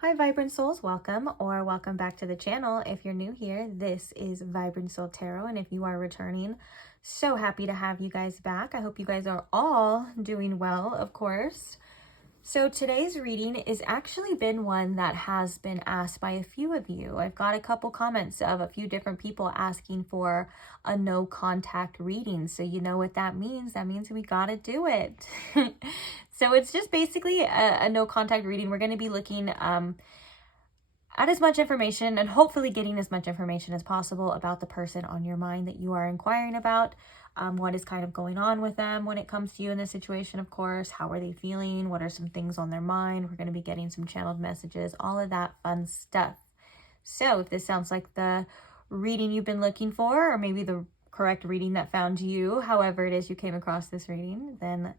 Hi Vibrant Souls, welcome or welcome back to the channel. If you're new here, this is Vibrant Soul Tarot, and if you are returning, so happy to have you guys back. I hope you guys are all doing well, of course. So today's reading is actually been one that has been asked by a few of you. I've got a couple comments of a few different people asking for a no contact reading. So you know what that means. That means we gotta do it. So it's just basically a no contact reading. We're going to be looking at as much information and hopefully getting as much information as possible about the person on your mind that you are inquiring about. What is kind of going on with them when it comes to you in this situation, of course. How are they feeling? What are some things on their mind? We're going to be getting some channeled messages, all of that fun stuff. So if this sounds like the reading you've been looking for, or maybe the correct reading that found you, however it is you came across this reading, then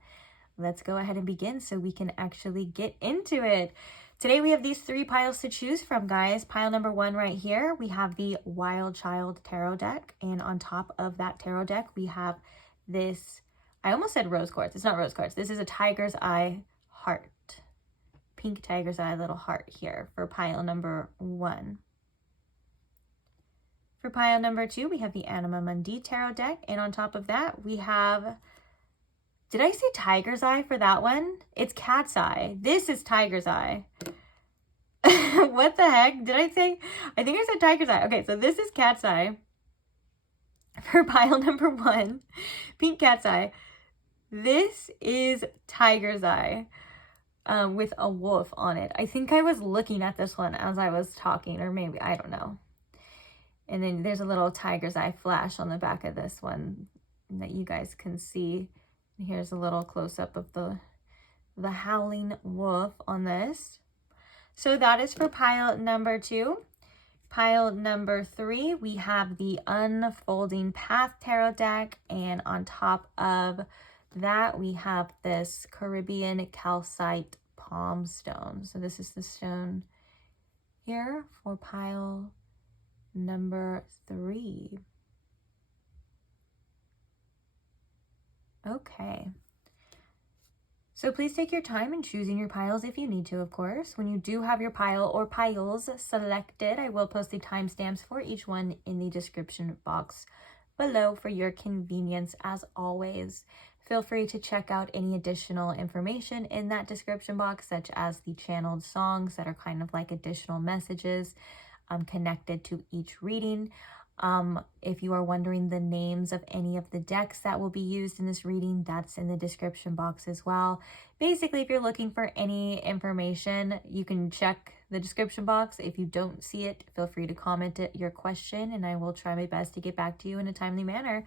let's go ahead and begin so we can actually get into it. Today we have these three piles to choose from, guys. Pile number one right here, we have the Wild Child Tarot deck. And on top of that tarot deck, we have this, I almost said rose quartz. It's not rose quartz. This is a tiger's eye heart. Pink tiger's eye little heart here for pile number one. For pile number two, we have the Anima Mundi tarot deck. And on top of that, we have... Did I say tiger's eye for that one? It's cat's eye. This is tiger's eye. What the heck? Did I say? I think I said tiger's eye. Okay, so this is cat's eye. For pile number one, pink cat's eye. This is tiger's eye with a wolf on it. I think I was looking at this one as I was talking, or maybe, I don't know. And then there's a little tiger's eye flash on the back of this one that you guys can see. Here's a little close-up of the howling wolf on this. So that is for pile number two. Pile number three, we have the Unfolding Path Tarot deck. And on top of that, we have this Caribbean Calcite Palm Stone. So this is the stone here for pile number three. Okay, so please take your time in choosing your piles if you need to, of course. When you do have your pile or piles selected, I will post the timestamps for each one in the description box below for your convenience. As always, feel free to check out any additional information in that description box, such as the channeled songs that are kind of like additional messages connected to each reading. If you are wondering the names of any of the decks that will be used in this reading, that's in the description box as well. Basically, if you're looking for any information, you can check the description box. If you don't see it, feel free to comment your question and I will try my best to get back to you in a timely manner.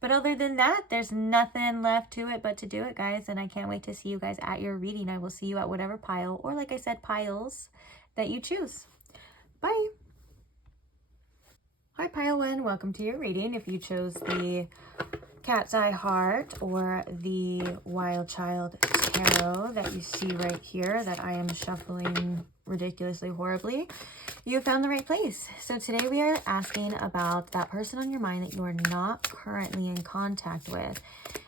But other than that, there's nothing left to it but to do it, guys. And I can't wait to see you guys at your reading. I will see you at whatever pile, or like I said, piles that you choose. Bye. Hi pile one, welcome to your reading. If you chose the Cat's Eye Heart or the Wild Child Tarot that you see right here that I am shuffling ridiculously horribly, you found the right place. So today we are asking about that person on your mind that you are not currently in contact with.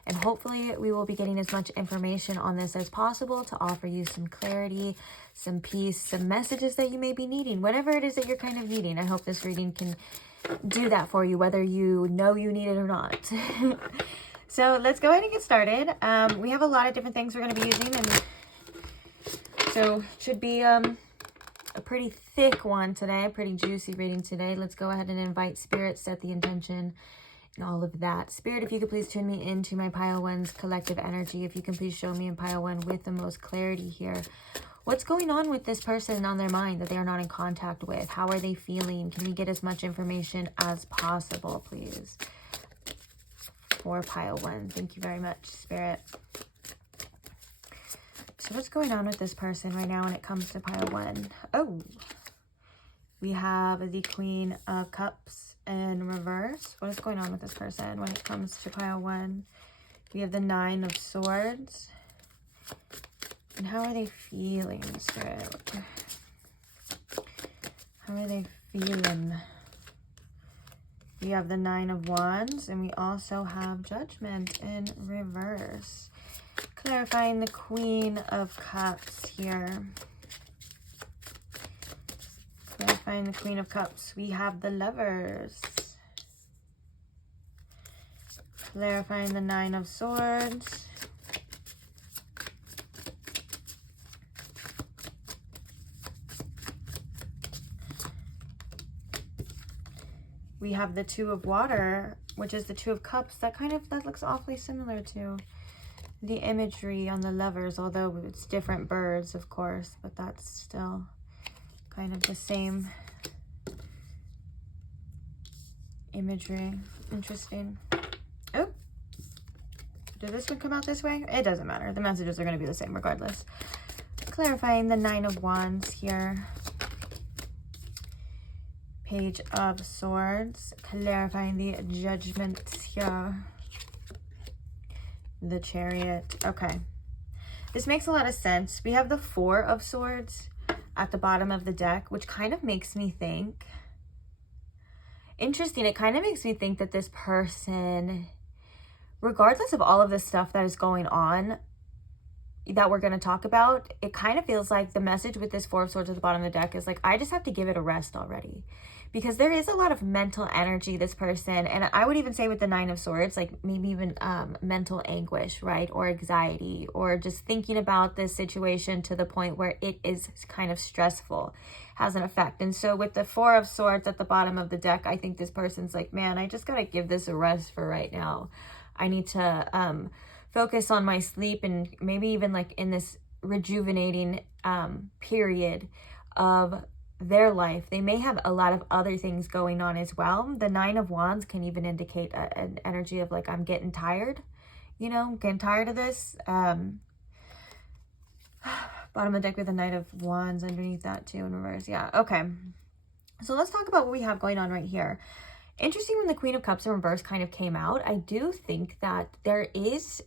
And hopefully we will be getting as much information on this as possible to offer you some clarity, some peace, some messages that you may be needing, whatever it is that you're kind of needing. I hope this reading can do that for you, whether you know you need it or not. So let's go ahead and get started. We have a lot of different things we're going to be using, and so it should be a pretty thick one today, pretty juicy reading today. Let's go ahead and invite Spirit, set the intention, and all of that. Spirit, if you could please tune me into my pile one's collective energy. If you can please show me in pile one with the most clarity here. What's going on with this person on their mind that they're not in contact with? How are they feeling? Can we get as much information as possible, please? For pile one. Thank you very much, Spirit. So what's going on with this person right now when it comes to pile one? Oh, we have the Queen of Cups in reverse. What is going on with this person when it comes to pile one? We have the Nine of Swords. And how are they feeling, Spirit? How are they feeling? We have the Nine of Wands, and we also have Judgment in reverse. Clarifying the Queen of Cups here. Clarifying the Queen of Cups, we have the Lovers. Clarifying the Nine of Swords. We have the Two of Water, which is the Two of Cups. That looks awfully similar to the imagery on the Lovers, although it's different birds, of course, but that's still kind of the same imagery. Interesting. Oh, did this one come out this way? It doesn't matter. The messages are going to be the same regardless. Clarifying the Nine of Wands here. Page of Swords. Clarifying the Judgment here. The Chariot. Okay. This makes a lot of sense. We have the Four of Swords at the bottom of the deck, which kind of makes me think... Interesting. It kind of makes me think that this person, regardless of all of the stuff that is going on that we're going to talk about, it kind of feels like the message with this Four of Swords at the bottom of the deck is like, I just have to give it a rest already. Because there is a lot of mental energy, this person, and I would even say with the Nine of Swords, like maybe even mental anguish, right? Or anxiety, or just thinking about this situation to the point where it is kind of stressful, has an effect. And so with the Four of Swords at the bottom of the deck, I think this person's like, man, I just got to give this a rest for right now. I need to focus on my sleep, and maybe even like in this rejuvenating period of their life, they may have a lot of other things going on as well. The Nine of Wands can even indicate an energy of like, I'm getting tired, you know, I'm getting tired of this. Bottom of the deck with the Knight of Wands underneath that too in reverse. Yeah, okay. So let's talk about what we have going on right here. Interesting, when the Queen of Cups in reverse kind of came out, I do think that there is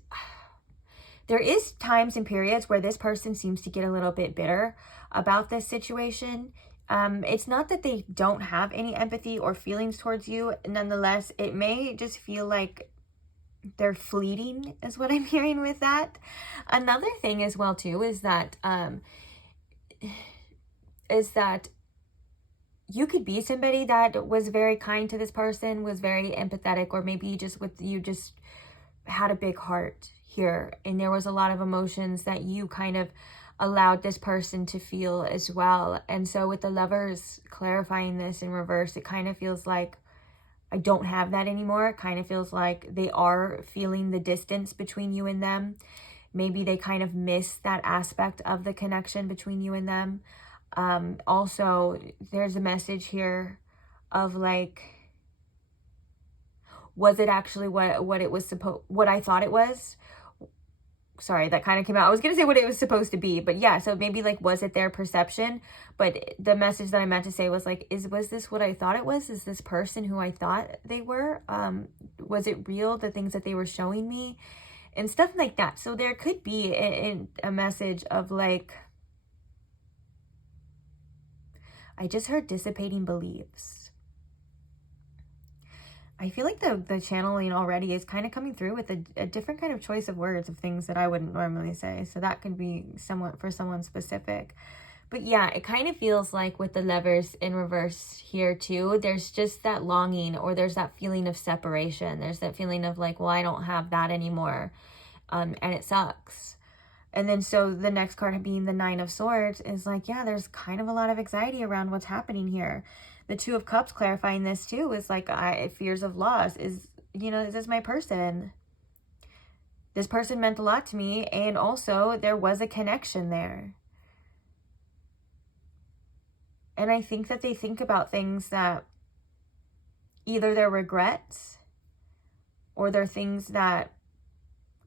times and periods where this person seems to get a little bit bitter about this situation. It's not that they don't have any empathy or feelings towards you. Nonetheless, it may just feel like they're fleeting, is what I'm hearing with that. Another thing as well too is that you could be somebody that was very kind to this person, was very empathetic, or maybe you just had a big heart here, and there was a lot of emotions that you kind of allowed this person to feel as well. And so with the Lovers clarifying this in reverse, it kind of feels like I don't have that anymore. It kind of feels like they are feeling the distance between you and them. Maybe they kind of miss that aspect of the connection between you and them. Also, there's a message here of like, was it actually what I thought it was? Sorry, that kind of came out. I was going to say what it was supposed to be, but yeah, so maybe like, was it their perception? But the message that I meant to say was like, was this what I thought it was? Is this person who I thought they were? Was it real, the things that they were showing me? And stuff like that. So there could be a message of like, I just heard dissipating beliefs. I feel like the channeling already is kind of coming through with a different kind of choice of words of things that I wouldn't normally say. So that could be somewhat for someone specific. But yeah, it kind of feels like with the Lovers in reverse here too, there's just that longing, or there's that feeling of separation. There's that feeling of like, well, I don't have that anymore. And it sucks. And then so the next card being the Nine of Swords is like, yeah, there's kind of a lot of anxiety around what's happening here. The Two of Cups clarifying this too is like, fears of loss is, you know, is this my person? This person meant a lot to me, and also there was a connection there. And I think that they think about things that either they're regrets or they're things that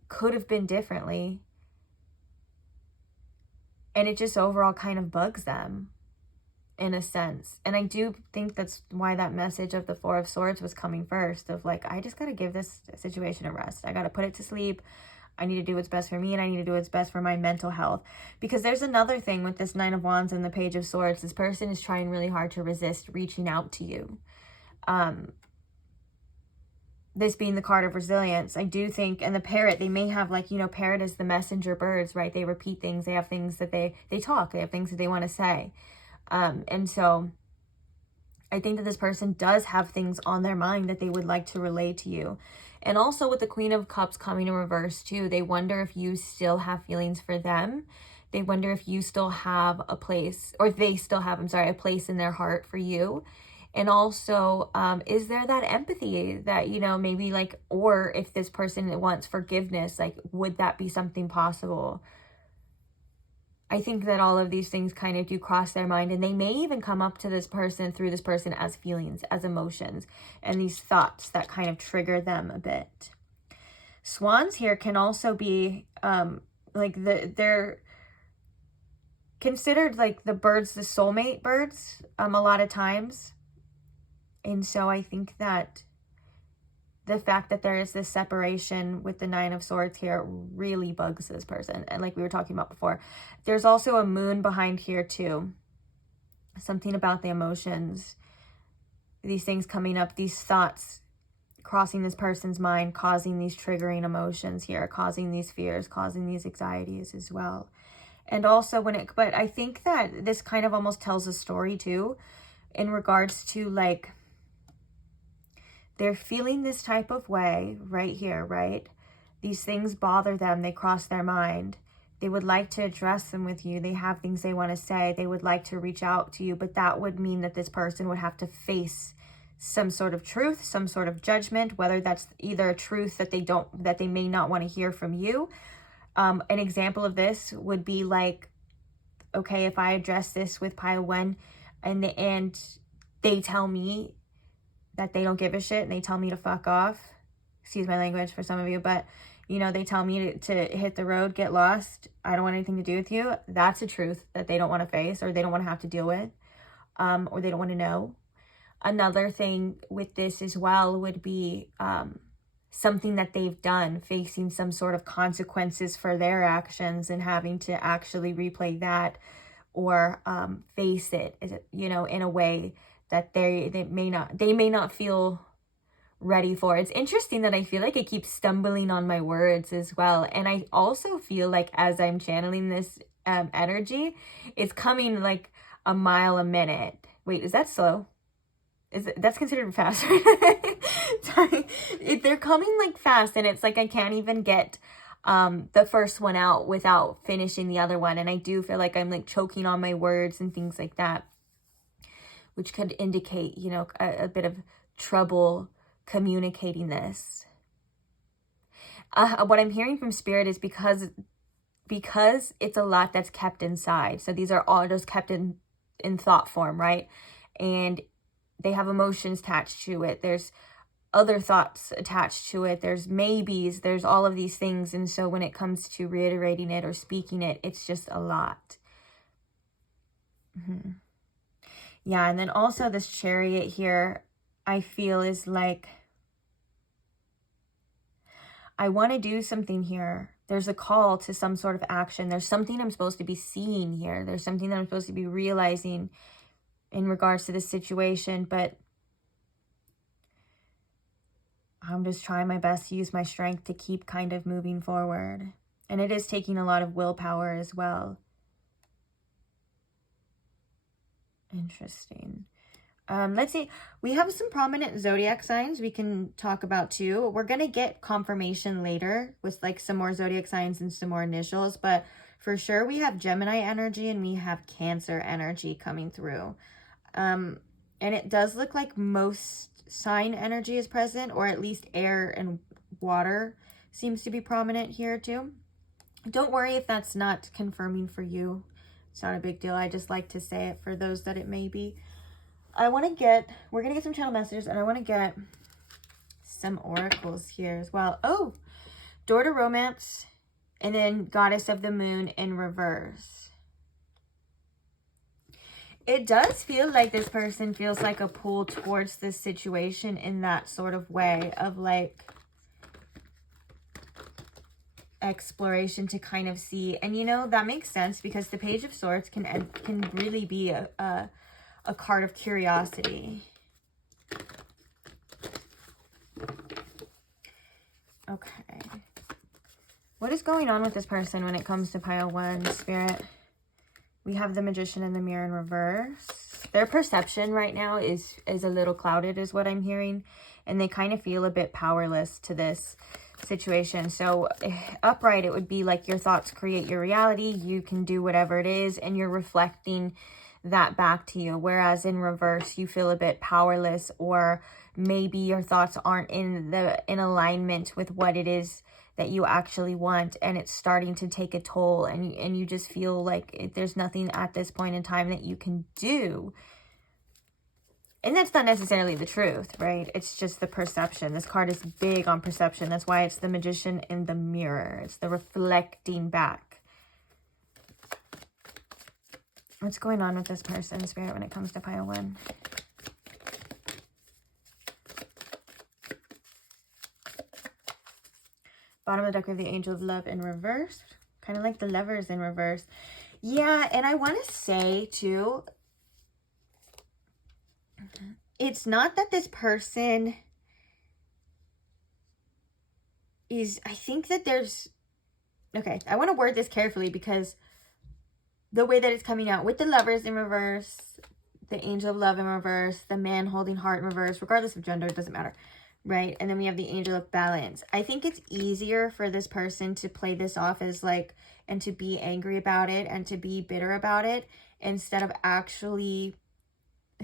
could have been differently. And it just overall kind of bugs them in a sense. And I do think that's why that message of the Four of Swords was coming first, of like, I just got to give this situation a rest. I got to put it to sleep. I need to do what's best for me, and I need to do what's best for my mental health. Because there's another thing with this Nine of Wands and the Page of Swords. This person is trying really hard to resist reaching out to you. This being the card of resilience, I do think, and the parrot, they may have like, you know, parrot is the messenger birds, right? They repeat things. They have things that they talk. They have things that they want to say. And so I think that this person does have things on their mind that they would like to relay to you. And also with the Queen of Cups coming in reverse too, they wonder if you still have feelings for them. They wonder if you still have a place, or they still have, I'm sorry, a place in their heart for you. And also, is there that empathy that, you know, maybe like, or if this person wants forgiveness, like, would that be something possible? I think that all of these things kind of do cross their mind, and they may even come up to this person through this person as feelings, as emotions, and these thoughts that kind of trigger them a bit. Swans here can also be like they're considered like the birds, the soulmate birds, a lot of times. And so I think that the fact that there is this separation with the Nine of Swords here really bugs this person. And like we were talking about before, there's also a moon behind here too. Something about the emotions, these things coming up, these thoughts crossing this person's mind, causing these triggering emotions here, causing these fears, causing these anxieties as well. And also but I think that this kind of almost tells a story too, in regards to like, they're feeling this type of way right here, right? These things bother them. They cross their mind. They would like to address them with you. They have things they want to say. They would like to reach out to you, but that would mean that this person would have to face some sort of truth, some sort of judgment, whether that's either a truth that they may not want to hear from you. An example of this would be like, okay, if I address this with pile 1 and they tell me that they don't give a shit and they tell me to fuck off, excuse my language for some of you, but you know, they tell me to hit the road, get lost, I don't want anything to do with you. That's a truth that they don't want to face, or they don't want to have to deal with, or they don't want to know. Another thing with this as well would be something that they've done, facing some sort of consequences for their actions and having to actually replay that, or face it, you know, in a way that they may not feel ready for. It's interesting that I feel like I keep stumbling on my words as well. And I also feel like as I'm channeling this energy, it's coming like a mile a minute. Wait, is that slow? That's considered fast? Sorry. They're coming like fast, and it's like I can't even get the first one out without finishing the other one. And I do feel like I'm like choking on my words and things like that, which could indicate, you know, a bit of trouble communicating this. What I'm hearing from Spirit is because it's a lot that's kept inside. So these are all just kept in thought form, right? And they have emotions attached to it. There's other thoughts attached to it. There's maybes. There's all of these things. And so when it comes to reiterating it or speaking it, it's just a lot. Yeah, and then also this Chariot here, I feel is like, I want to do something here. There's a call to some sort of action. There's something I'm supposed to be seeing here. There's something that I'm supposed to be realizing in regards to this situation, but I'm just trying my best to use my strength to keep kind of moving forward. And it is taking a lot of willpower as well. Interesting. Let's see. We have some prominent zodiac signs we can talk about too. We're going to get confirmation later with like some more zodiac signs and some more initials, but for sure we have Gemini energy and we have Cancer energy coming through. And it does look like most sign energy is present, or at least air and water seems to be prominent here too. Don't worry if that's not confirming for you. It's not a big deal. I just like to say it for those that it may be. we're going to get some channel messages, and I want to get some oracles here as well. Oh, Door to Romance, and then Goddess of the Moon in reverse. It does feel like this person feels like a pull towards this situation in that sort of way of like exploration to kind of see. And you know, that makes sense because the Page of Swords can really be a card of curiosity. Okay. What is going on with this person when it comes to pile 1, Spirit? We have the Magician and the Mirror in reverse. Their perception right now is a little clouded is what I'm hearing. And they kind of feel a bit powerless to this situation. So upright, it would be like your thoughts create your reality. You can do whatever it is and you're reflecting that back to you. Whereas in reverse, you feel a bit powerless, or maybe your thoughts aren't in alignment with what it is that you actually want, and it's starting to take a toll, and you just feel like there's nothing at this point in time that you can do. And that's not necessarily the truth, right? It's just the perception. This card is big on perception. That's why it's the Magician in the mirror. It's the reflecting back. What's going on with this person, Spirit, when it comes to pile 1? Bottom of the deck, we have the Angel of Love in reverse. Kind of like the Lovers in reverse. Yeah, and I want to say, too, it's not that this person is... I think that there's... Okay, I want to word this carefully because the way that it's coming out with the Lovers in reverse, the Angel of Love in reverse, the Man holding heart in reverse, regardless of gender, it doesn't matter, right? And then we have the Angel of Balance. I think it's easier for this person to play this off as like, and to be angry about it and to be bitter about it, instead of actually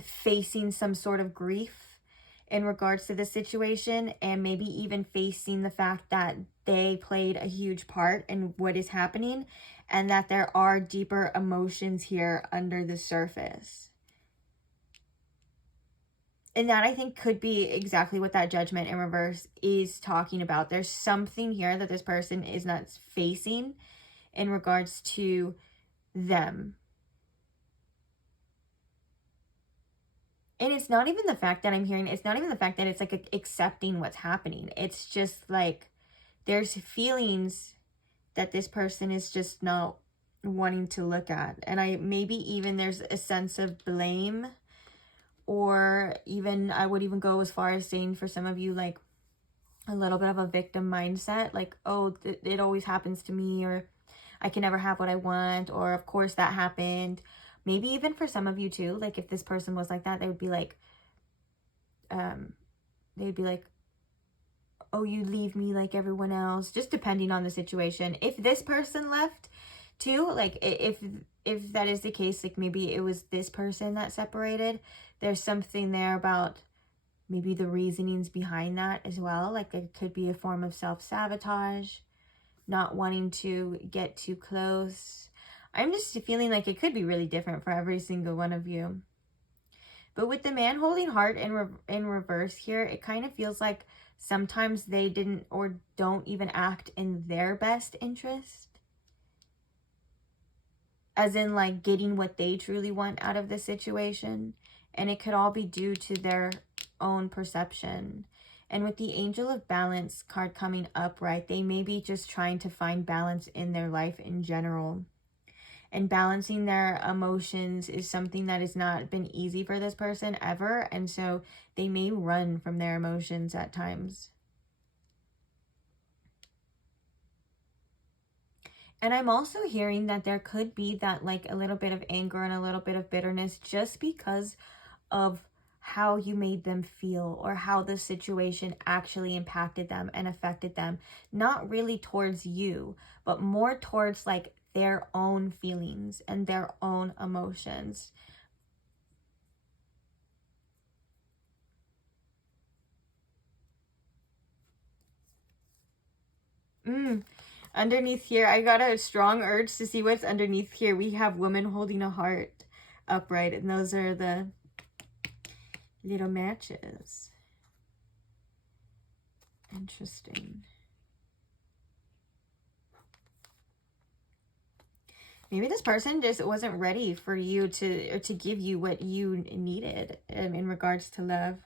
facing some sort of grief in regards to the situation, and maybe even facing the fact that they played a huge part in what is happening, and that there are deeper emotions here under the surface. And that, I think, could be exactly what that Judgment in reverse is talking about. There's something here that this person is not facing in regards to them. And it's not even the fact that I'm hearing, it's not even the fact that it's like accepting what's happening. It's just like there's feelings that this person is just not wanting to look at. And maybe even there's a sense of blame, or even I would even go as far as saying for some of you, like a little bit of a victim mindset, like, oh, it always happens to me, or I can never have what I want, or of course that happened. Maybe even for some of you too, like if this person was like that, they would be like, oh, you leave me like everyone else, just depending on the situation. If this person left too, like if that is the case, like maybe it was this person that separated, there's something there about maybe the reasonings behind that as well. Like it could be a form of self-sabotage, not wanting to get too close. I'm just feeling like it could be really different for every single one of you. But with the Man holding heart in reverse here, it kind of feels like sometimes they didn't or don't even act in their best interest. As in like getting what they truly want out of the situation. And it could all be due to their own perception. And with the Angel of Balance card coming up, right, they may be just trying to find balance in their life in general. And balancing their emotions is something that has not been easy for this person ever. And so they may run from their emotions at times. And I'm also hearing that there could be that like a little bit of anger and a little bit of bitterness just because of how you made them feel, or how the situation actually impacted them and affected them. Not really towards you, but more towards like their own feelings and their own emotions. Underneath here, I got a strong urge to see what's underneath here. We have Woman holding a heart upright, and those are the little matches. Interesting. Maybe this person just wasn't ready for you to give you what you needed in regards to love.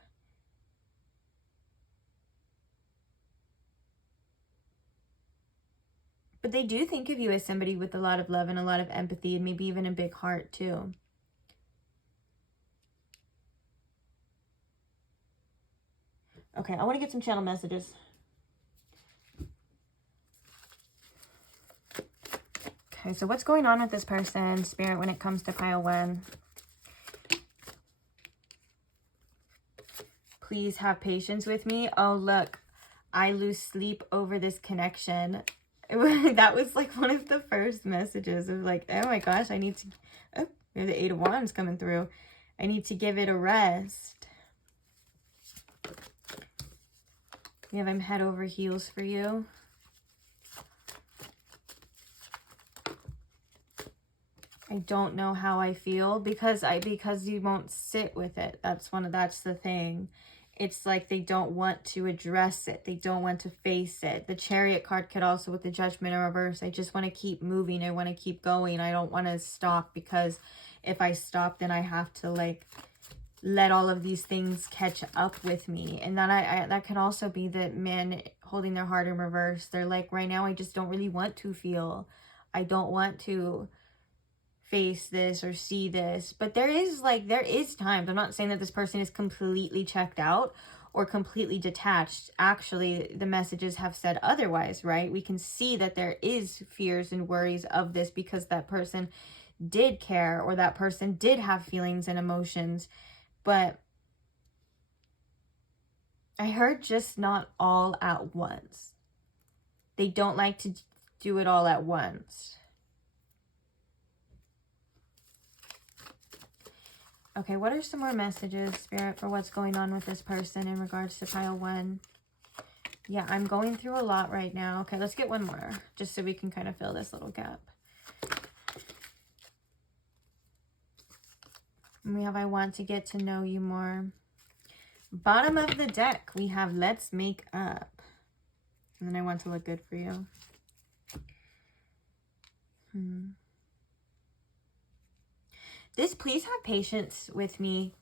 But they do think of you as somebody with a lot of love and a lot of empathy, and maybe even a big heart too. Okay, I want to get some channel messages. Okay, so what's going on with this person, Spirit, when it comes to pile 1? please have patience with me. Oh, look, I lose sleep over this connection. That was like one of the first messages of like, oh my gosh, I need to, oh, there's the 8 of Wands coming through. I need to give it a rest. We have I'm head over heels for you. I don't know how I feel because you won't sit with it. That's the thing. It's like they don't want to address it. They don't want to face it. The Chariot card could also with the Judgment in reverse. I just want to keep moving. I want to keep going. I don't want to stop, because if I stop, then I have to like let all of these things catch up with me. And then that can also be the man holding their heart in reverse. They're like, right now, I just don't really want to feel. I don't want to face this or see this. But there is times. I'm not saying that this person is completely checked out or completely detached. Actually, the messages have said otherwise, right? We can see that there is fears and worries of this because that person did care, or that person did have feelings and emotions. But I heard just not all at once. They don't like to do it all at once. Okay, what are some more messages, Spirit, for what's going on with this person in regards to pile 1? Yeah, I'm going through a lot right now. Okay, let's get one more, just so we can kind of fill this little gap. And we have I want to get to know you more. Bottom of the deck, we have let's make up. And then I want to look good for you. This please have patience with me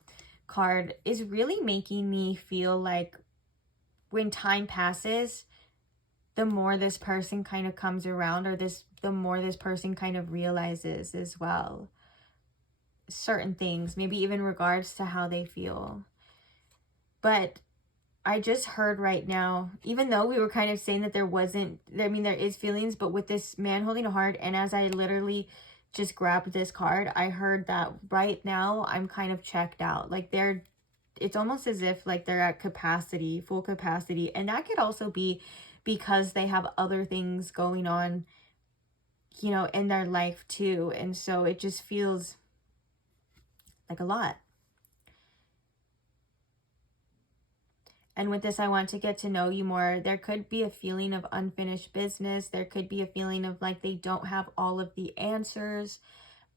card is really making me feel like when time passes, the more this person kind of comes around, or the more this person kind of realizes as well certain things, maybe even regards to how they feel. But I just heard right now, even though we were kind of saying that there is feelings, but with this man holding a heart, and as I literally just grabbed this card, I heard that right now I'm kind of checked out. Like it's almost as if like they're at capacity, full capacity. And that could also be because they have other things going on, you know, in their life too. And so it just feels like a lot. And with this, I want to get to know you more. There could be a feeling of unfinished business. There could be a feeling of like they don't have all of the answers.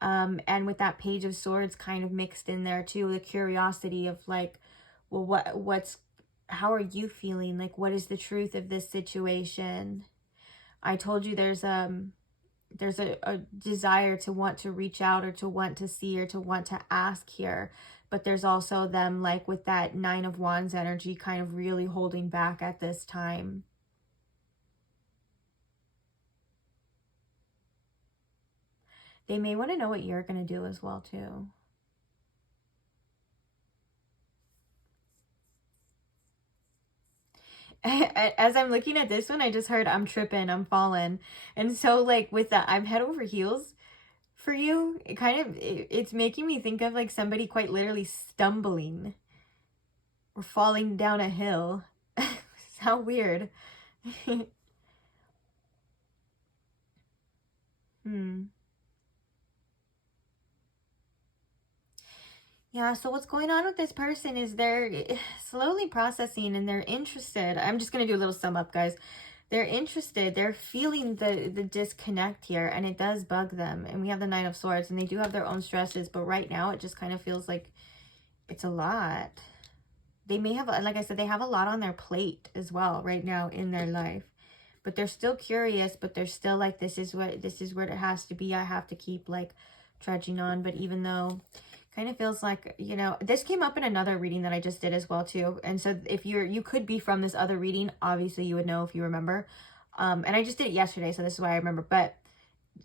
And with that Page of Swords kind of mixed in there too, the curiosity of like, well, how are you feeling? Like, what is the truth of this situation? I told you there's a desire to want to reach out, or to want to see, or to want to ask here. But there's also them like with that 9 of Wands energy kind of really holding back at this time. They may want to know what you're going to do as well too. As I'm looking at this one, I just heard I'm tripping, I'm falling. And so like with that, I'm head over heels for you. It's making me think of like somebody quite literally stumbling or falling down a hill. How weird. Yeah, so what's going on with this person is they're slowly processing, and they're interested. I'm just going to do a little sum up, guys. They're interested. They're feeling the disconnect here, and it does bug them. And we have the 9 of Swords, and they do have their own stresses, but right now it just kind of feels like it's a lot. They may have, like I said, they have a lot on their plate as well right now in their life. But they're still curious, but they're still like, this is where it has to be. I have to keep like trudging on. But even though kind of feels like, you know, this came up in another reading that I just did as well too. And so if you could be from this other reading, obviously you would know if you remember. And I just did it yesterday, so this is why I remember. But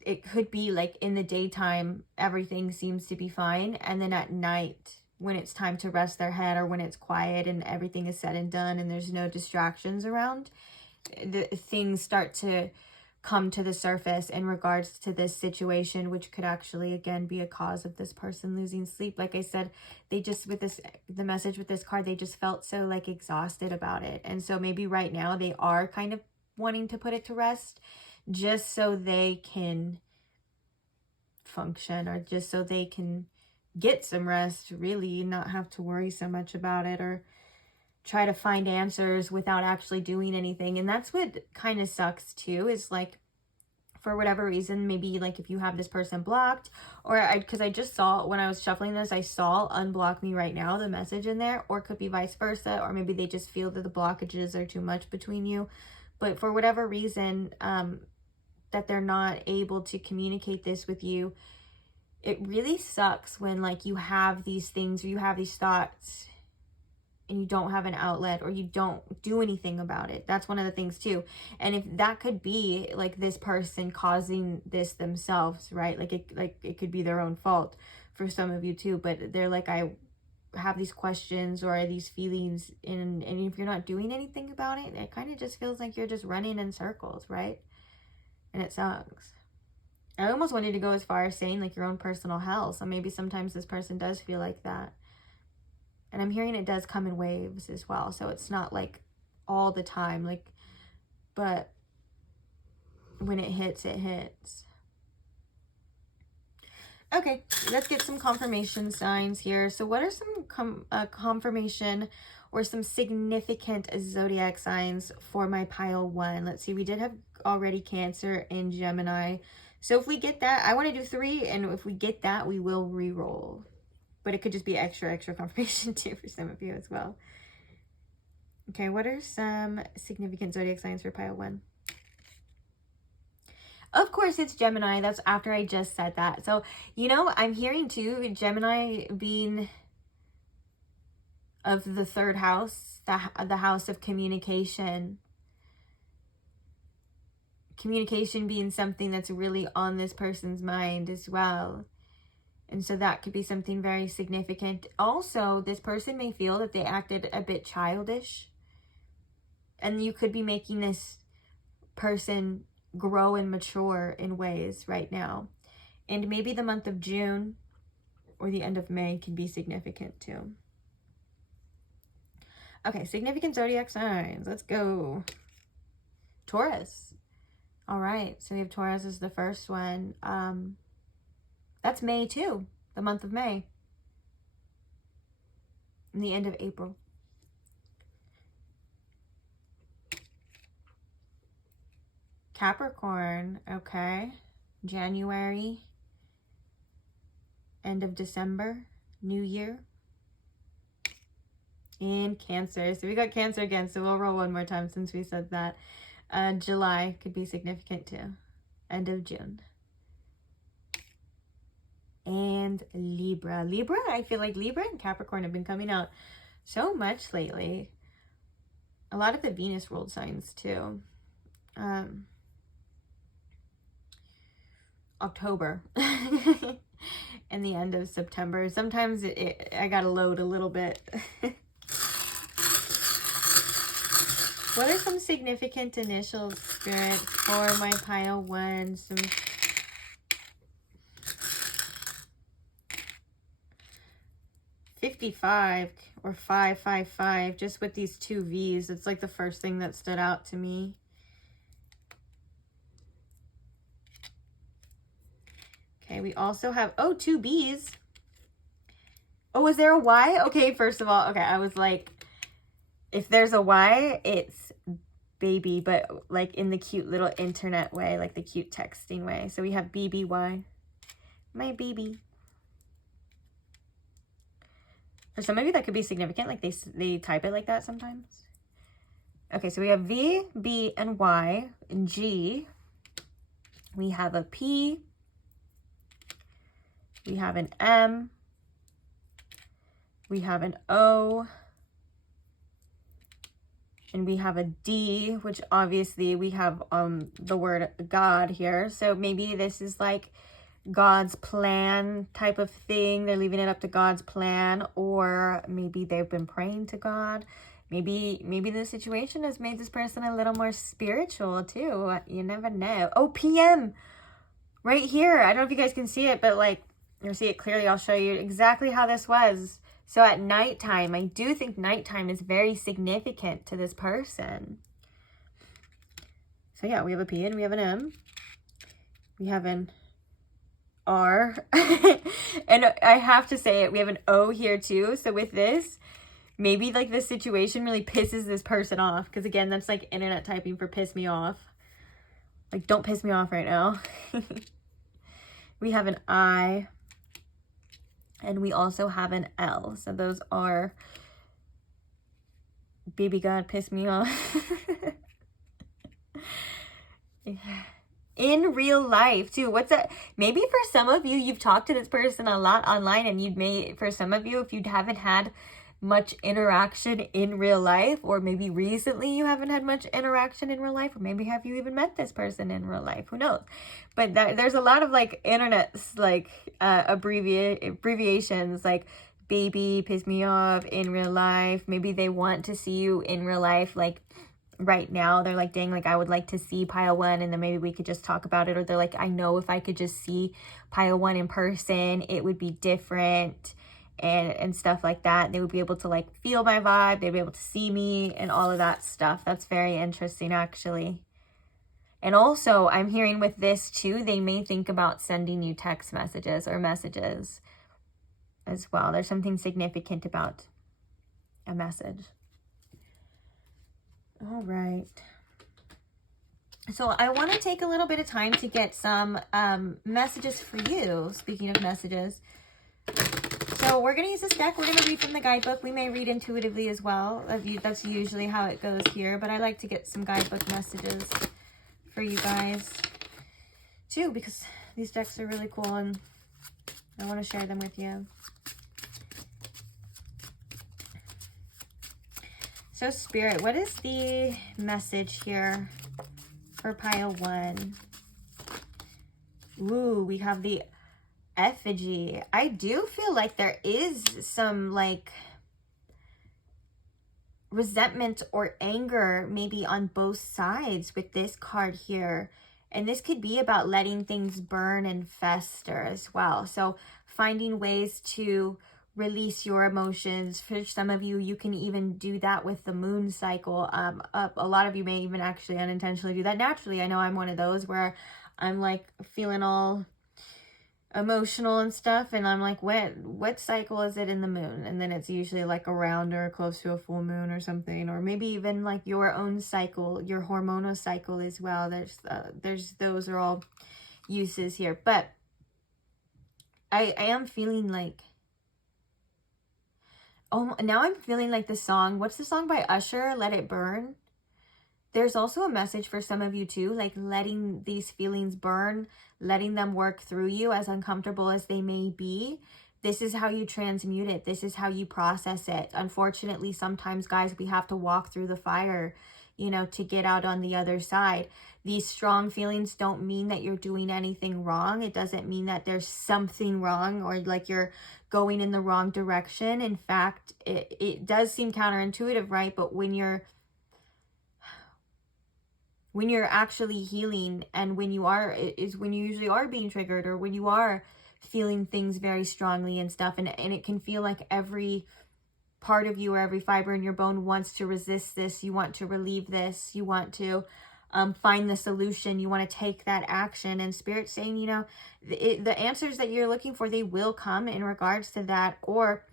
it could be like in the daytime, everything seems to be fine. And then at night, when it's time to rest their head, or when it's quiet and everything is said and done and there's no distractions around, the things start to come to the surface in regards to this situation, which could actually, again, be a cause of this person losing sleep. Like I said, they just, with this, the message with this card, they just felt so like exhausted about it. And so maybe right now they are kind of wanting to put it to rest just so they can function, or just so they can get some rest, really, not have to worry so much about it, or try to find answers without actually doing anything. And that's what kind of sucks too, is like, for whatever reason, maybe like if you have this person blocked, or because I just saw when I was shuffling this, I saw unblock me right now, the message in there, or it could be vice versa, or maybe they just feel that the blockages are too much between you. But for whatever reason, that they're not able to communicate this with you, it really sucks when like you have these things, or you have these thoughts, and you don't have an outlet, or you don't do anything about it. That's one of the things too. And if that could be like this person causing this themselves, right? Like it could be their own fault for some of you too, but they're like, I have these questions or these feelings, and if you're not doing anything about it, it kind of just feels like you're just running in circles, right? And it sucks. I almost wanted to go as far as saying like your own personal hell. So maybe sometimes this person does feel like that. And I'm hearing it does come in waves as well. So it's not like all the time, like, but when it hits, it hits. Okay, let's get some confirmation signs here. So what are some confirmation or some significant zodiac signs for my pile 1? Let's see, we did have already Cancer and Gemini. So if we get that, I want to do 3. And if we get that, we will re-roll. But it could just be extra confirmation too for some of you as well. Okay, what are some significant zodiac signs for pile 1? Of course, it's Gemini. That's after I just said that. So, you know, I'm hearing too, Gemini being of the 3rd house, the house of communication. Communication being something that's really on this person's mind as well. And so that could be something very significant. Also, this person may feel that they acted a bit childish. And you could be making this person grow and mature in ways right now. And maybe the month of June or the end of May can be significant too. Okay, significant zodiac signs. Let's go. Taurus. All right, so we have Taurus as the first one. That's May too, the month of May. And the end of April. Capricorn, okay. January. End of December, New Year. And Cancer. So we got Cancer again, so we'll roll one more time since we said that. July could be significant too. End of June. And Libra. Libra, I feel like Libra and Capricorn have been coming out so much lately. A lot of the Venus ruled signs too. October and the end of September. Sometimes I gotta load a little bit. What are some significant initials, Spirit, for my pile 1? Some 55 or 555, just with these 2 V's. It's like the first thing that stood out to me. Okay, we also have, 2 B's. Oh, is there a Y? Okay, first of all, okay, I was like, if there's a Y, it's baby, but like in the cute little internet way, like the cute texting way. So we have BBY, my baby. For some of you, that could be significant, like they type it like that sometimes. Okay, so we have V, B, and Y, and G. We have a P. We have an M. We have an O. And we have a D, which obviously we have the word God here. So maybe this is like God's plan type of thing. They're leaving it up to God's plan, or maybe they've been praying to God maybe the situation has made this person a little more spiritual too. You never know. Oh, PM right here. I don't know if you guys can see it, but like, you'll see it clearly. I'll show you exactly how this was. So at nighttime, I do think nighttime is very significant to this person. So yeah, we have a P and we have an M. We have an R. And I have to say it, we have an O here too. So with this, maybe like this situation really pisses this person off. Because again, that's like internet typing for piss me off. Like, don't piss me off right now. We have an I. And we also have an L. So those are, baby God, piss me off. In real life too. What's that? Maybe for some of you, you've talked to this person a lot online, and you'd may, for some of you, if you haven't had much interaction in real life, or maybe recently you haven't had much interaction in real life, or maybe have you even met this person in real life, who knows? But there's a lot of like internet like abbreviations like baby, piss me off, in real life. Maybe they want to see you in real life, like right now. They're like, dang, like I would like to see pile one, and then maybe we could just talk about it. Or they're like, I know if I could just see pile one in person, it would be different, and stuff like that. They would be able to like feel my vibe, they'd be able to see me and all of that stuff. That's very interesting actually. And also I'm hearing with this too, they may think about sending you text messages or messages as well. There's something significant about a message. All right. So I want to take a little bit of time to get some messages for you. Speaking of messages. So we're going to use this deck. We're going to read from the guidebook. We may read intuitively as well. That's usually how it goes here. But I like to get some guidebook messages for you guys too, because these decks are really cool and I want to share them with you. So Spirit, what is the message here for pile one? Ooh, we have the effigy. I do feel like there is some like resentment or anger maybe on both sides with this card here. And this could be about letting things burn and fester as well. So finding ways to release your emotions. For some of you, you can even do that with the moon cycle. A lot of you may even actually unintentionally do that naturally. I know I'm one of those where I'm like feeling all emotional and stuff, and I'm like, what cycle is it in the moon? And then it's usually like around or close to a full moon or something, or maybe even like your own cycle, your hormonal cycle as well. There's those are all uses here. But I am feeling like, oh, now I'm feeling like the song, what's the song by Usher, Let It Burn? There's also a message for some of you too, like letting these feelings burn, letting them work through you, as uncomfortable as they may be. This is how you transmute it. This is how you process it. Unfortunately, sometimes, guys, we have to walk through the fire, you know, to get out on the other side. These strong feelings don't mean that you're doing anything wrong. It doesn't mean that there's something wrong or like you're going in the wrong direction. In fact, it does seem counterintuitive, right? But when you're actually healing, and when you are, is when you usually are being triggered, or when you are feeling things very strongly and stuff, and it can feel like every part of you or every fiber in your bone wants to resist this. You want to relieve this. You want to find the solution. You want to take that action. And Spirit's saying, you know, the answers that you're looking for, they will come in regards to that, or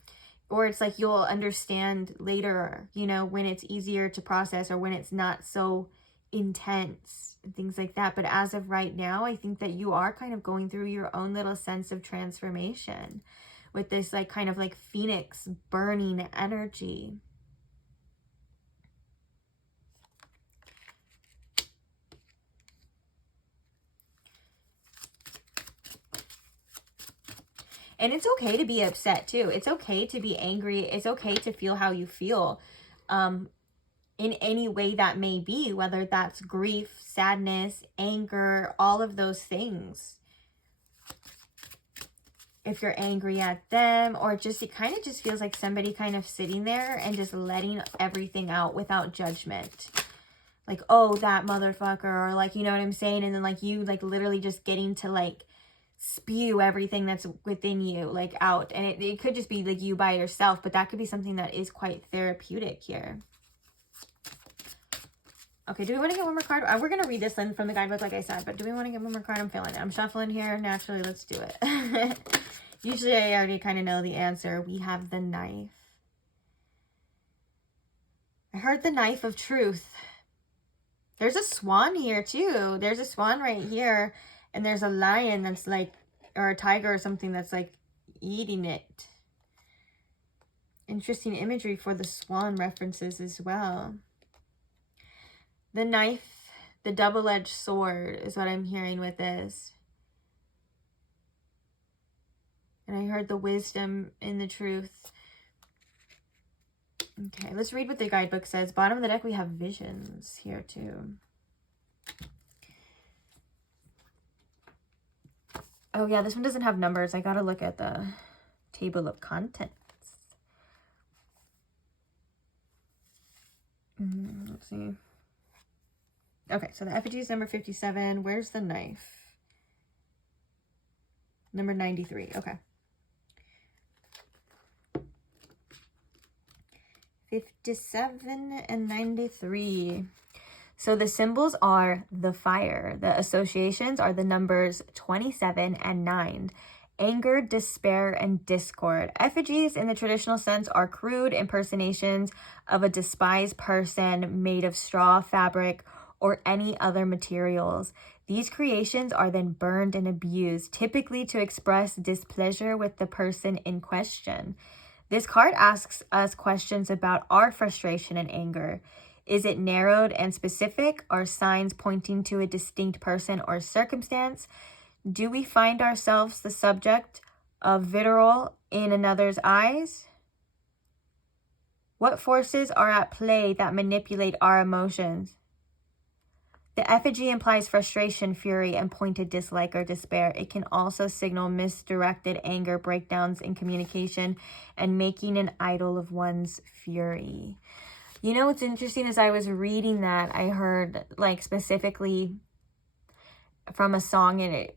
it's like you'll understand later, you know, when it's easier to process or when it's not so intense and things like that. But as of right now, I think that you are kind of going through your own little sense of transformation with this like kind of like phoenix burning energy. And it's okay to be upset too. It's okay to be angry. It's okay to feel how you feel in any way that may be, whether that's grief, sadness, anger, all of those things. if you're angry at them, or just, it kind of just feels like somebody kind of sitting there and just letting everything out without judgment. Like, oh, that motherfucker, or like, you know what I'm saying? And then like you like literally just getting to like spew everything that's within you like out. And it could just be like you by yourself, but that could be something that is quite therapeutic here. Okay, do we want to get one more card? We're going to read this then from the guidebook, like I said, but do we want to get one more card? I'm feeling it. I'm shuffling here. Naturally, let's do it. Usually, I already kind of know the answer. We have the knife. I heard the knife of truth. There's a swan here, too. There's a swan right here, and there's a lion that's like, or a tiger or something that's like eating it. Interesting imagery for the swan references as well. The knife, the double-edged sword is what I'm hearing with this. And I heard the wisdom in the truth. Okay, let's read what the guidebook says. Bottom of the deck, we have visions here too. Oh yeah, this one doesn't have numbers. I gotta look at the table of contents. Let's see. Okay, so the effigy is number 57. Where's the knife? Number 93. Okay. 57 and 93. So the symbols are the fire. The associations are the numbers 27 and 9. Anger, despair, and discord. Effigies in the traditional sense are crude impersonations of a despised person made of straw, fabric, or any other materials. These creations are then burned and abused, typically to express displeasure with the person in question. This card asks us questions about our frustration and anger. Is it narrowed and specific? Are signs pointing to a distinct person or circumstance? Do we find ourselves the subject of vitriol in another's eyes? What forces are at play that manipulate our emotions? The effigy implies frustration, fury, and pointed dislike or despair. It can also signal misdirected anger, breakdowns in communication, and making an idol of one's fury. You know what's interesting, as I was reading that, I heard like specifically from a song in it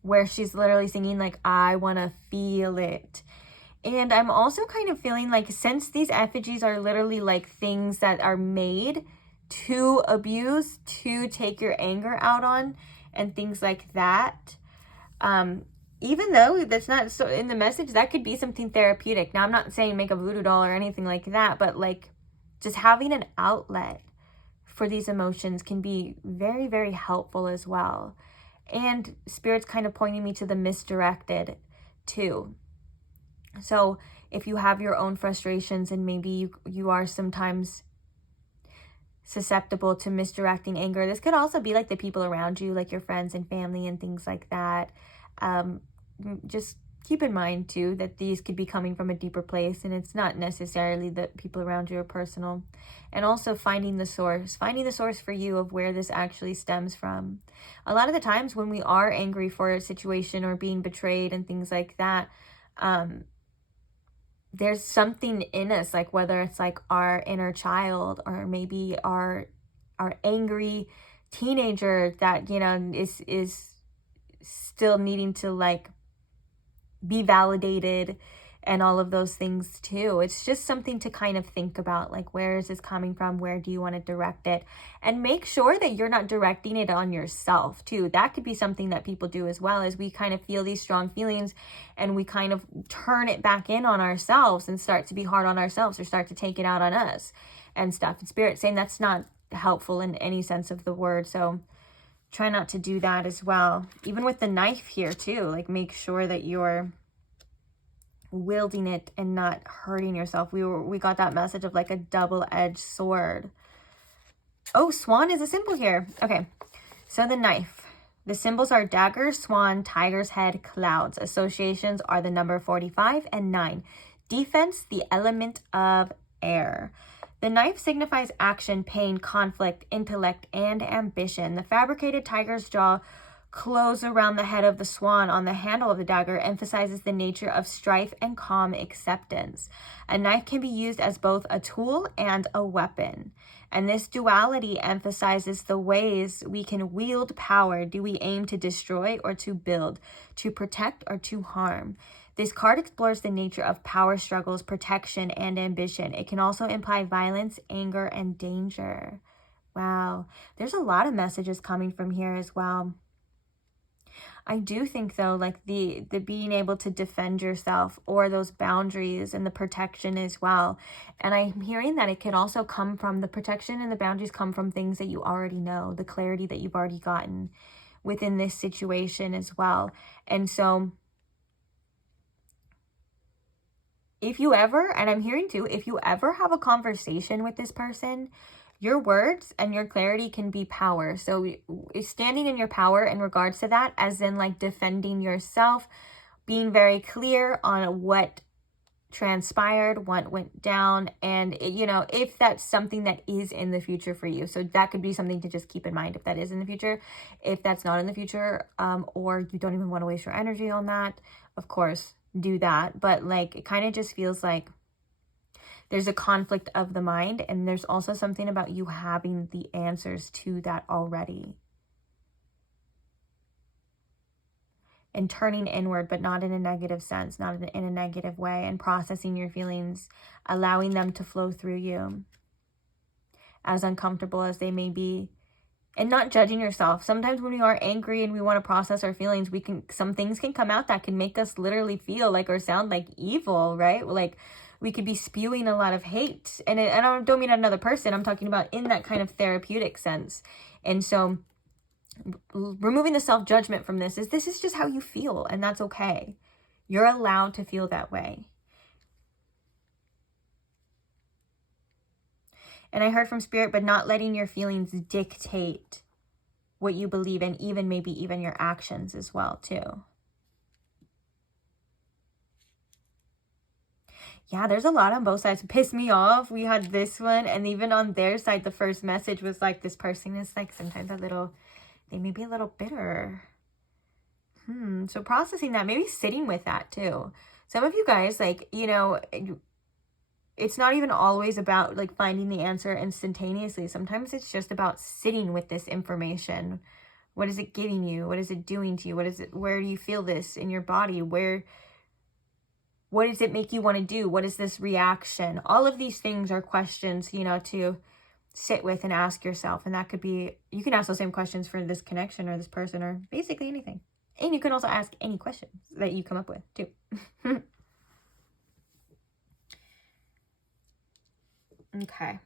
where she's literally singing like, I want to feel it. And I'm also kind of feeling like, since these effigies are literally like things that are made to abuse, to take your anger out on, and things like that, even though that's not so in the message, that could be something therapeutic. Now, I'm not saying make a voodoo doll or anything like that, but like just having an outlet for these emotions can be very, very helpful as well. And Spirit's kind of pointing me to the misdirected too. So if you have your own frustrations, and maybe you are sometimes susceptible to misdirecting anger, this could also be like the people around you, like your friends and family and things like that. Just keep in mind too that these could be coming from a deeper place, and it's not necessarily the people around you are personal. And also finding the source for you of where this actually stems from. A lot of the times when we are angry for a situation or being betrayed and things like that, there's something in us, like whether it's like our inner child, or maybe our angry teenager that, you know, is still needing to like be validated and all of those things too. It's just something to kind of think about, like, where is this coming from? Where do you want to direct it? And make sure that you're not directing it on yourself too. That could be something that people do as well, as we kind of feel these strong feelings and we kind of turn it back in on ourselves and start to be hard on ourselves, or start to take it out on us and stuff. And Spirit's saying that's not helpful in any sense of the word. So try not to do that as well. Even with the knife here too, like make sure that you're wielding it and not hurting yourself. We got that message of like a double-edged sword. Oh, swan is a symbol here. Okay, so the knife. The symbols are dagger, swan, tiger's head, clouds. Associations are the number 45 and 9. Defense, the element of air. The knife signifies action, pain, conflict, intellect, and ambition. The fabricated tiger's jaw close around the head of the swan on the handle of the dagger emphasizes the nature of strife and calm acceptance. A knife can be used as both a tool and a weapon. And this duality emphasizes the ways we can wield power. Do we aim to destroy or to build, to protect or to harm? This card explores the nature of power struggles, protection, and ambition. It can also imply violence, anger, and danger. Wow, there's a lot of messages coming from here as well. I do think though, like the being able to defend yourself or those boundaries and the protection as well. And I'm hearing that it can also come from the protection and the boundaries come from things that you already know, the clarity that you've already gotten within this situation as well. And so if you ever, and I'm hearing too, if you ever have a conversation with this person, your words and your clarity can be power. So standing in your power in regards to that, as in like defending yourself, being very clear on what transpired, what went down, and you know, if that's something that is in the future for you. So that could be something to just keep in mind if that is in the future. If that's not in the future, or you don't even want to waste your energy on that, of course, do that. But like, it kind of just feels like there's a conflict of the mind, and there's also something about you having the answers to that already. And turning inward, but not in a negative sense, not in a negative way, and processing your feelings, allowing them to flow through you, as uncomfortable as they may be. And not judging yourself. Sometimes when we are angry and we want to process our feelings, some things can come out that can make us literally feel like or sound like evil, right? Like, we could be spewing a lot of hate. And I don't mean another person. I'm talking about in that kind of therapeutic sense. And so removing the self-judgment from this is just how you feel. And that's okay. You're allowed to feel that way. And I heard from Spirit, but not letting your feelings dictate what you believe, and even maybe even your actions as well too. Yeah, there's a lot on both sides. Pissed me off. We had this one, and even on their side, the first message was like, this person is like sometimes they may be a little bitter. So processing that, maybe sitting with that too. Some of you guys, like, you know, it's not even always about like finding the answer instantaneously. Sometimes it's just about sitting with this information. What is it giving you? What is it doing to you? Where do you feel this in your body? What does it make you want to do? What is this reaction? All of these things are questions, you know, to sit with and ask yourself. And that could be, you can ask those same questions for this connection or this person or basically anything. And you can also ask any questions that you come up with too. Okay.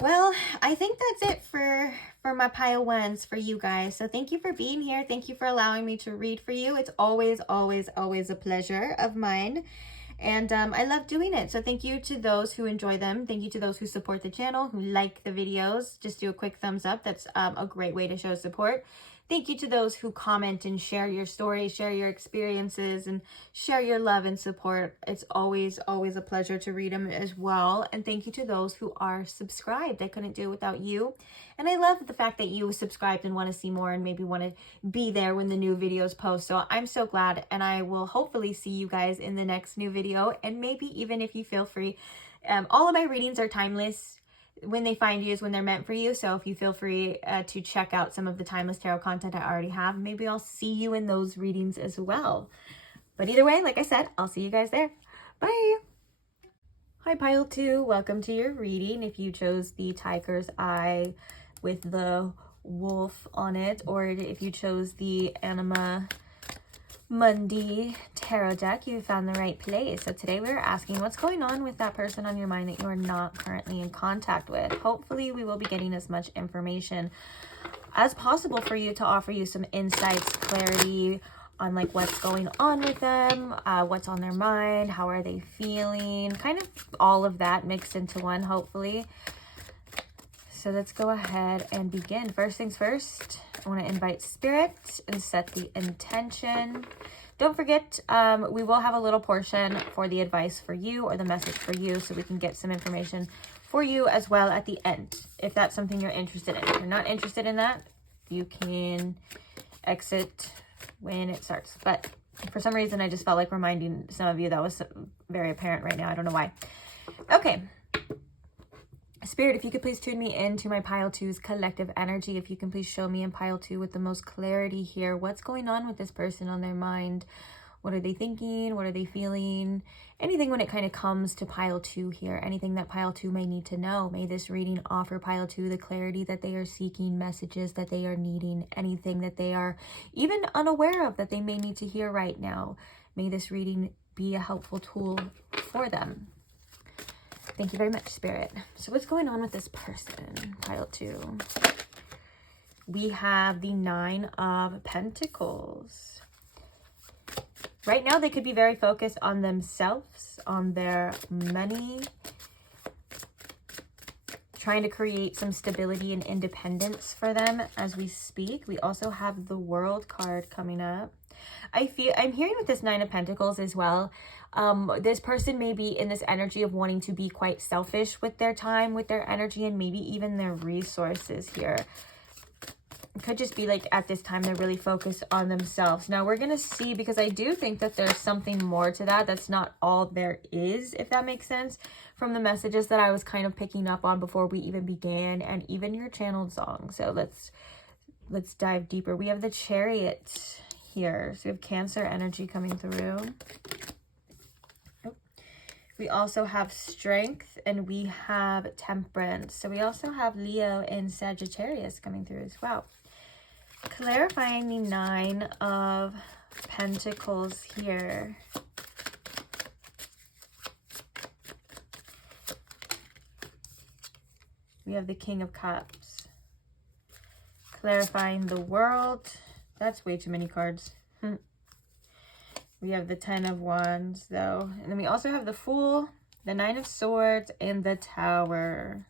Well, I think that's it for my pile ones for you guys. So thank you for being here. Thank you for allowing me to read for you. It's always, always, always a pleasure of mine. And I love doing it. So thank you to those who enjoy them. Thank you to those who support the channel, who like the videos. Just do a quick thumbs up. That's a great way to show support. Thank you to those who comment and share your stories, share your experiences, and share your love and support. It's always, always a pleasure to read them as well. And thank you to those who are subscribed. I couldn't do it without you. And I love the fact that you subscribed and want to see more and maybe want to be there when the new videos post. So I'm so glad, and I will hopefully see you guys in the next new video. And maybe even if you feel free, all of my readings are timeless. When they find you is when they're meant for you. So if you feel free to check out some of the timeless tarot content I already have, maybe I'll see you in those readings as well. But either way, like I said, I'll see you guys there. Bye. Hi, Pile 2. Welcome to your reading. If you chose the tiger's eye with the wolf on it, or if you chose the anima mundi tarot deck, you found the right place. So today we're asking what's going on with that person on your mind that you are not currently in contact with. Hopefully we will be getting as much information as possible for you to offer you some insights, clarity on like what's going on with them, what's on their mind, how are they feeling, kind of all of that mixed into one, hopefully. So let's go ahead and begin. First things first, I want to invite Spirit and set the intention. Don't forget, we will have a little portion for the advice for you or the message for you, so we can get some information for you as well at the end, if that's something you're interested in. If you're not interested in that, you can exit when it starts. But for some reason, I just felt like reminding some of you that was very apparent right now. I don't know why. Okay. Spirit, if you could please tune me into my pile 2's collective energy. If you can please show me in pile 2 with the most clarity here. What's going on with this person on their mind? What are they thinking? What are they feeling? Anything when it kind of comes to pile 2 here. Anything that pile 2 may need to know. May this reading offer pile 2 the clarity that they are seeking, messages that they are needing, anything that they are even unaware of that they may need to hear right now. May this reading be a helpful tool for them. Thank you very much, Spirit. So what's going on with this person? Pile 2. We have the 9 of Pentacles. Right now, they could be very focused on themselves, on their money, trying to create some stability and independence for them as we speak. We also have the World card coming up. I'm hearing with this 9 of Pentacles as well. This person may be in this energy of wanting to be quite selfish with their time, with their energy, and maybe even their resources here. It could just be like at this time they're really focused on themselves. Now we're going to see, because I do think that there's something more to that. That's not all there is, if that makes sense, from the messages that I was kind of picking up on before we even began, and even your channeled song. So let's dive deeper. We have the Chariot here. So we have Cancer energy coming through. We also have Strength, and we have Temperance. So we also have Leo and Sagittarius coming through as well. Clarifying the 9 of Pentacles here. We have the King of Cups. Clarifying the World. That's way too many cards. We have the 10 of Wands, though. And then we also have the Fool, the 9 of Swords, and the Tower.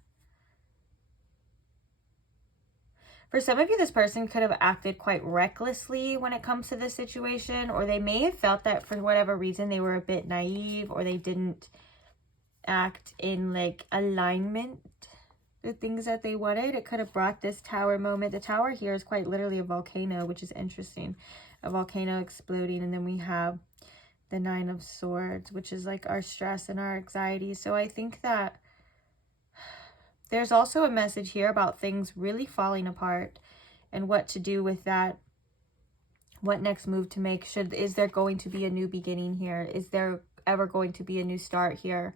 For some of you, this person could have acted quite recklessly when it comes to this situation, or they may have felt that for whatever reason they were a bit naive, or they didn't act in like alignment with things that they wanted. It could have brought this Tower moment. The Tower here is quite literally a volcano, which is interesting. A volcano exploding. And then we have the 9 of Swords, which is like our stress and our anxiety. So I think that there's also a message here about things really falling apart and what to do with that. What next move to make? Is there going to be a new beginning here? Is there ever going to be a new start here?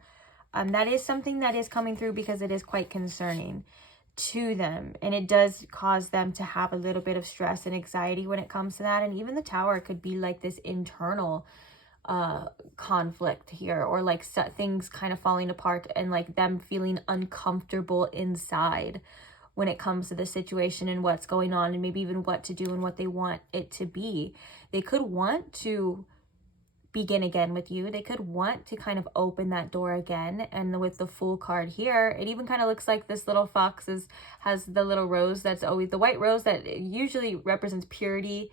That is something that is coming through, because it is quite concerning to them, and it does cause them to have a little bit of stress and anxiety when it comes to that. And even the Tower could be like this internal conflict here, or like things kind of falling apart and like them feeling uncomfortable inside when it comes to the situation and what's going on, and maybe even what to do and what they want it to be. They could want to begin again with you. They could want to kind of open that door again. And with the Fool card here, it even kind of looks like this little fox has the little rose that's always the white rose that usually represents purity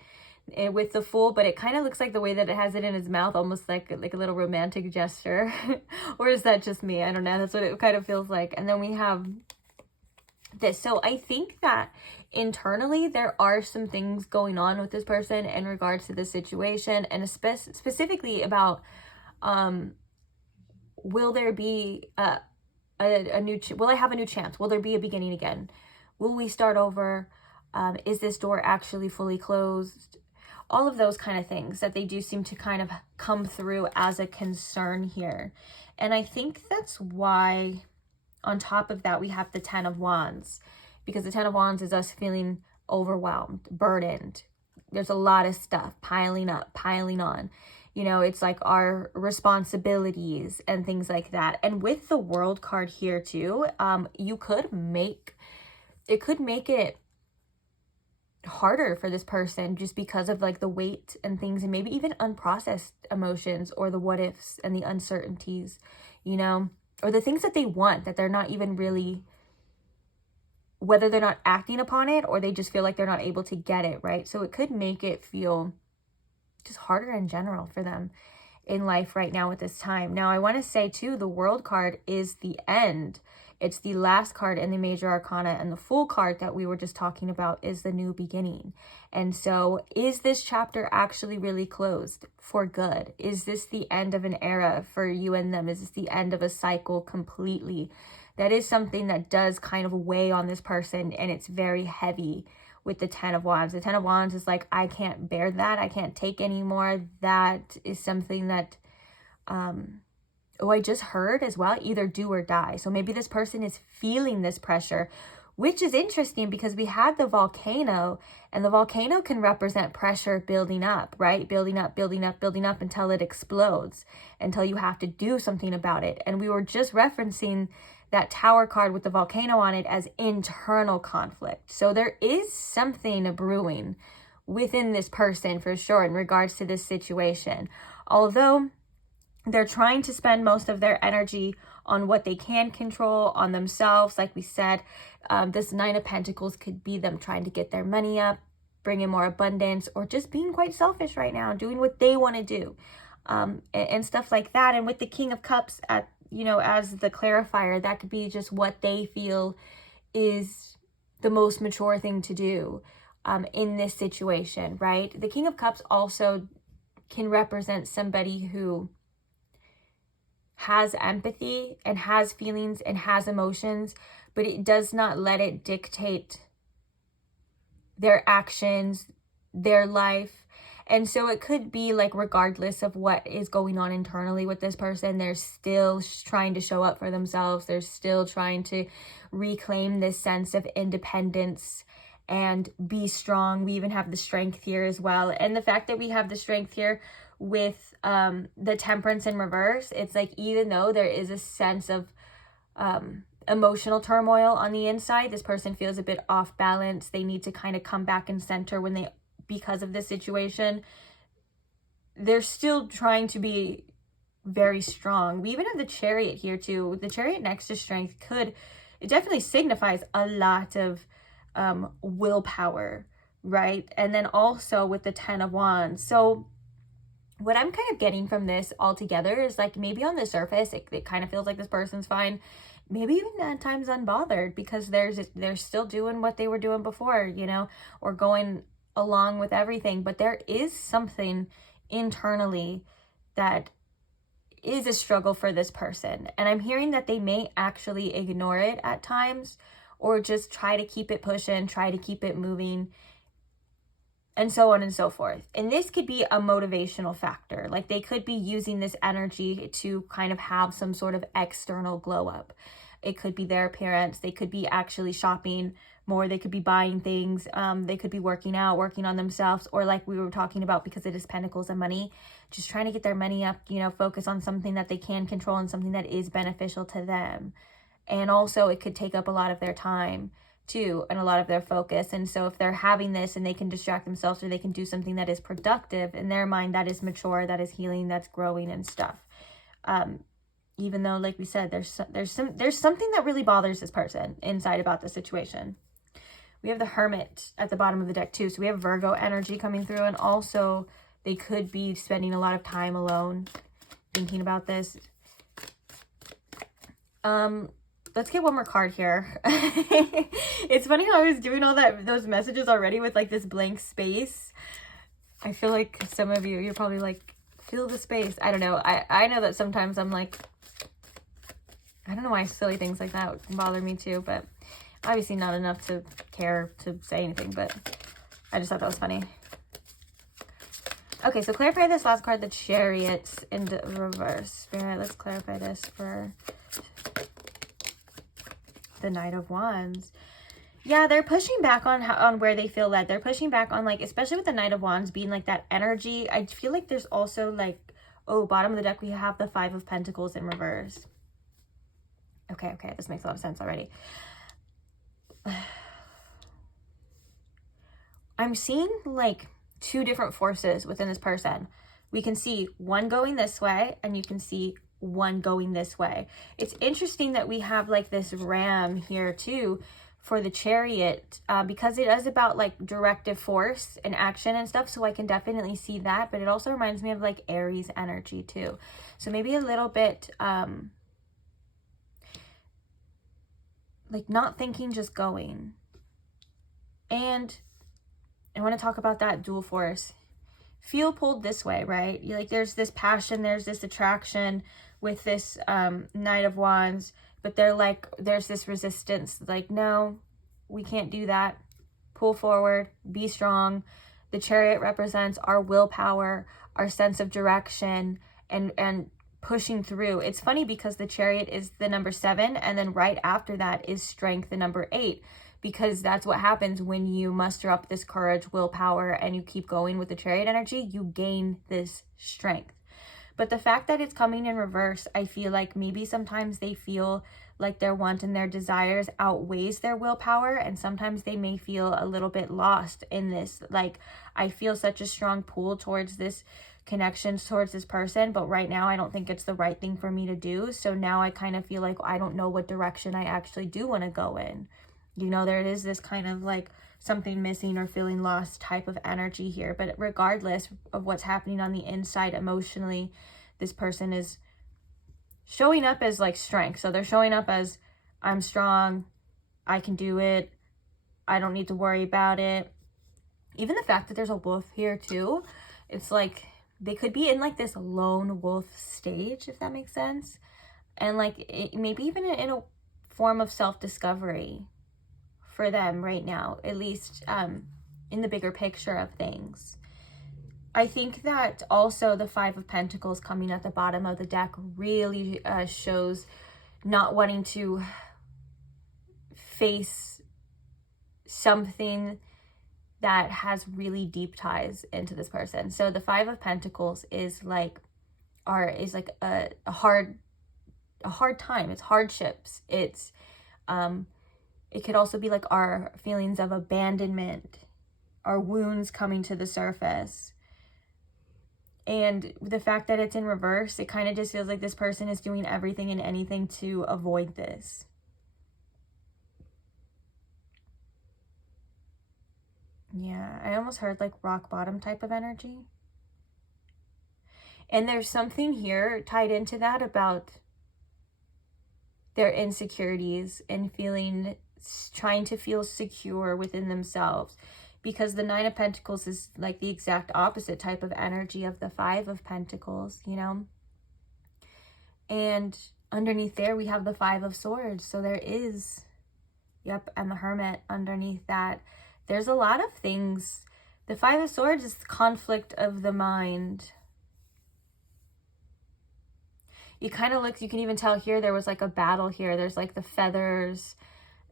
with the Fool, but it kind of looks like the way that it has it in his mouth, almost like a little romantic gesture. Or is that just me? I don't know. That's what it kind of feels like. And then we have this. So I think that internally there are some things going on with this person in regards to this situation, and specifically about will there be will I have a new chance? Will there be a beginning again? Will we start over? Is this door actually fully closed? All of those kind of things that they do seem to kind of come through as a concern here. And I think that's why on top of that we have the 10 of Wands, because the 10 of Wands is us feeling overwhelmed, burdened. There's a lot of stuff piling up, piling on. You know, it's like our responsibilities and things like that. And with the World card here too, it could make it harder for this person just because of like the weight and things, and maybe even unprocessed emotions, or the what ifs and the uncertainties, you know, or the things that they want that they're not even really, whether they're not acting upon it or they just feel like they're not able to get it, right? So it could make it feel just harder in general for them in life right now at this time. Now, I want to say too, the World card is the end. It's the last card in the major arcana, and the full card that we were just talking about is the new beginning. And so is this chapter actually really closed for good? Is this the end of an era for you and them? Is this the end of a cycle completely? That is something that does kind of weigh on this person, and it's very heavy with the 10 of Wands. The 10 of Wands is like, I can't bear that. I can't take anymore. That is something that, I just heard as well, either do or die. So maybe this person is feeling this pressure, which is interesting because we had the volcano, and the volcano can represent pressure building up, right? Building up, building up, building up until it explodes, until you have to do something about it. And we were just referencing that Tower card with the volcano on it as internal conflict. So there is something brewing within this person for sure in regards to this situation. Although they're trying to spend most of their energy on what they can control, on themselves. Like we said, this 9 of Pentacles could be them trying to get their money up, bring in more abundance, or just being quite selfish right now, doing what they want to do, and stuff like that. And with the King of Cups at, as the clarifier, that could be just what they feel is the most mature thing to do in this situation, right? The King of Cups also can represent somebody who has empathy and has feelings and has emotions, but it does not let it dictate their actions, their life. And so it could be like, regardless of what is going on internally with this person, they're still trying to show up for themselves. They're still trying to reclaim this sense of independence and be strong. We even have the Strength here as well. And the fact that we have the Strength here with the Temperance in reverse, it's like, even though there is a sense of emotional turmoil on the inside, this person feels a bit off balance. They need to kind of come back and center because of this situation. They're still trying to be very strong. We even have the Chariot here too. The Chariot next to Strength it definitely signifies a lot of willpower, right? And then also with the 10 of Wands. So what I'm kind of getting from this altogether is like, maybe on the surface, it kind of feels like this person's fine. Maybe even at times unbothered, because they're still doing what they were doing before, or going along with everything. But there is something internally that is a struggle for this person. And I'm hearing that they may actually ignore it at times, or just try to keep it pushing, try to keep it moving, and so on and so forth. And this could be a motivational factor. Like, they could be using this energy to kind of have some sort of external glow up. It could be their appearance. They could be actually shopping more. They could be buying things. They could be working out, working on themselves, or like we were talking about, because it is Pentacles and money, just trying to get their money up, focus on something that they can control and something that is beneficial to them. And also it could take up a lot of their time too, and a lot of their focus. And so if they're having this and they can distract themselves, or they can do something that is productive in their mind, that is mature, that is healing, that's growing and stuff. Even though, like we said, there's something that really bothers this person inside about the situation. We have the Hermit at the bottom of the deck too. So we have Virgo energy coming through, and also they could be spending a lot of time alone thinking about this. Let's get one more card here. It's funny how I was doing those messages already with like this blank space. I feel like some of you're probably like, fill the space. I don't know. I know that sometimes I'm like, I don't know why silly things like that can bother me too, but obviously not enough to care to say anything, but I just thought that was funny. Okay, so clarify this last card, the Chariot in reverse. Spirit, let's clarify this for the Knight of Wands. Yeah, they're pushing back on where they feel led. They're pushing back on, like, especially with the Knight of Wands being like that energy. I feel like there's also like, bottom of the deck, we have the 5 of Pentacles in reverse. Okay, this makes a lot of sense already. I'm seeing like 2 different forces within this person. We can see one going this way, and you can see one going this way. It's interesting that we have like this ram here too for the Chariot, because it is about like directive force and action and stuff. So I can definitely see that, but it also reminds me of like Aries energy too. So maybe a little bit, like not thinking, just going. And I want to talk about that dual force. Feel pulled this way, right? You're like, there's this passion, there's this attraction with this Knight of Wands, but they're like, there's this resistance, like, no, we can't do that. Pull forward, be strong. The Chariot represents our willpower, our sense of direction, and pushing through. It's funny because the Chariot is the number 7, and then right after that is Strength, the number 8, because that's what happens when you muster up this courage, willpower, and you keep going with the Chariot energy. You gain this strength. But the fact that it's coming in reverse, I feel like maybe sometimes they feel like their want and their desires outweighs their willpower, and sometimes they may feel a little bit lost in this. Like, I feel such a strong pull towards this connection, towards this person, but right now I don't think it's the right thing for me to do. So now I kind of feel like I don't know what direction I actually do want to go in. You know, there is this kind of like something missing or feeling lost type of energy here. But regardless of what's happening on the inside emotionally, this person is showing up as like strength. So they're showing up as, I'm strong, I can do it, I don't need to worry about it. Even the fact that there's a wolf here too, it's like they could be in like this lone wolf stage, if that makes sense. And like maybe even in a form of self-discovery for them right now, at least in the bigger picture of things. I think that also the 5 of Pentacles coming at the bottom of the deck really shows not wanting to face something that has really deep ties into this person. So the 5 of Pentacles is like a hard time. It's hardships. It's it could also be like our feelings of abandonment, our wounds coming to the surface. And the fact that it's in reverse, it kind of just feels like this person is doing everything and anything to avoid this. Yeah, I almost heard like rock bottom type of energy. And there's something here tied into that about their insecurities and trying to feel secure within themselves. Because the 9 of Pentacles is like the exact opposite type of energy of the 5 of Pentacles, you know? And underneath there, we have the 5 of Swords. So there is, yep, and the Hermit underneath that. There's a lot of things. The 5 of Swords is conflict of the mind. It kind of looks, you can even tell here, there was like a battle here. There's like the feathers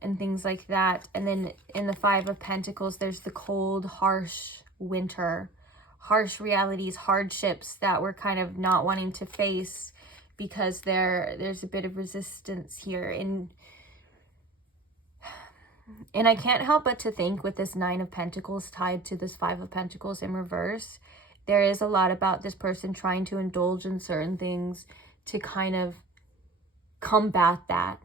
and things like that. And then in the 5 of Pentacles, there's the cold, harsh winter, harsh realities, hardships that we're kind of not wanting to face because there's a bit of resistance here. And I can't help but to think with this 9 of Pentacles tied to this 5 of Pentacles in reverse, there is a lot about this person trying to indulge in certain things to kind of combat that.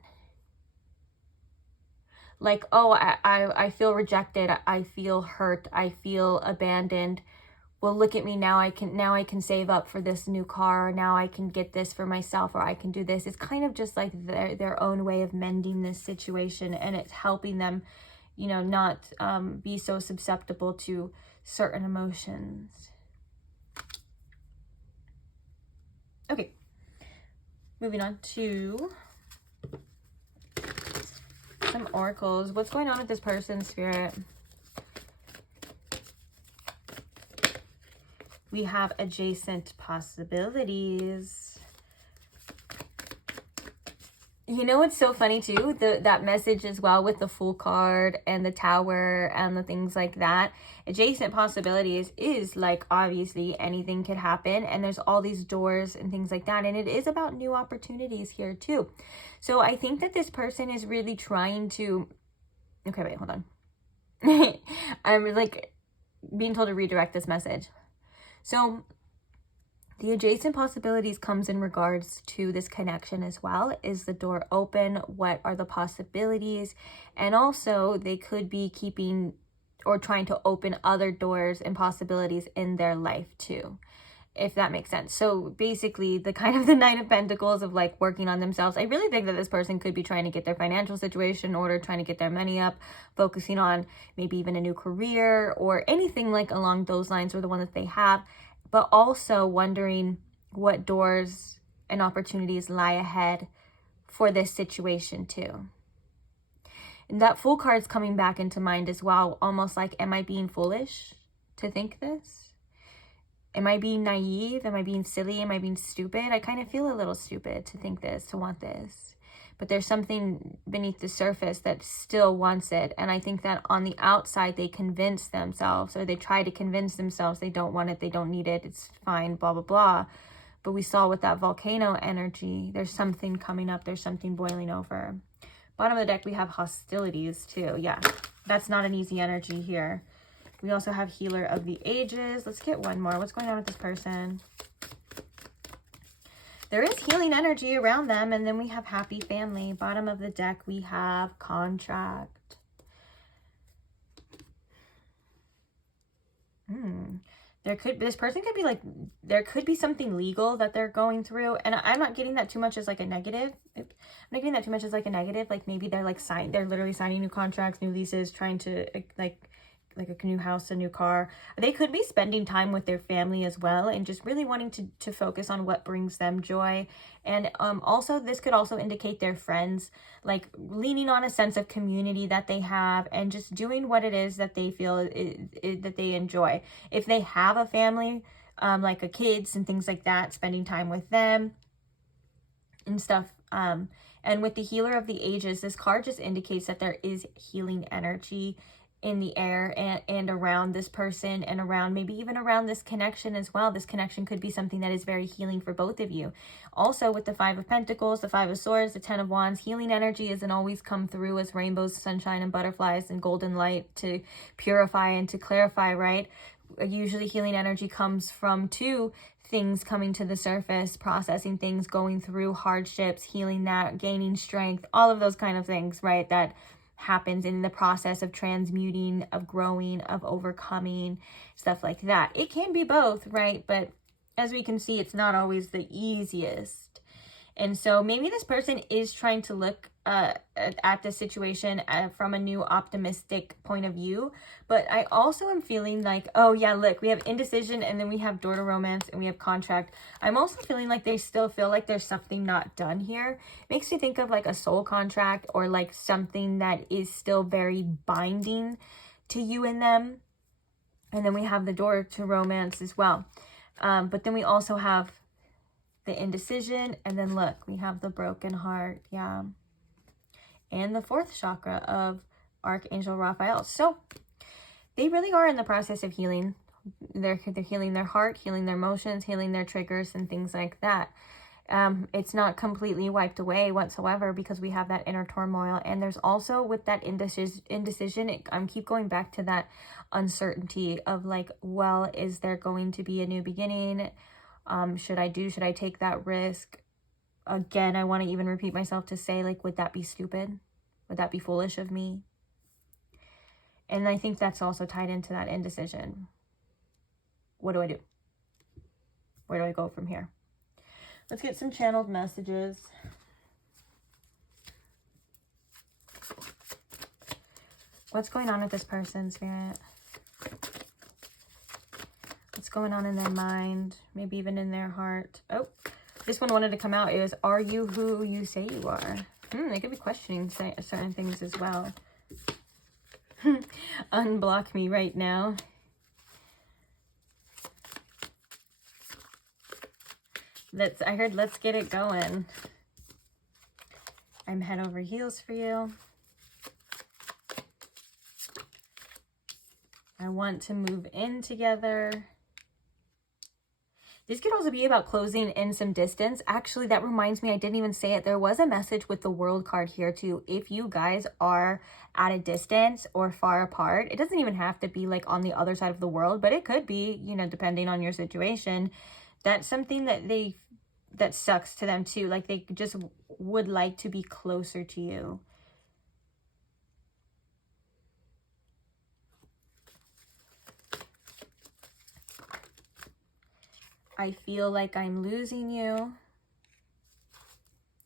Like, oh, I feel rejected, I feel hurt, I feel abandoned. Well, look at me now, I can save up for this new car, now I can get this for myself, or I can do this. It's kind of just like their own way of mending this situation, and it's helping them, you know, not be so susceptible to certain emotions. Okay, moving on to some oracles. What's going on with this person's spirit? We have adjacent possibilities. You know what's so funny too? That message as well with the Fool card and the Tower and the things like that. Adjacent possibilities is like obviously anything could happen, and there's all these doors and things like that, and it is about new opportunities here too. So I think that this person is really trying to, okay, wait, hold on. I'm like being told to redirect this message. So the adjacent possibilities comes in regards to this connection as well. Is the door open? What are the possibilities? And also they could be keeping or trying to open other doors and possibilities in their life too. if that makes sense. So basically the kind of the Nine of Pentacles of like working on themselves. I really think that this person could be trying to get their financial situation in order, trying to get their money up, focusing on maybe even a new career or anything like along those lines, or the one that they have, but also wondering what doors and opportunities lie ahead for this situation too. And that Fool card's coming back into mind as well, almost like, am I being foolish to think this? Am I being naive? Am I being silly? Am I being stupid? I kind of feel a little stupid to think this, to want this. But there's something beneath the surface that still wants it. And I think that on the outside, they convince themselves, or they try to convince themselves they don't want it, they don't need it, it's fine, blah, blah, blah. But we saw with that volcano energy, there's something coming up, there's something boiling over. Bottom of the deck, we have hostilities too. Yeah, that's not an easy energy here. We also have Healer of the Ages. Let's get one more. What's going on with this person? There is healing energy around them. And then we have Happy Family. Bottom of the deck, we have Contract. This person could be like, there could be something legal that they're going through. And I'm not getting that too much as like a negative. I'm not getting that too much as like a negative. Like maybe they're like they're literally signing new contracts, new leases, trying to like a new house, a new car. They could be spending time with their family as well, and just really wanting to focus on what brings them joy. And also this could also indicate their friends, like leaning on a sense of community that they have, and just doing what it is that they feel that they enjoy. If they have a family, like a kids and things like that, spending time with them and stuff. And with the Healer of the Ages, this card just indicates that there is healing energy in the air and around this person, and around maybe even around this connection as well. This connection could be something that is very healing for both of you. Also with the Five of Pentacles, the Five of Swords, the Ten of Wands, healing energy isn't always come through as rainbows, sunshine, and butterflies and golden light to purify and to clarify, right? Usually healing energy comes from two things coming to the surface, processing things, going through hardships, healing that, gaining strength, all of those kind of things, right? That happens in the process of transmuting, of growing, of overcoming, stuff like that. It can be both, right? But as we can see, it's not always the easiest. And so maybe this person is trying to look at the situation from a new optimistic point of view. But I also am feeling like, oh yeah, look, we have indecision, and then we have door to romance, and we have contract. I'm also feeling like they still feel like there's something not done here. Makes me think of like a soul contract, or like something that is still very binding to you and them. And then we have the door to romance as well. But then we also have the indecision, and then look, we have the broken heart, yeah, and the fourth chakra of Archangel Raphael. So they really are in the process of healing. They're healing their heart, healing their emotions, healing their triggers and things like that. It's not completely wiped away whatsoever, because we have that inner turmoil. And there's also with that indecision, I keep going back to that uncertainty of like, well, is there going to be a new beginning? Should I take that risk? Again, I want to even repeat myself to say, like, would that be stupid? Would that be foolish of me? And I think that's also tied into that indecision. What do I do? Where do I go from here? Let's get some channeled messages. What's going on with this person, Spirit? What's going on in their mind? Maybe even in their heart. Oh, this one wanted to come out. It was, are you who you say you are? They could be questioning certain things as well. Unblock me right now. I heard let's get it going. I'm head over heels for you. I want to move in together. This could also be about closing in some distance. Actually, that reminds me, I didn't even say it. There was a message with the World card here too. If you guys are at a distance or far apart, it doesn't even have to be like on the other side of the world, but it could be, you know, depending on your situation. That's something that sucks to them too. Like they just would like to be closer to you. I feel like I'm losing you.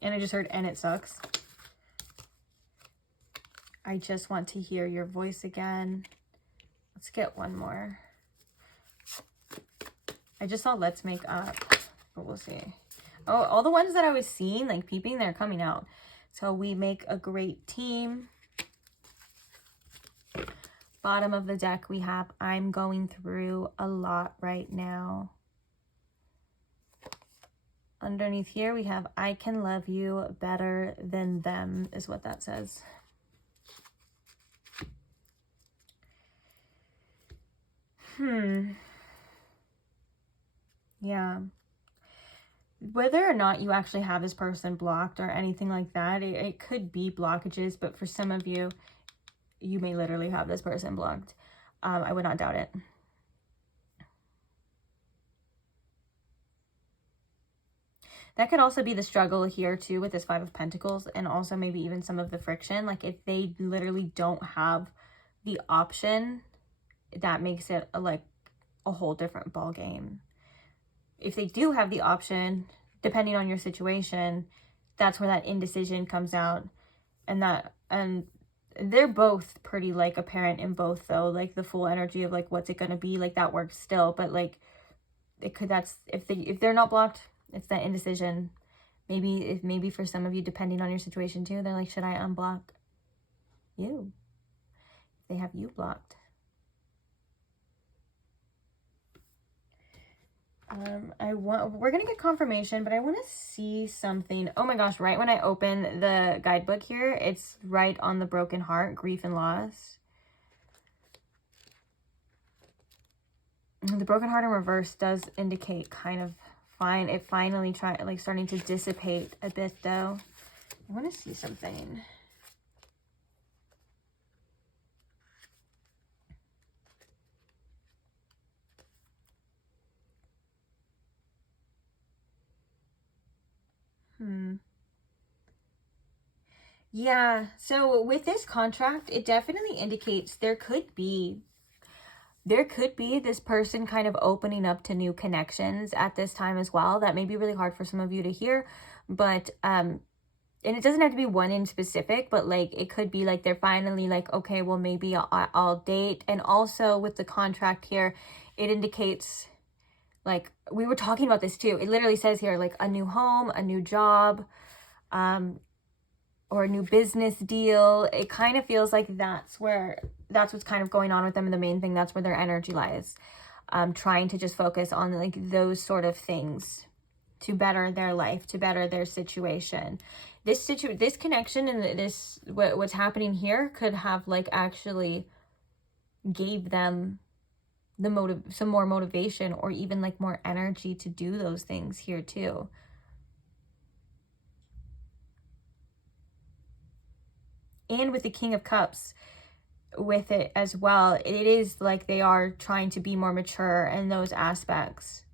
And I just heard, and it sucks. I just want to hear your voice again. Let's get one more. I just saw let's make up, but we'll see. Oh, all the ones that I was seeing, like peeping, they're coming out. So we make a great team. Bottom of the deck, we have I'm going through a lot right now. Underneath here, we have I can love you better than them, is what that says. Yeah. Whether or not you actually have this person blocked or anything like that, it could be blockages, but for some of you, you may literally have this person blocked. I would not doubt it. That could also be the struggle here too with this Five of Pentacles, and also maybe even some of the friction. Like if they literally don't have the option, that makes it like a whole different ball game. If they do have the option, depending on your situation, that's where that indecision comes out. And they're both pretty like apparent in both though, like the full energy of like what's it gonna be, like that works still, but like it could, that's if they're not blocked, it's that indecision. Maybe for some of you, depending on your situation too, they're like, should I unblock you if they have you blocked? We're gonna get confirmation, but I want to see something. Oh my gosh, right when I open the guidebook here, it's right on the broken heart, grief and loss. The broken heart in reverse does indicate kind of fine. It finally starting to dissipate a bit though. I want to see something. Yeah, so with this contract, it definitely indicates there could be this person kind of opening up to new connections at this time as well. That may be really hard for some of you to hear, but and it doesn't have to be one in specific, but like it could be like they're finally like, okay, well maybe I'll date. And also with the contract here, it indicates, like we were talking about this too, it literally says here like a new home, a new job, or a new business deal. It kind of feels like that's what's kind of going on with them. And the main thing, that's where their energy lies. Trying to just focus on like those sort of things to better their life, to better their situation. This connection and this, what's happening here could have like actually gave them some more motivation, or even like more energy to do those things here too. And with the King of Cups with it as well, it is like they are trying to be more mature in those aspects.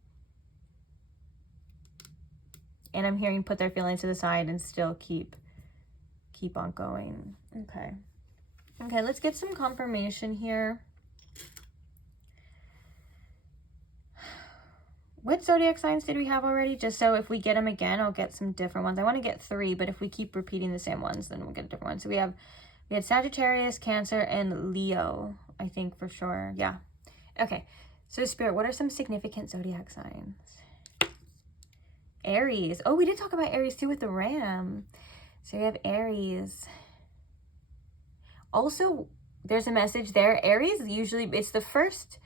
And I'm hearing put their feelings to the side and still keep on going. Okay, let's get some confirmation here. What zodiac signs did we have already? Just so if we get them again, I'll get some different ones. I want to get 3, but if we keep repeating the same ones, then we'll get a different one. So we had Sagittarius, Cancer, and Leo, I think for sure. Yeah. Okay. So Spirit, what are some significant zodiac signs? Aries. Oh, we did talk about Aries too with the ram. So we have Aries. Also, there's a message there. Aries, usually it's the first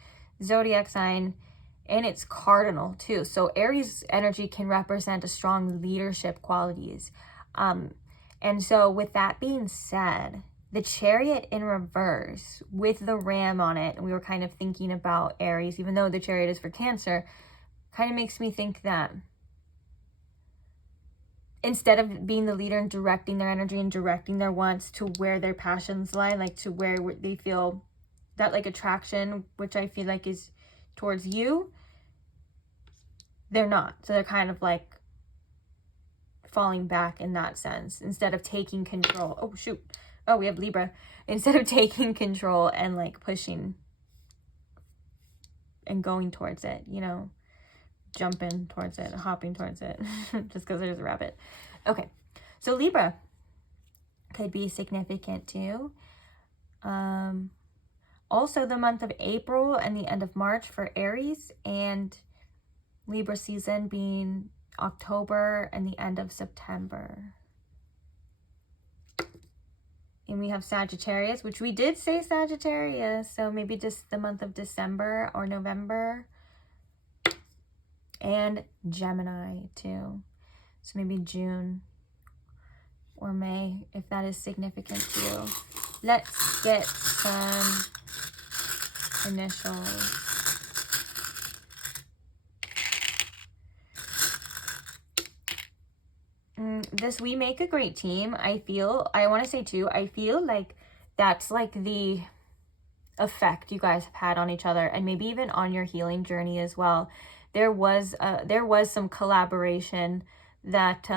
zodiac sign, and it's cardinal too. So Aries energy can represent a strong leadership qualities. And so with that being said, the Chariot in reverse with the ram on it, and we were kind of thinking about Aries, even though the Chariot is for Cancer, kind of makes me think that instead of being the leader and directing their energy and directing their wants to where their passions lie, like to where they feel that like attraction, which I feel like is towards you, they're not. So they're kind of like falling back in that sense instead of taking control. Oh shoot. Oh, we have Libra. Instead of taking control and like pushing and going towards it, you know, jumping towards it, hopping towards it, just because there's a rabbit. Okay, so Libra could be significant too. Also the month of April and the end of March for Aries, and Libra season being October and the end of September. And we have Sagittarius, which we did say Sagittarius, so maybe just the month of December or November. And Gemini too, so maybe June or May, if that is significant to you. Let's get some initials. This we make a great team. I want to say too, I feel like that's like the effect you guys have had on each other, and maybe even on your healing journey as well. There was some collaboration that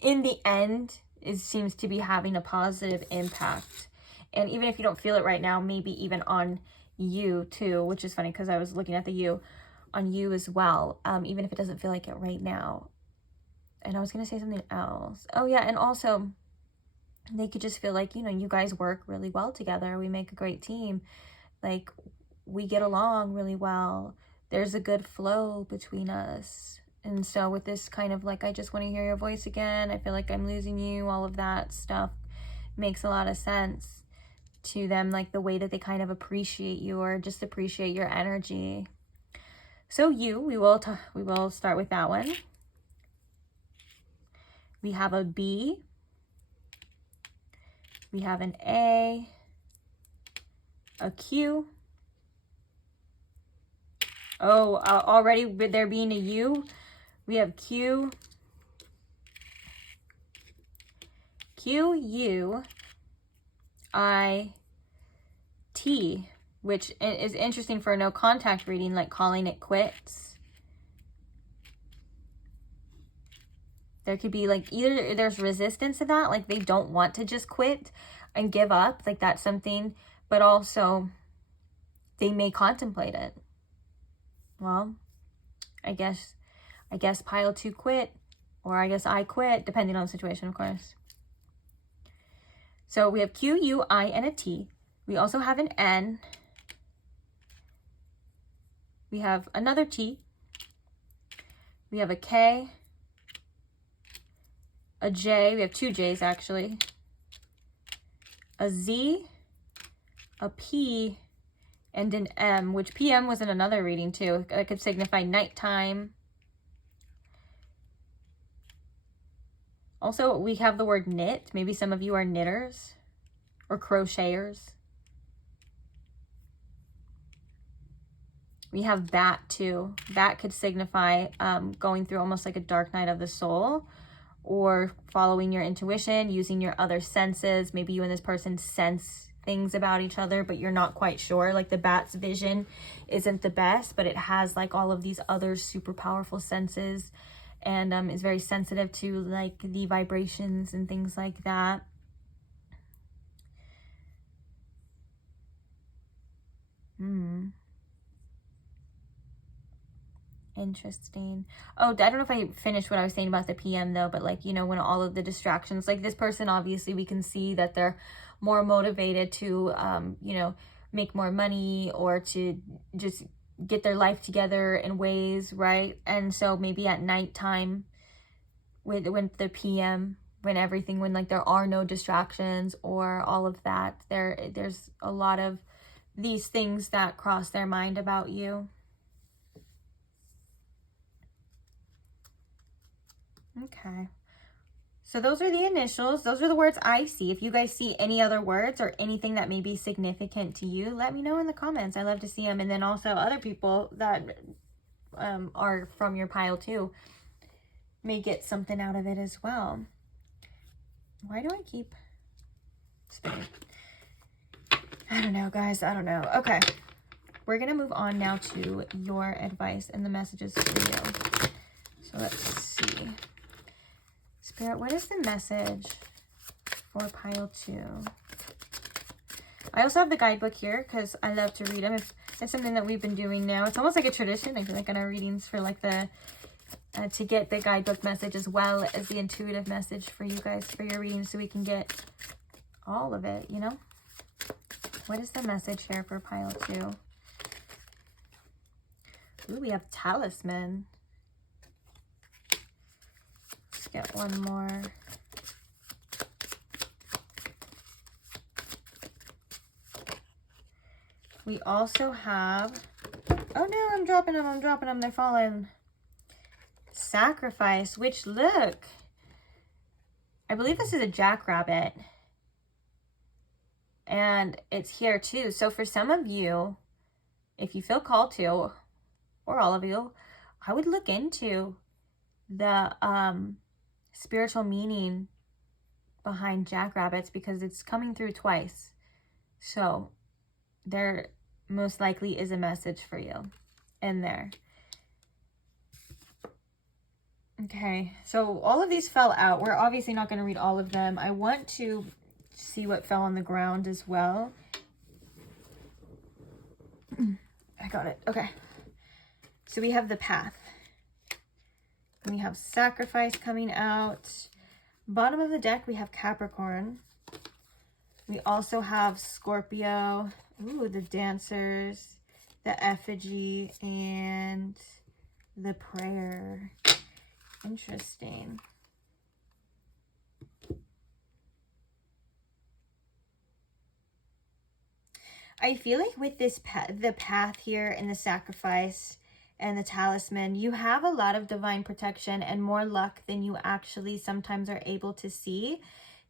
in the end it seems to be having a positive impact. And even if you don't feel it right now, maybe even on you too, which is funny because I was looking at the you on you as well, even if it doesn't feel like it right now. And I was going to say something else. Oh yeah, and also they could just feel like, you know, you guys work really well together. We make a great team. Like, we get along really well. There's a good flow between us. And so with this kind of like, I just want to hear your voice again, I feel like I'm losing you, all of that stuff makes a lot of sense to them, like the way that they kind of appreciate you or just appreciate your energy. So we will start with that one. We have a B, we have an A, a Q. Oh, already with there being a U, we have Q, U, I, T, which is interesting for a no contact reading, like calling it quits. There could be like either there's resistance to that, like they don't want to just quit and give up, like that's something, but also they may contemplate it. Well, I guess pile 2 quit, or I guess I quit, depending on the situation, of course. So we have Q, U, I, and a T. We also have an N. We have another T. We have a K, a J. We have 2 J's actually. A Z, a P, and an M, which PM was in another reading too. It could signify nighttime. Also, we have the word knit. Maybe some of you are knitters or crocheters. We have bat too. Bat could signify going through almost like a dark night of the soul, or following your intuition, using your other senses. Maybe you and this person sense things about each other, but you're not quite sure. Like the bat's vision isn't the best, but it has like all of these other super powerful senses, and is very sensitive to like the vibrations and things like that. Interesting. Oh, I don't know if I finished what I was saying about the PM though, but like, you know, when all of the distractions, like this person, obviously we can see that they're more motivated to, you know, make more money or to just get their life together in ways, right? And so maybe at nighttime when the PM, when like there are no distractions or all of that, there's a lot of these things that cross their mind about you. Okay, so those are the initials. Those are the words I see. If you guys see any other words or anything that may be significant to you, let me know in the comments. I love to see them. And then also other people that are from your pile too may get something out of it as well. Why do I keep spinning? I don't know, guys. I don't know. Okay, we're going to move on now to your advice and the messages for you. So let's see. Spirit, what is the message for pile 2? I also have the guidebook here because I love to read them. If It's something that we've been doing now. It's almost like a tradition, I feel like, in our readings for like the, to get the guidebook message as well as the intuitive message for you guys for your readings, so we can get all of it, you know? What is the message here for pile 2? Ooh, we have talisman. Let's get one more. We also have, oh no, I'm dropping them, they're falling. Sacrifice, which, look, I believe this is a jackrabbit. And it's here too. So for some of you, if you feel called to, or all of you, I would look into the spiritual meaning behind jackrabbits, because it's coming through twice. So there most likely is a message for you in there. Okay, so all of these fell out. We're obviously not going to read all of them. I want to see what fell on the ground as well. I got it. Okay. So we have the path. We have sacrifice coming out. Bottom of the deck, we have Capricorn. We also have Scorpio. Ooh, the dancers, the effigy, and the prayer. Interesting. I feel like with this the path here and the sacrifice and the talisman, you have a lot of divine protection and more luck than you actually sometimes are able to see.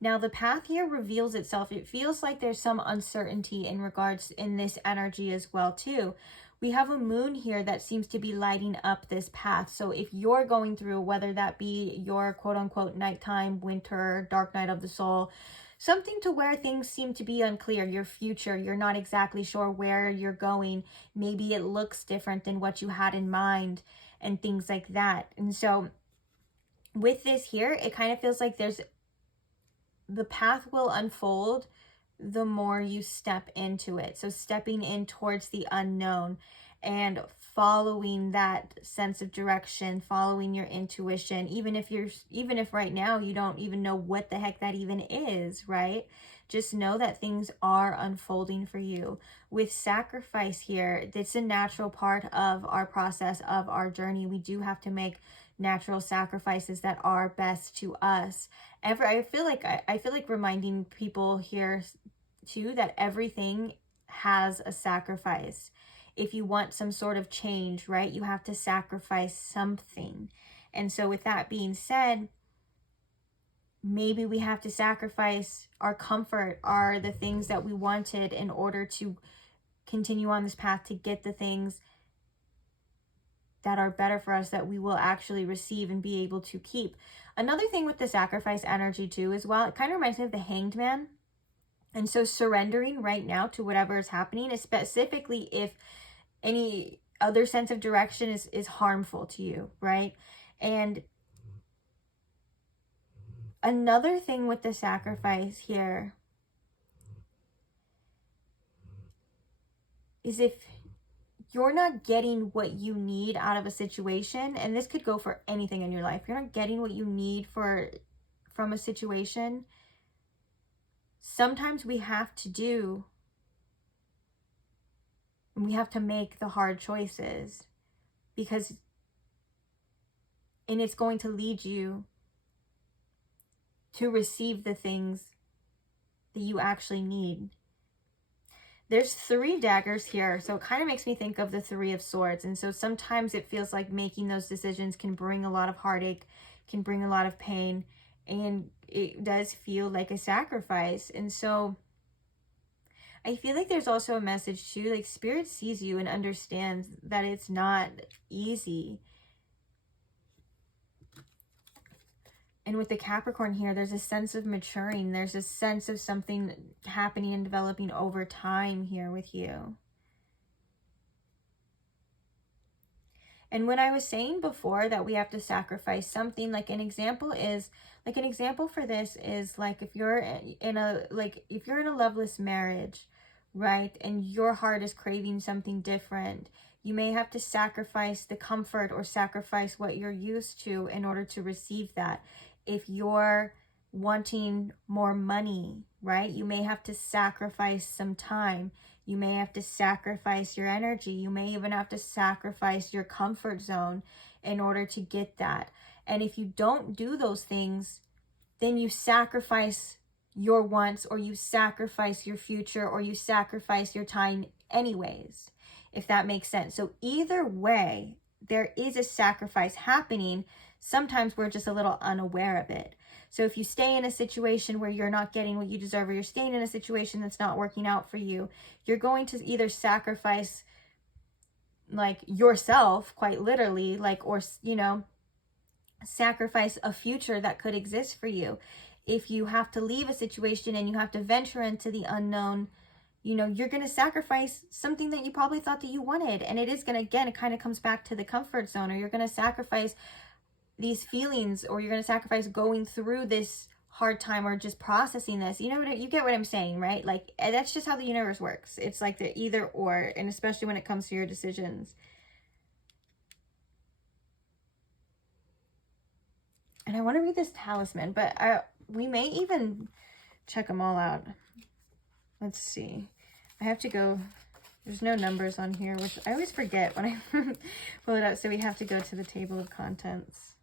Now the path here reveals itself. It feels like there's some uncertainty in regards in this energy as well too. We have a moon here that seems to be lighting up this path. So if you're going through, whether that be your quote unquote nighttime, winter, dark night of the soul, something to where things seem to be unclear, your future, you're not exactly sure where you're going. Maybe it looks different than what you had in mind and things like that. And so with this here, it kind of feels like the path will unfold the more you step into it. So stepping in towards the unknown and following that sense of direction, following your intuition, even if right now you don't even know what the heck that even is, right? Just know that things are unfolding for you. With sacrifice here, it's a natural part of our process, of our journey. We do have to make natural sacrifices that are best to us. I feel like reminding people here too that everything has a sacrifice. If you want some sort of change, right, you have to sacrifice something. And so with that being said, maybe we have to sacrifice our comfort, the things that we wanted, in order to continue on this path to get the things that are better for us, that we will actually receive and be able to keep. Another thing with the sacrifice energy too as well, it kind of reminds me of the Hanged Man. And so surrendering right now to whatever is happening, specifically if any other sense of direction is harmful to you, right? And another thing with the sacrifice here is if you're not getting what you need out of a situation, and this could go for anything in your life, you're not getting what you need from a situation, sometimes we have to make the hard choices, and it's going to lead you to receive the things that you actually need. There's 3 daggers here, so it kind of makes me think of the 3 of Swords. And so sometimes it feels like making those decisions can bring a lot of heartache, can bring a lot of pain, and it does feel like a sacrifice. And so I feel like there's also a message too, like Spirit sees you and understands that it's not easy. And with the Capricorn here, there's a sense of maturing. There's a sense of something happening and developing over time here with you. And when I was saying before that we have to sacrifice something, like an example for this is like if you're in a loveless marriage, right? And your heart is craving something different. You may have to sacrifice the comfort or sacrifice what you're used to in order to receive that. If you're wanting more money, right? You may have to sacrifice some time. You may have to sacrifice your energy. You may even have to sacrifice your comfort zone in order to get that. And if you don't do those things, then you sacrifice your wants, or you sacrifice your future, or you sacrifice your time anyways, if that makes sense. So either way, there is a sacrifice happening. Sometimes we're just a little unaware of it. So if you stay in a situation where you're not getting what you deserve, or you're staying in a situation that's not working out for you, you're going to either sacrifice like yourself, quite literally, like, or, you know, sacrifice a future that could exist for you. If you have to leave a situation and you have to venture into the unknown, you know, you're going to sacrifice something that you probably thought that you wanted. And it is going to, again, it kind of comes back to the comfort zone, or you're going to sacrifice these feelings, or you're going to sacrifice going through this hard time, or just processing this. You know what, you get what I'm saying, right? Like, that's just how the universe works. It's like the either or, and especially when it comes to your decisions. And I want to read this talisman, but we may even check them all out. Let's see. I have to go. There's no numbers on here, which I always forget when I pull it out. So we have to go to the table of contents.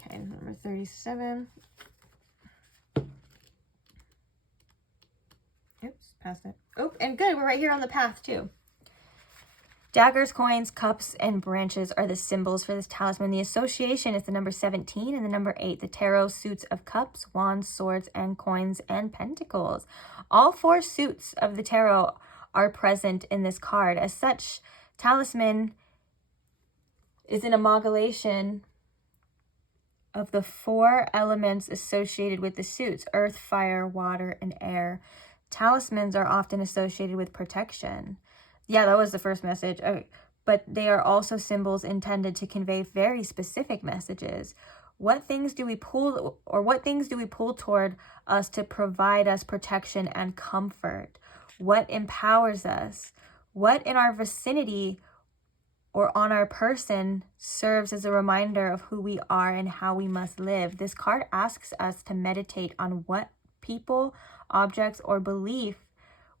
Okay, number 37. Oops, passed it. Oh, and good. We're right here on the path too. Daggers, coins, cups, and branches are the symbols for this talisman. The association is the number 17 and the number 8. The tarot suits of cups, wands, swords, and coins, and pentacles. All 4 suits of the tarot are present in this card. As such, talisman is an amalgamation of the 4 elements associated with the suits: earth, fire, water, and air. Talismans are often associated with protection. Yeah, that was the first message. Okay. But they are also symbols intended to convey very specific messages. What things do we pull toward us to provide us protection and comfort? What empowers us? What in our vicinity or on our person serves as a reminder of who we are and how we must live? This card asks us to meditate on what people, objects, or belief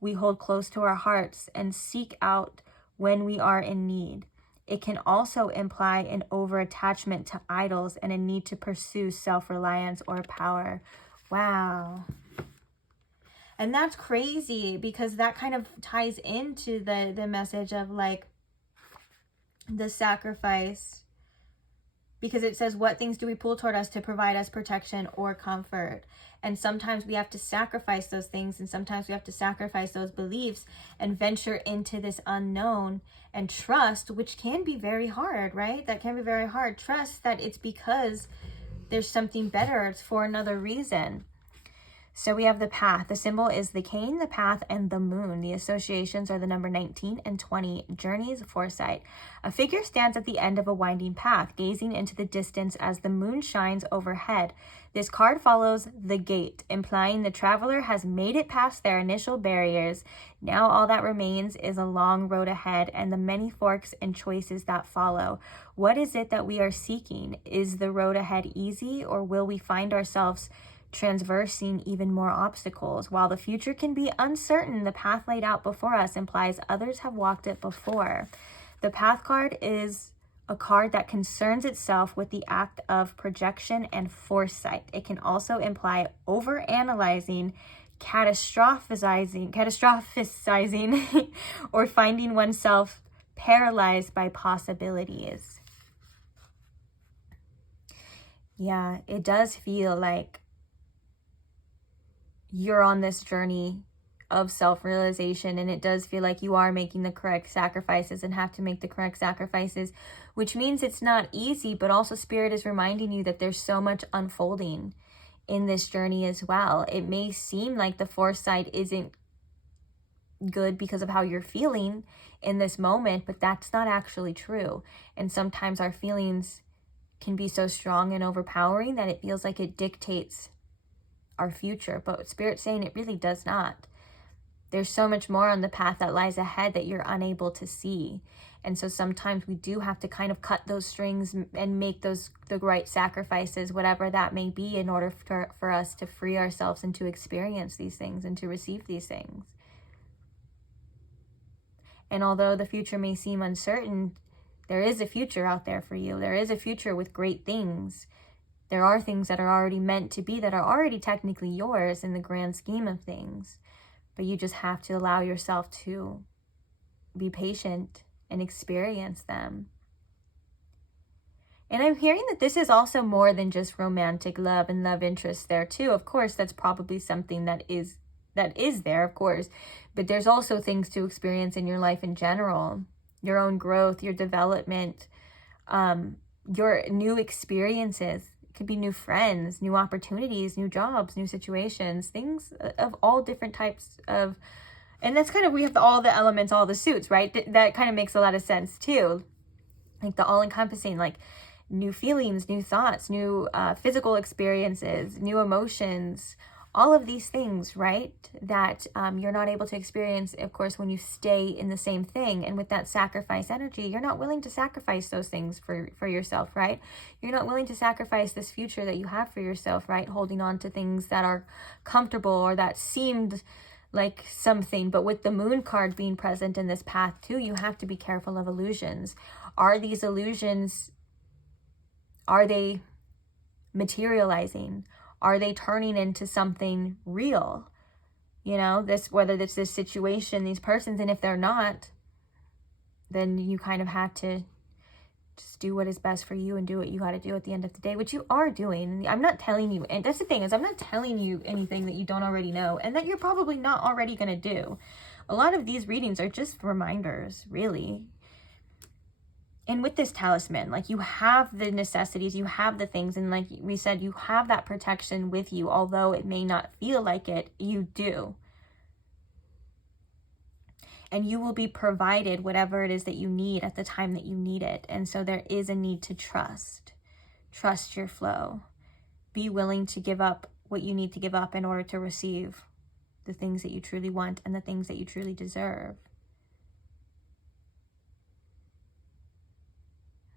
we hold close to our hearts and seek out when we are in need. It can also imply an over-attachment to idols and a need to pursue self-reliance or power. Wow. And that's crazy, because that kind of ties into the message of like the sacrifice, because it says, what things do we pull toward us to provide us protection or comfort? And sometimes we have to sacrifice those things, and sometimes we have to sacrifice those beliefs and venture into this unknown and trust, which can be very hard, right? That can be very hard. Trust that it's because there's something better. It's for another reason. So we have the path. The symbol is the cane, the path, and the moon. The associations are the number 19 and 20. Journeys, foresight. A figure stands at the end of a winding path, gazing into the distance as the moon shines overhead. This card follows the gate, implying the traveler has made it past their initial barriers. Now all that remains is a long road ahead and the many forks and choices that follow. What is it that we are seeking? Is the road ahead easy, or will we find ourselves transversing even more obstacles? While the future can be uncertain, the path laid out before us implies others have walked it before. The path card is a card that concerns itself with the act of projection and foresight. It can also imply overanalyzing, catastrophizing, or finding oneself paralyzed by possibilities. Yeah, it does feel like you're on this journey of self-realization, and it does feel like you are making the correct sacrifices and have to make the correct sacrifices, which means it's not easy, but also Spirit is reminding you that there's so much unfolding in this journey as well. It may seem like the foresight isn't good because of how you're feeling in this moment, but that's not actually true. And sometimes our feelings can be so strong and overpowering that it feels like it dictates our future, but Spirit's saying it really does not. There's so much more on the path that lies ahead that you're unable to see. And so sometimes we do have to kind of cut those strings and make the right sacrifices, whatever that may be, in order for us to free ourselves and to experience these things and to receive these things. And although the future may seem uncertain, there is a future out there for you. There is a future with great things. There are things that are already meant to be, that are already technically yours in the grand scheme of things. But you just have to allow yourself to be patient and experience them. And I'm hearing that this is also more than just romantic love and love interest there too. Of course, that's probably something that is there, of course. But there's also things to experience in your life in general. Your own growth, your development, your new experiences. Could be new friends, new opportunities, new jobs, new situations, things of all different types of, and that's kind of, we have all the elements, all the suits, right? That kind of makes a lot of sense too. Like the all-encompassing, like new feelings, new thoughts, new physical experiences, new emotions, all of these things, right? That you're not able to experience, of course, when you stay in the same thing. And with that sacrifice energy, you're not willing to sacrifice those things for yourself, right? You're not willing to sacrifice this future that you have for yourself, right? Holding on to things that are comfortable or that seemed like something. But with the moon card being present in this path too, you have to be careful of illusions. Are these illusions, are they materializing? Are they turning into something real? You know, whether it's this situation, these persons, and if they're not, then you kind of have to just do what is best for you and do what you got to do at the end of the day, which you are doing. I'm not telling you, and that's the thing, is I'm not telling you anything that you don't already know and that you're probably not already going to do. A lot of these readings are just reminders, really. And with this talisman, like, you have the necessities, you have the things, and like we said, you have that protection with you. Although it may not feel like it, you do. And you will be provided whatever it is that you need at the time that you need it. And so there is a need to trust. Trust your flow. Be willing to give up what you need to give up in order to receive the things that you truly want and the things that you truly deserve.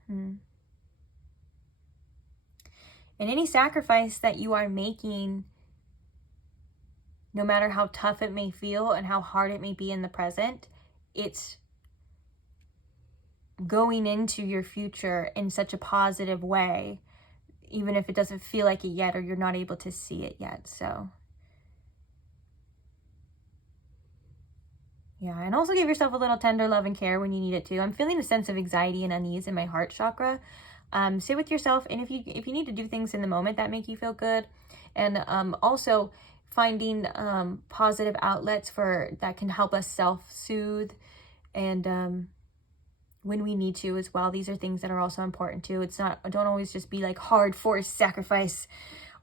And any sacrifice that you are making, no matter how tough it may feel and how hard it may be in the present, it's going into your future in such a positive way, even if it doesn't feel like it yet or you're not able to see it yet. So yeah, and also give yourself a little tender love and care when you need it too. I'm feeling a sense of anxiety and unease in my heart chakra. Sit with yourself, and if you need to do things in the moment that make you feel good, and also finding positive outlets that can help us self-soothe, and when we need to as well. These are things that are also important too. Don't always just be like hard forced sacrifice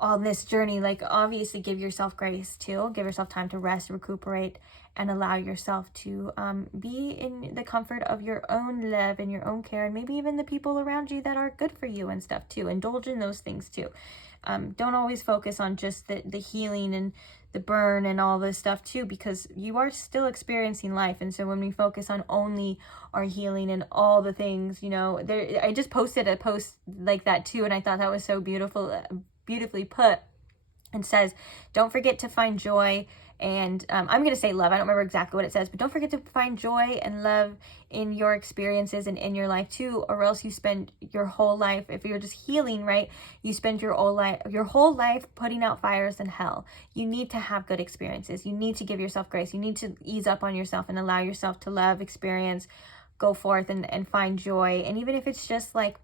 on this journey. Like, obviously give yourself grace too. Give yourself time to rest, recuperate, and allow yourself to be in the comfort of your own love and your own care, and maybe even the people around you that are good for you and stuff too. Indulge in those things too. Don't always focus on just the healing and the burn and all this stuff too, because you are still experiencing life. And so when we focus on only our healing and all the things, you know, I just posted a post like that too, and I thought that was so beautifully put. It says, don't forget to find joy and I'm going to say love. I don't remember exactly what it says, but don't forget to find joy and love in your experiences and in your life too, or else you spend your whole life, if you're just healing, right, you spend your whole life putting out fires in hell. You need to have good experiences. You need to give yourself grace. You need to ease up on yourself and allow yourself to love, experience, go forth and find joy. And even if it's just like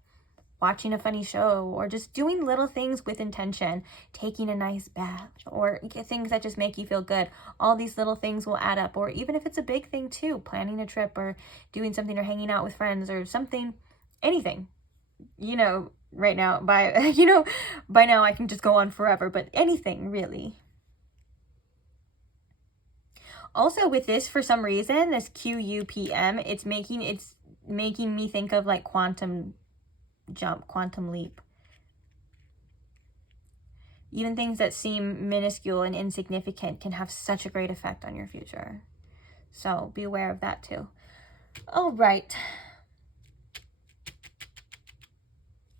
watching a funny show, or just doing little things with intention, taking a nice bath, or things that just make you feel good. All these little things will add up. Or even if it's a big thing too, planning a trip or doing something or hanging out with friends or something, anything, you know, right now, by now I can just go on forever, but anything really. Also with this, for some reason, this QUPM, it's making me think of like quantum leap, Even things that seem minuscule and insignificant can have such a great effect on your future. So be aware of that too. All right.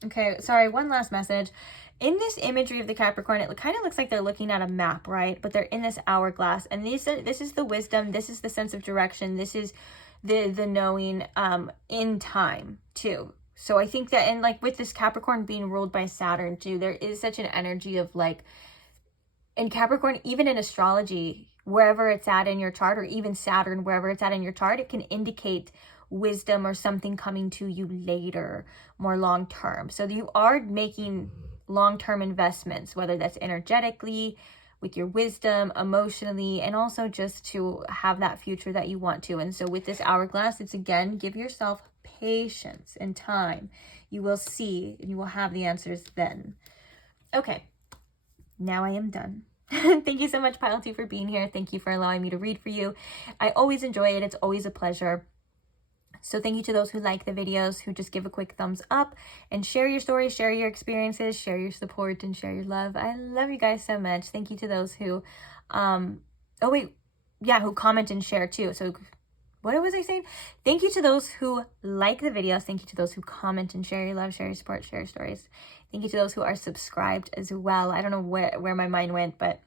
Okay, sorry, one last message. In this imagery of the Capricorn, it kind of looks like they're looking at a map, right? But they're in this hourglass. And this is the wisdom. This is the sense of direction. This is the knowing in time, too. So I think that, and like with this Capricorn being ruled by Saturn, too, there is such an energy of like, in Capricorn, even in astrology, wherever it's at in your chart, or even Saturn, wherever it's at in your chart, it can indicate wisdom or something coming to you later, more long term. So you are making long-term investments, whether that's energetically, with your wisdom, emotionally, and also just to have that future that you want to. And so with this hourglass, it's again, give yourself patience and time. You will see, and you will have the answers then. Okay, now I am done. Thank you so much, Pile 2, for being here. Thank you for allowing me to read for you. I always enjoy it. It's always a pleasure. So thank you to those who like the videos, who just give a quick thumbs up and share your stories, share your experiences, share your support, and share your love. I love you guys so much. Thank you to those who, who comment and share too. So what was I saying? Thank you to those who like the videos. Thank you to those who comment and share your love, share your support, share your stories. Thank you to those who are subscribed as well. I don't know where my mind went, but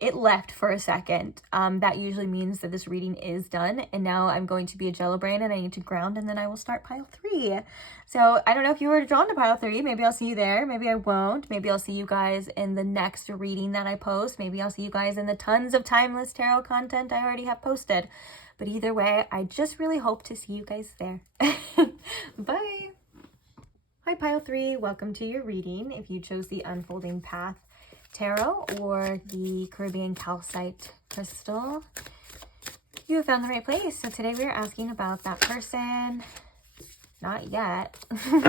it left for a second. That usually means that this reading is done. And now I'm going to be a jello brain and I need to ground, and then I will start pile 3. So I don't know if you were drawn to pile 3. Maybe I'll see you there. Maybe I won't. Maybe I'll see you guys in the next reading that I post. Maybe I'll see you guys in the tons of timeless tarot content I already have posted. But either way, I just really hope to see you guys there. Bye. Hi, pile 3. Welcome to your reading. If you chose the Unfolding Path Tarot or the Caribbean Calcite Crystal, you have found the right place. So today we are asking about that person. Not yet.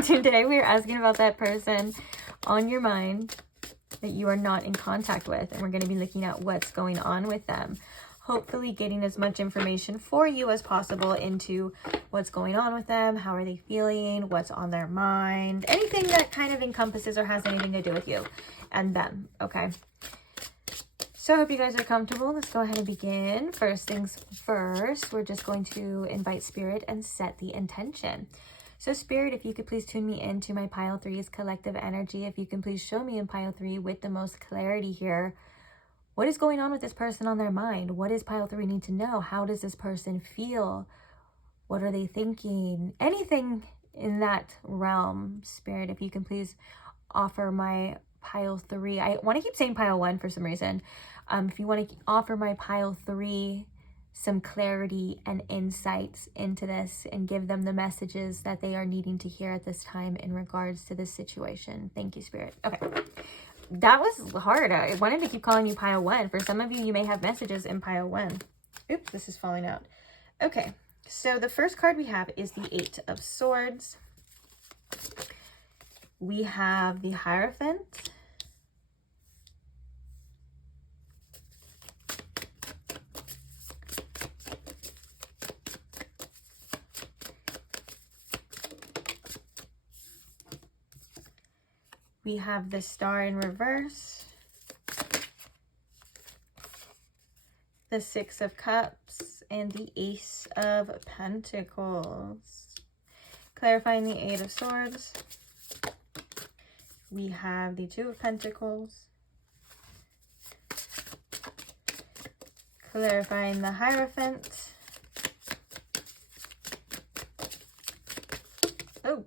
Today we are asking about that person on your mind that you are not in contact with. And we're going to be looking at what's going on with them. Hopefully getting as much information for you as possible into what's going on with them. How are they feeling? What's on their mind? Anything that kind of encompasses or has anything to do with you and them. Okay. So I hope you guys are comfortable. Let's go ahead and begin. First things first, we're just going to invite Spirit and set the intention. So Spirit, if you could please tune me into my pile 3's collective energy. If you can please show me in pile 3 with the most clarity here, what is going on with this person on their mind? What does pile 3 need to know? How does this person feel? What are they thinking? Anything in that realm, Spirit, if you can please offer my pile 3. I want to keep saying pile 1 for some reason. If you want to offer my pile 3 some clarity and insights into this and give them the messages that they are needing to hear at this time in regards to this situation. Thank you, Spirit. Okay. That was hard. I wanted to keep calling you pile 1. For some of you, you may have messages in pile 1. Oops, this is falling out. Okay, so the first card we have is the 8 of Swords. We have the Hierophant. We have the Star in reverse, the 6 of Cups, and the Ace of Pentacles. Clarifying the 8 of Swords, we have the 2 of Pentacles. Clarifying the Hierophant. Oh.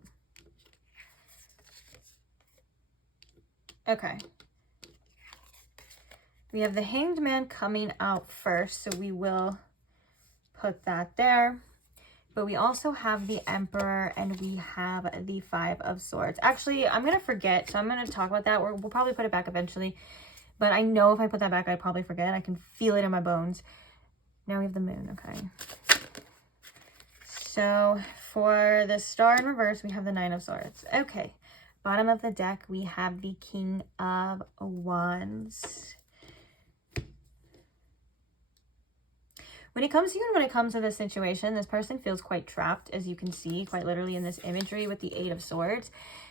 Okay. We have the Hanged Man coming out first, so we will put that there. But we also have the Emperor and we have the 5 of Swords. Actually, I'm going to forget, so I'm going to talk about that. We'll probably put it back eventually. But I know if I put that back, I'd probably forget. I can feel it in my bones. Now we have the Moon, okay. So for the Star in reverse, we have the 9 of Swords. Okay. Bottom of the deck, we have the King of Wands. When it comes to you and when it comes to this situation, this person feels quite trapped, as you can see, quite literally in this imagery with the 8 of Swords.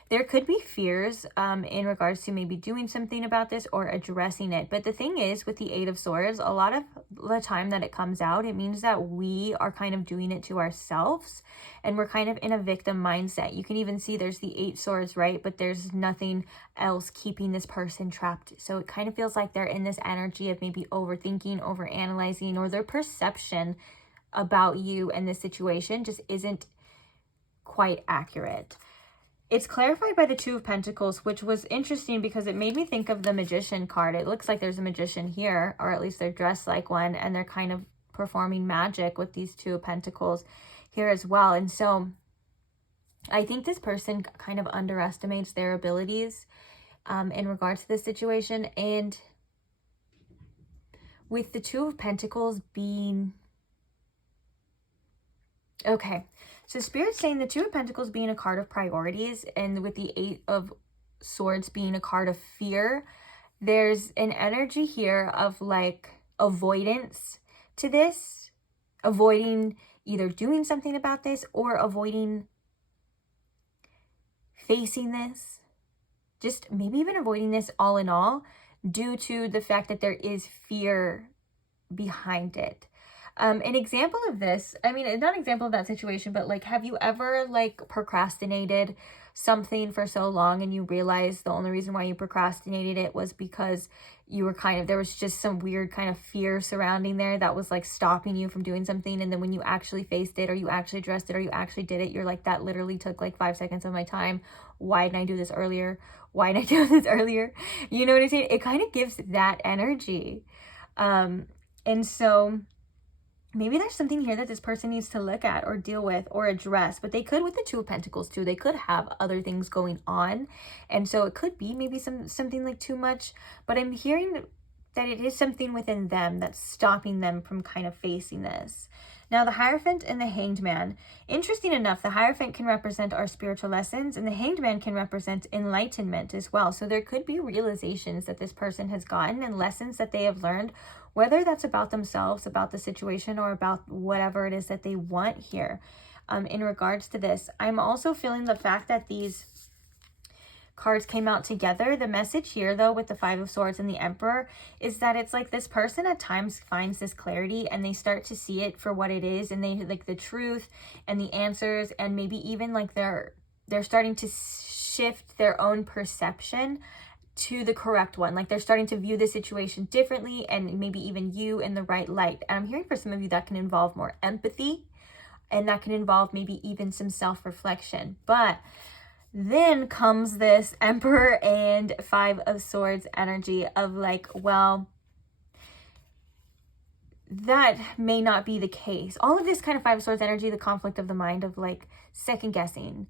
There could be fears in regards to maybe doing something about this or addressing it. But the thing is, with the Eight of Swords, a lot of the time that it comes out, it means that we are kind of doing it to ourselves, and we're kind of in a victim mindset. You can even see there's the Eight Swords, right? But there's nothing else keeping this person trapped. So it kind of feels like they're in this energy of maybe overthinking, overanalyzing, or their perception about you and this situation just isn't quite accurate. It's clarified by the Two of Pentacles, which was interesting because it made me think of the Magician card. It looks like there's a magician here, or at least they're dressed like one, and they're kind of performing magic with these Two of Pentacles here as well. And so I think this person kind of underestimates their abilities in regards to this situation. And with the Two of Pentacles being... Okay, so Spirit's saying the Two of Pentacles being a card of priorities, and with the Eight of Swords being a card of fear, there's an energy here of like avoidance to this, avoiding either doing something about this or avoiding facing this, just maybe even avoiding this all in all, due to the fact that there is fear behind it. An example of this, I mean, not an example of that situation, but like, have you ever like procrastinated something for so long and you realize the only reason why you procrastinated it was because you were there was just some weird kind of fear surrounding there that was like stopping you from doing something, and then when you actually faced it, or you actually addressed it, or you actually did it, you're like, that literally took like 5 seconds of my time. Why didn't I do this earlier? Why didn't I do this earlier? You know what I'm saying? It kind of gives that energy. And so maybe there's something here that this person needs to look at or deal with or address, but they could with the Two of Pentacles too. They could have other things going on. And so it could be maybe something like too much, but I'm hearing that it is something within them that's stopping them from kind of facing this. Now, the Hierophant and the Hanged Man. Interesting enough, the Hierophant can represent our spiritual lessons, and the Hanged Man can represent enlightenment as well. So there could be realizations that this person has gotten and lessons that they have learned, whether that's about themselves, about the situation, or about whatever it is that they want here. In regards to this, I'm also feeling the fact that these cards came out together. The message here, though, with the Five of Swords and the Emperor, is that it's like this person at times finds this clarity and they start to see it for what it is, and they like the truth and the answers, and maybe even like they're starting to shift their own perception to the correct one. Like they're starting to view the situation differently, and maybe even you in the right light. And I'm hearing for some of you that can involve more empathy, and that can involve maybe even some self-reflection. But then comes this Emperor and Five of Swords energy of like, well, that may not be the case. All of this kind of Five of Swords energy, the conflict of the mind of like second guessing,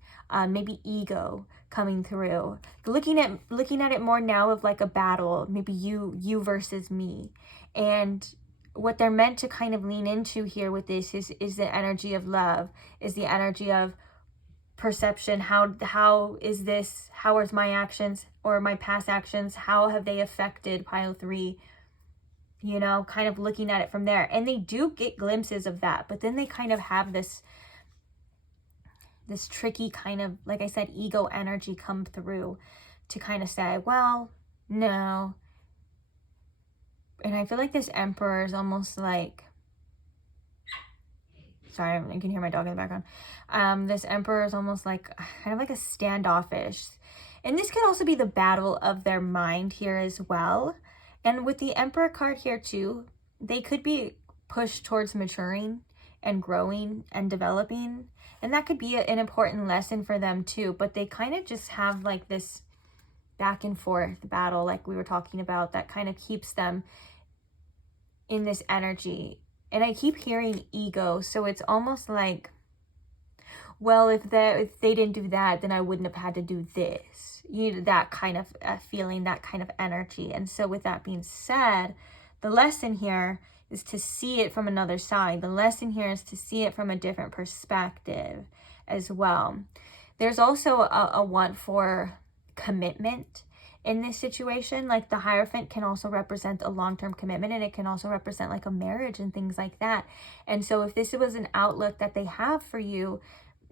maybe ego coming through, looking at it more now of like a battle, maybe you versus me. And what they're meant to kind of lean into here with this is the energy of love, is the energy of perception. How are my actions or my past actions, how have they affected pile 3? You know, kind of looking at it from there. And they do get glimpses of that, but then they kind of have this tricky kind of, like I said, ego energy come through to kind of say, well, no. And I feel like this Emperor is almost like, sorry, I can hear my dog in the background. This Emperor is almost like kind of like a standoffish. And this could also be the battle of their mind here as well. And with the Emperor card here too, they could be pushed towards maturing and growing and developing. And that could be an important lesson for them too. But they kind of just have like this back and forth battle, like we were talking about, that kind of keeps them in this energy. And I keep hearing ego. So it's almost like, well, if they didn't do that, then I wouldn't have had to do this. You know, that kind of feeling, that kind of energy. And so with that being said, the lesson here is to see it from another side. The lesson here is to see it from a different perspective as well. There's also a want for commitment in this situation. Like the Hierophant can also represent a long-term commitment, and it can also represent like a marriage and things like that. And so if this was an outlook that they have for you,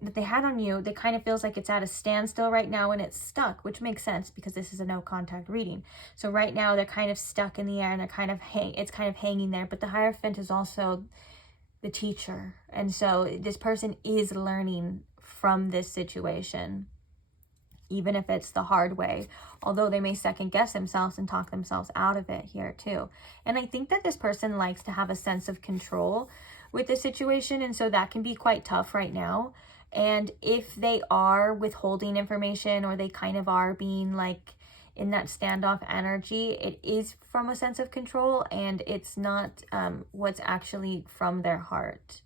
that they had on you, that kind of feels like it's at a standstill right now and it's stuck, which makes sense because this is a no contact reading. So right now they're kind of stuck in the air and they're kind of it's kind of hanging there. But the Hierophant is also the teacher. And so this person is learning from this situation, even if it's the hard way, although they may second guess themselves and talk themselves out of it here too. And I think that this person likes to have a sense of control with the situation, and so that can be quite tough right now. And if they are withholding information, or they kind of are being like in that standoff energy, it is from a sense of control, and it's not what's actually from their heart.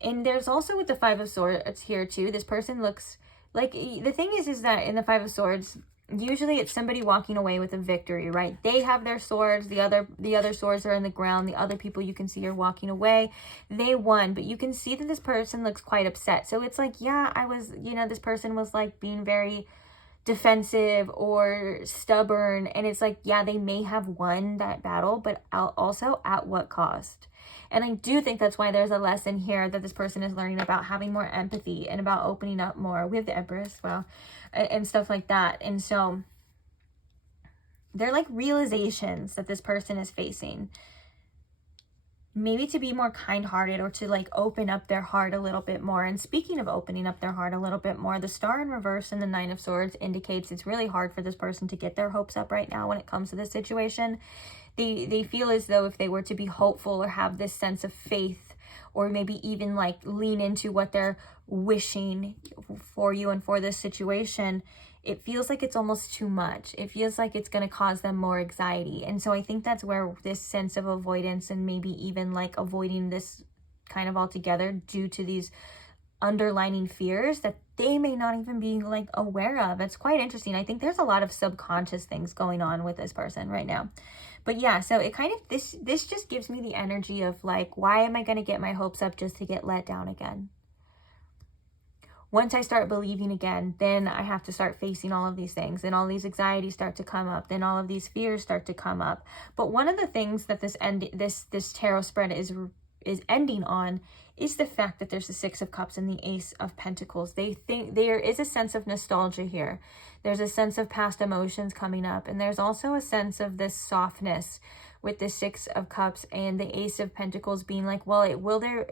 And there's also with the Five of Swords here too, this person looks like, the thing is that in the Five of Swords, usually it's somebody walking away with a victory, right? They have their swords, the other swords are in the ground, the other people you can see are walking away. They won, but you can see that this person looks quite upset. So it's like, yeah, this person was like being very defensive or stubborn, and it's like, yeah, they may have won that battle, but also at what cost? And I do think that's why there's a lesson here that this person is learning about having more empathy and about opening up more. We have the Empress, well, and stuff like that. And so they're like realizations that this person is facing. Maybe to be more kind-hearted, or to like open up their heart a little bit more. And speaking of opening up their heart a little bit more, the Star in reverse and the Nine of Swords indicates it's really hard for this person to get their hopes up right now when it comes to this situation. They feel as though if they were to be hopeful or have this sense of faith, or maybe even like lean into what they're wishing for you and for this situation, it feels like it's almost too much. It feels like it's going to cause them more anxiety. And so I think that's where this sense of avoidance, and maybe even like avoiding this kind of altogether due to these underlining fears that they may not even be like aware of. It's quite interesting. I think there's a lot of subconscious things going on with this person right now. But yeah, so it kind of, this just gives me the energy of like, why am I going to get my hopes up just to get let down again? Once I start believing again, then I have to start facing all of these things, and all these anxieties start to come up, then all of these fears start to come up. But one of the things that this tarot spread is ending on is the fact that there's the Six of Cups and the Ace of Pentacles. They think there is a sense of nostalgia here. There's a sense of past emotions coming up, and there's also a sense of this softness with the Six of Cups and the Ace of Pentacles being like, well, will there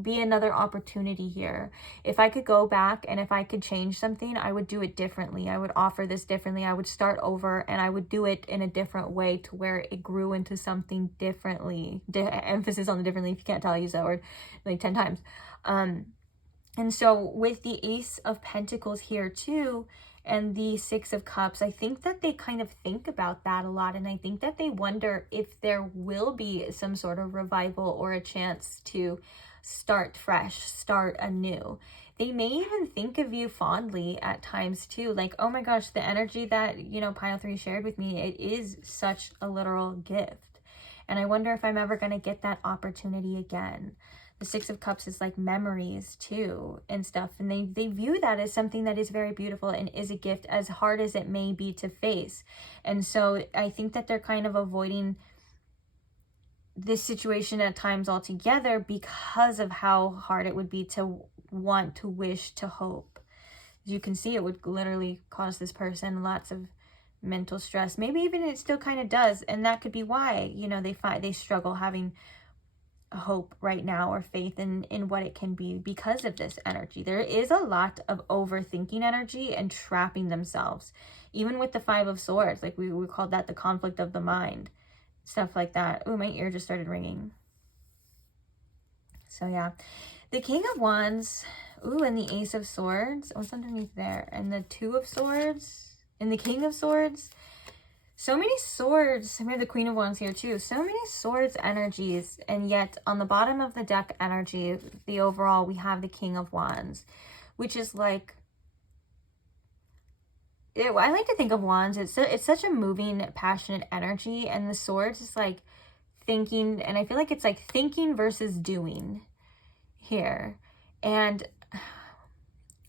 be another opportunity here? If I could go back and if I could change something, I would do it differently. I would offer this differently. I would start over, and I would do it in a different way to where it grew into something differently. Emphasis on the differently. If you can't tell, I use that word like 10 times. And so with the Ace of Pentacles here too, and the Six of Cups, I think that they kind of think about that a lot. And I think that they wonder if there will be some sort of revival or a chance to start fresh, start anew. They may even think of you fondly at times too. Like, oh my gosh, the energy that, Pile 3 shared with me, it is such a literal gift. And I wonder if I'm ever going to get that opportunity again. The Six of Cups is like memories too and stuff. And they view that as something that is very beautiful and is a gift, as hard as it may be to face. And so I think that they're kind of avoiding this situation at times altogether because of how hard it would be to want, to wish, to hope. As you can see, it would literally cause this person lots of mental stress. Maybe even it still kind of does. And that could be why, they struggle having hope right now, or faith in what it can be, because of this energy. There is a lot of overthinking energy and trapping themselves. Even with the Five of Swords, like we called that the conflict of the mind. Stuff like that. Oh, my ear just started ringing. So yeah. The King of Wands. Ooh, and the Ace of Swords. What's underneath there? And the Two of Swords. And the King of Swords. So many swords. We have the Queen of Wands here too. So many swords energies. And yet on the bottom of the deck energy, the overall, we have the King of Wands. Which is like, I like to think of wands, it's such a moving, passionate energy, and the swords is like thinking, and I feel like it's like thinking versus doing here. And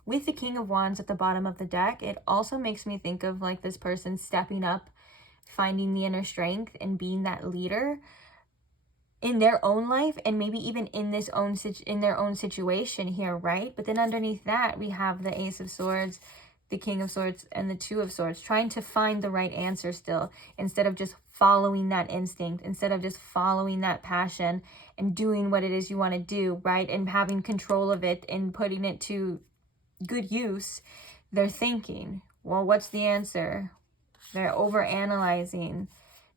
with the King of Wands at the bottom of the deck, it also makes me think of like this person stepping up, finding the inner strength and being that leader. in their own life, and maybe even in their own situation here, right? But then underneath that, we have the Ace of Swords, the King of Swords, and the Two of Swords, trying to find the right answer still, instead of just following that instinct, instead of just following that passion and doing what it is you want to do, right? And having control of it and putting it to good use. They're thinking, well, what's the answer? They're overanalyzing.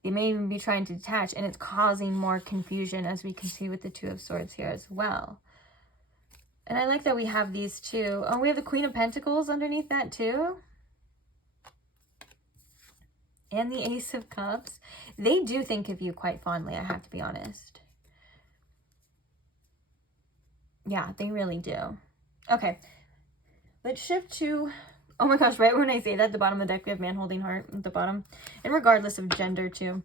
They may even be trying to detach, and it's causing more confusion, as we can see with the Two of Swords here as well. And I like that we have these two. Oh, we have the Queen of Pentacles underneath that too. And the Ace of Cups. They do think of you quite fondly, I have to be honest. Yeah, they really do. Okay, let's shift to... Oh my gosh, right when I say that, at the bottom of the deck, we have man holding heart at the bottom. And regardless of gender, too.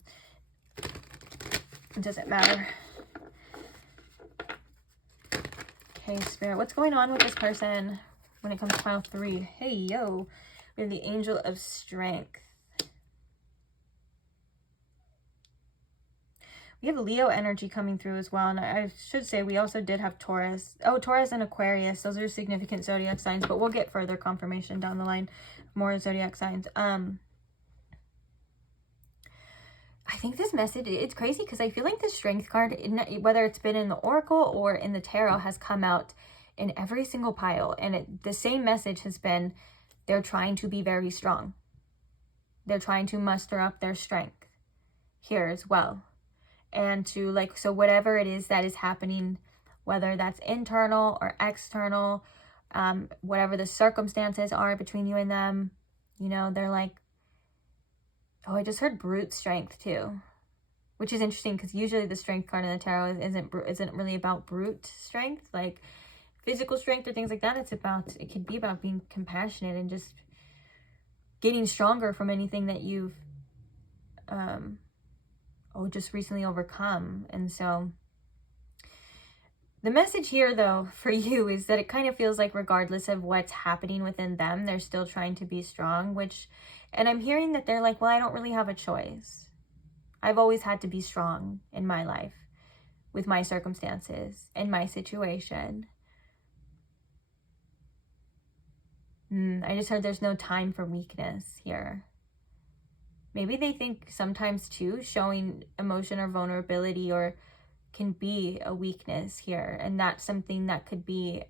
It doesn't matter. Okay, Spirit, what's going on with this person when it comes to pile 3? Hey, yo. We have the Angel of Strength. We have Leo energy coming through as well. And I should say we also did have Taurus. Oh, Taurus and Aquarius. Those are significant zodiac signs. But we'll get further confirmation down the line. More zodiac signs. I think this message, it's crazy because I feel like the Strength card, whether it's been in the Oracle or in the Tarot, has come out in every single pile. And the same message has been, they're trying to be very strong. They're trying to muster up their strength here as well. And to like, so whatever it is that is happening, whether that's internal or external, whatever the circumstances are between you and them, you know, they're like, oh, I just heard brute strength too, which is interesting because usually the Strength card in the tarot isn't really about brute strength, like physical strength or things like that. It could be about being compassionate and just getting stronger from anything that you've just recently overcome. And so the message here though for you is that it kind of feels like regardless of what's happening within them, they're still trying to be strong, and I'm hearing that they're like, well, I don't really have a choice. I've always had to be strong in my life with my circumstances and my situation. I just heard there's no time for weakness here. Maybe they think sometimes too, showing emotion or vulnerability or can be a weakness here. And that's something that could be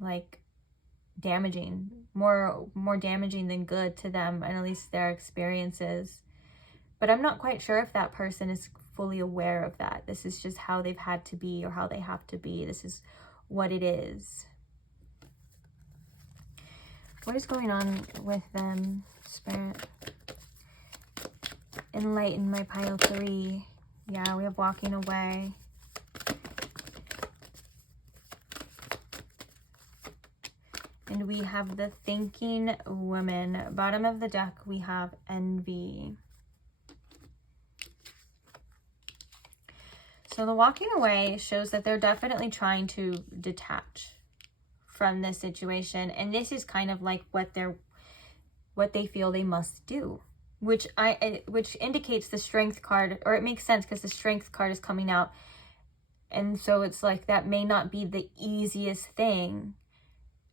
like damaging, more damaging than good to them, and at least their experiences. But I'm not quite sure if that person is fully aware of that. This is just how they've had to be or how they have to be. This is what it is. What is going on with them, Spirit? Enlighten my pile 3. Yeah, we have walking away. And we have the thinking woman. Bottom of the deck, we have envy. So the walking away shows that they're definitely trying to detach from this situation, and this is kind of like what they feel they must do, which indicates the Strength card, or it makes sense because the Strength card is coming out, and so it's like that may not be the easiest thing,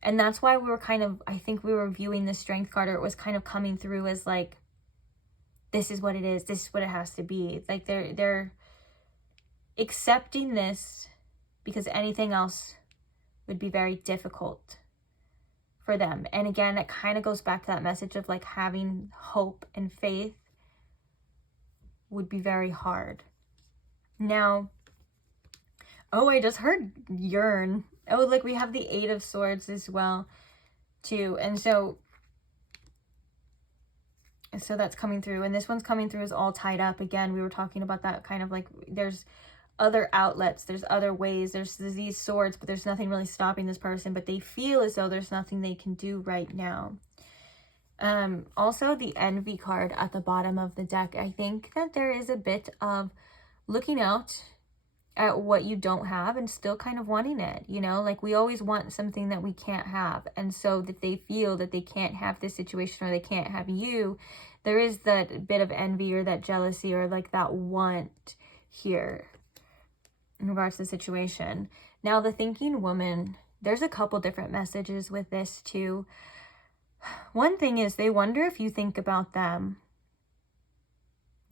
and that's why we were kind of, I think we were viewing the Strength card, or it was kind of coming through as like, this is what it is, this is what it has to be. Like they're accepting this because anything else would be very difficult for them. And again, it kind of goes back to that message of like having hope and faith would be very hard. Now, oh, I just heard yearn. Oh, like we have the 8 of Swords as well too. And so that's coming through, and this one's coming through is all tied up. Again, we were talking about that kind of like there's other outlets, there's other ways, there's these swords, but there's nothing really stopping this person, but they feel as though there's nothing they can do right now. Also the envy card at the bottom of the deck. I think that there is a bit of looking out at what you don't have and still kind of wanting it, you know, like we always want something that we can't have, and so that they feel that they can't have this situation or they can't have you, there is that bit of envy or that jealousy or like that want here in regards to the situation. Now, the thinking woman, there's a couple different messages with this too. One thing is they wonder if you think about them.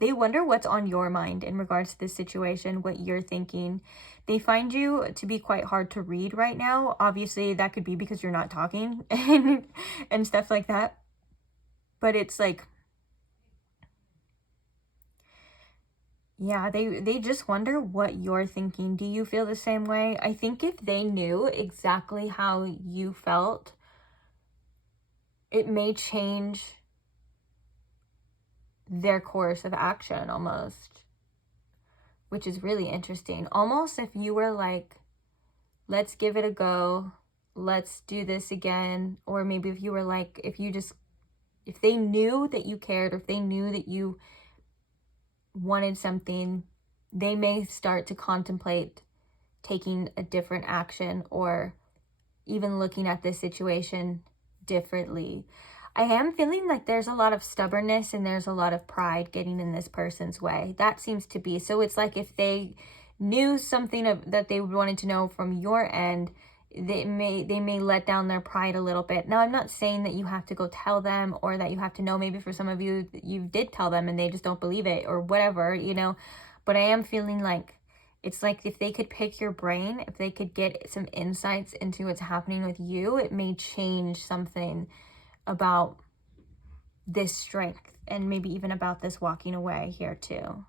They wonder what's on your mind in regards to this situation, what you're thinking. They find you to be quite hard to read right now. Obviously, that could be because you're not talking and stuff like that. But it's like, yeah, they just wonder what you're thinking. Do you feel the same way? I think if they knew exactly how you felt, it may change their course of action almost, which is really interesting. Almost if you were like, let's give it a go, let's do this again. Or maybe if you were like, if they knew that you cared, or if they knew that you wanted something, they may start to contemplate taking a different action or even looking at this situation differently. I am feeling like there's a lot of stubbornness and there's a lot of pride getting in this person's way. That seems to be. So it's like if they knew something that they wanted to know from your end, they may let down their pride a little bit. Now, I'm not saying that you have to go tell them, or that you have to know. Maybe for some of you, you did tell them and they just don't believe it or whatever, you know. But I am feeling like it's like if they could pick your brain, if they could get some insights into what's happening with you, it may change something about this strength, and maybe even about this walking away here too.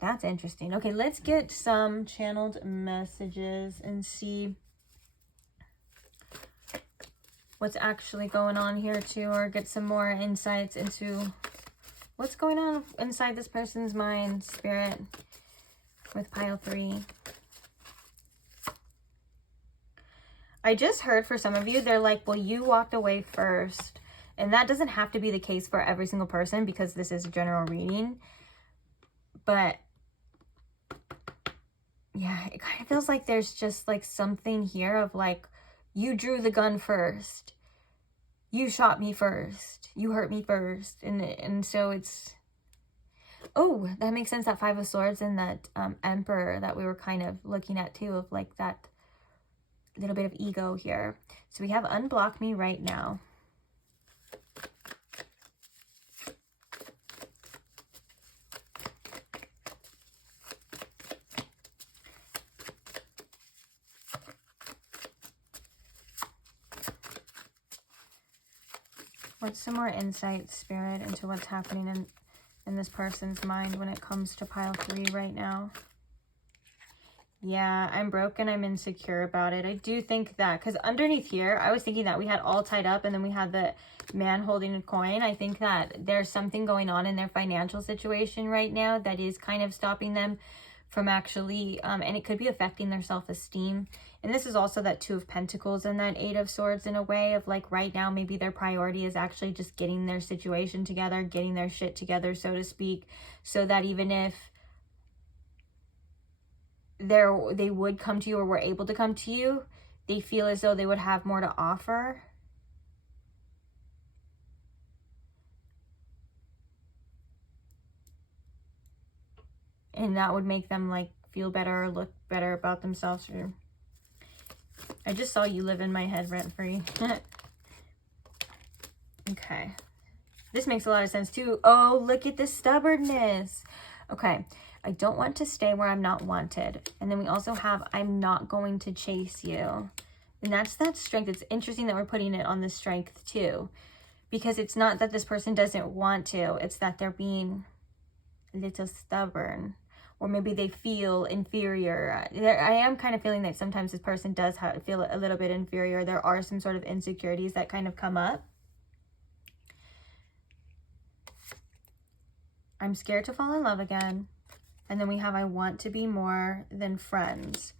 That's interesting. Okay, let's get some channeled messages and see what's actually going on here too, or get some more insights into what's going on inside this person's mind, Spirit, with pile 3. I just heard for some of you, they're like, well, you walked away first. And that doesn't have to be the case for every single person, because this is a general reading. But yeah, it kind of feels like there's just like something here of like, you drew the gun first. You shot me first. You hurt me first. And so it's, oh, that makes sense. That 5 of Swords and that Emperor that we were kind of looking at too, of like that little bit of ego here. So we have unblock me right now. What's some more insight, Spirit, into what's happening in this person's mind when it comes to pile 3 right now? Yeah, I'm broken. I'm insecure about it. I do think that, because underneath here, I was thinking that we had all tied up and then we had the man holding a coin. I think that there's something going on in their financial situation right now that is kind of stopping them from actually, and it could be affecting their self-esteem. And this is also that 2 of Pentacles and that 8 of Swords, in a way of like right now, maybe their priority is actually just getting their situation together, getting their shit together, so to speak, so that even if they would come to you or were able to come to you, they feel as though they would have more to offer. And that would make them like feel better or look better about themselves. Or I just saw you live in my head rent-free. Okay. This makes a lot of sense too. Oh, look at this stubbornness. Okay. I don't want to stay where I'm not wanted. And then we also have, I'm not going to chase you. And that's that strength. It's interesting that we're putting it on the strength too. Because it's not that this person doesn't want to. It's that they're being a little stubborn. Or maybe they feel inferior. I am kind of feeling that sometimes this person does feel a little bit inferior. There are some sort of insecurities that kind of come up. I'm scared to fall in love again. And then we have, I want to be more than friends.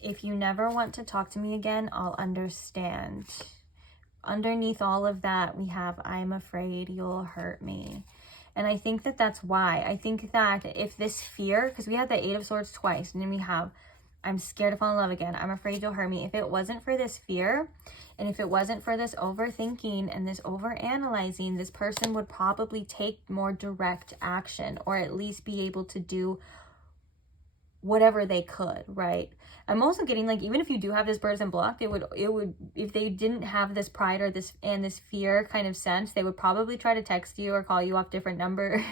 If you never want to talk to me again, I'll understand. Underneath all of that, we have, I'm afraid you'll hurt me. And I think that that's why. I think that if this fear, because we had the 8 of Swords twice, and then we have I'm scared to fall in love again. I'm afraid you'll hurt me. If it wasn't for this fear, and if it wasn't for this overthinking and this overanalyzing, this person would probably take more direct action, or at least be able to do whatever they could, right? I'm also getting like, even if you do have this person blocked, it would, if they didn't have this pride or this fear kind of sense, they would probably try to text you or call you off different numbers.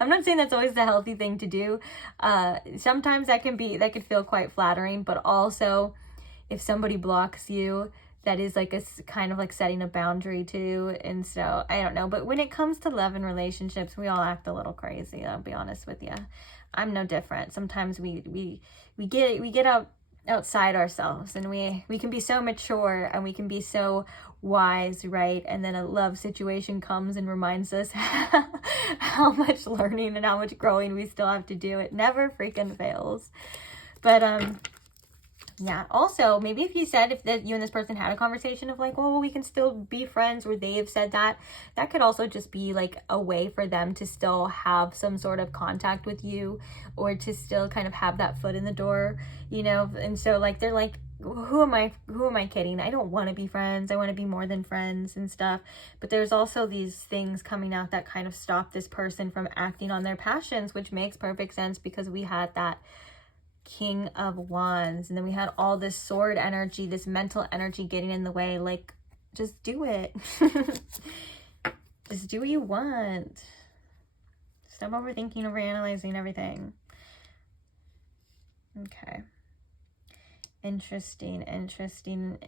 I'm not saying that's always the healthy thing to do. Sometimes that could feel quite flattering, but also if somebody blocks you, that is like a kind of like setting a boundary too. And so I don't know, but when it comes to love and relationships, we all act a little crazy. I'll be honest with you. I'm no different. Sometimes we get outside ourselves, and we can be so mature and we can be so wise, right? And then a love situation comes and reminds us how much learning and how much growing we still have to do. It never freaking fails. But yeah, also, maybe if you and this person had a conversation of like, well, we can still be friends, or they've said that could also just be like a way for them to still have some sort of contact with you, or to still kind of have that foot in the door, you know? And so like, they're like, who am I kidding? I don't want to be friends. I want to be more than friends and stuff. But there's also these things coming out that kind of stop this person from acting on their passions, which makes perfect sense, because we had that King of Wands, and then we had all this sword energy, this mental energy getting in the way. Like, just do it. Just do what you want. Stop overthinking, overanalyzing everything. Okay. Interesting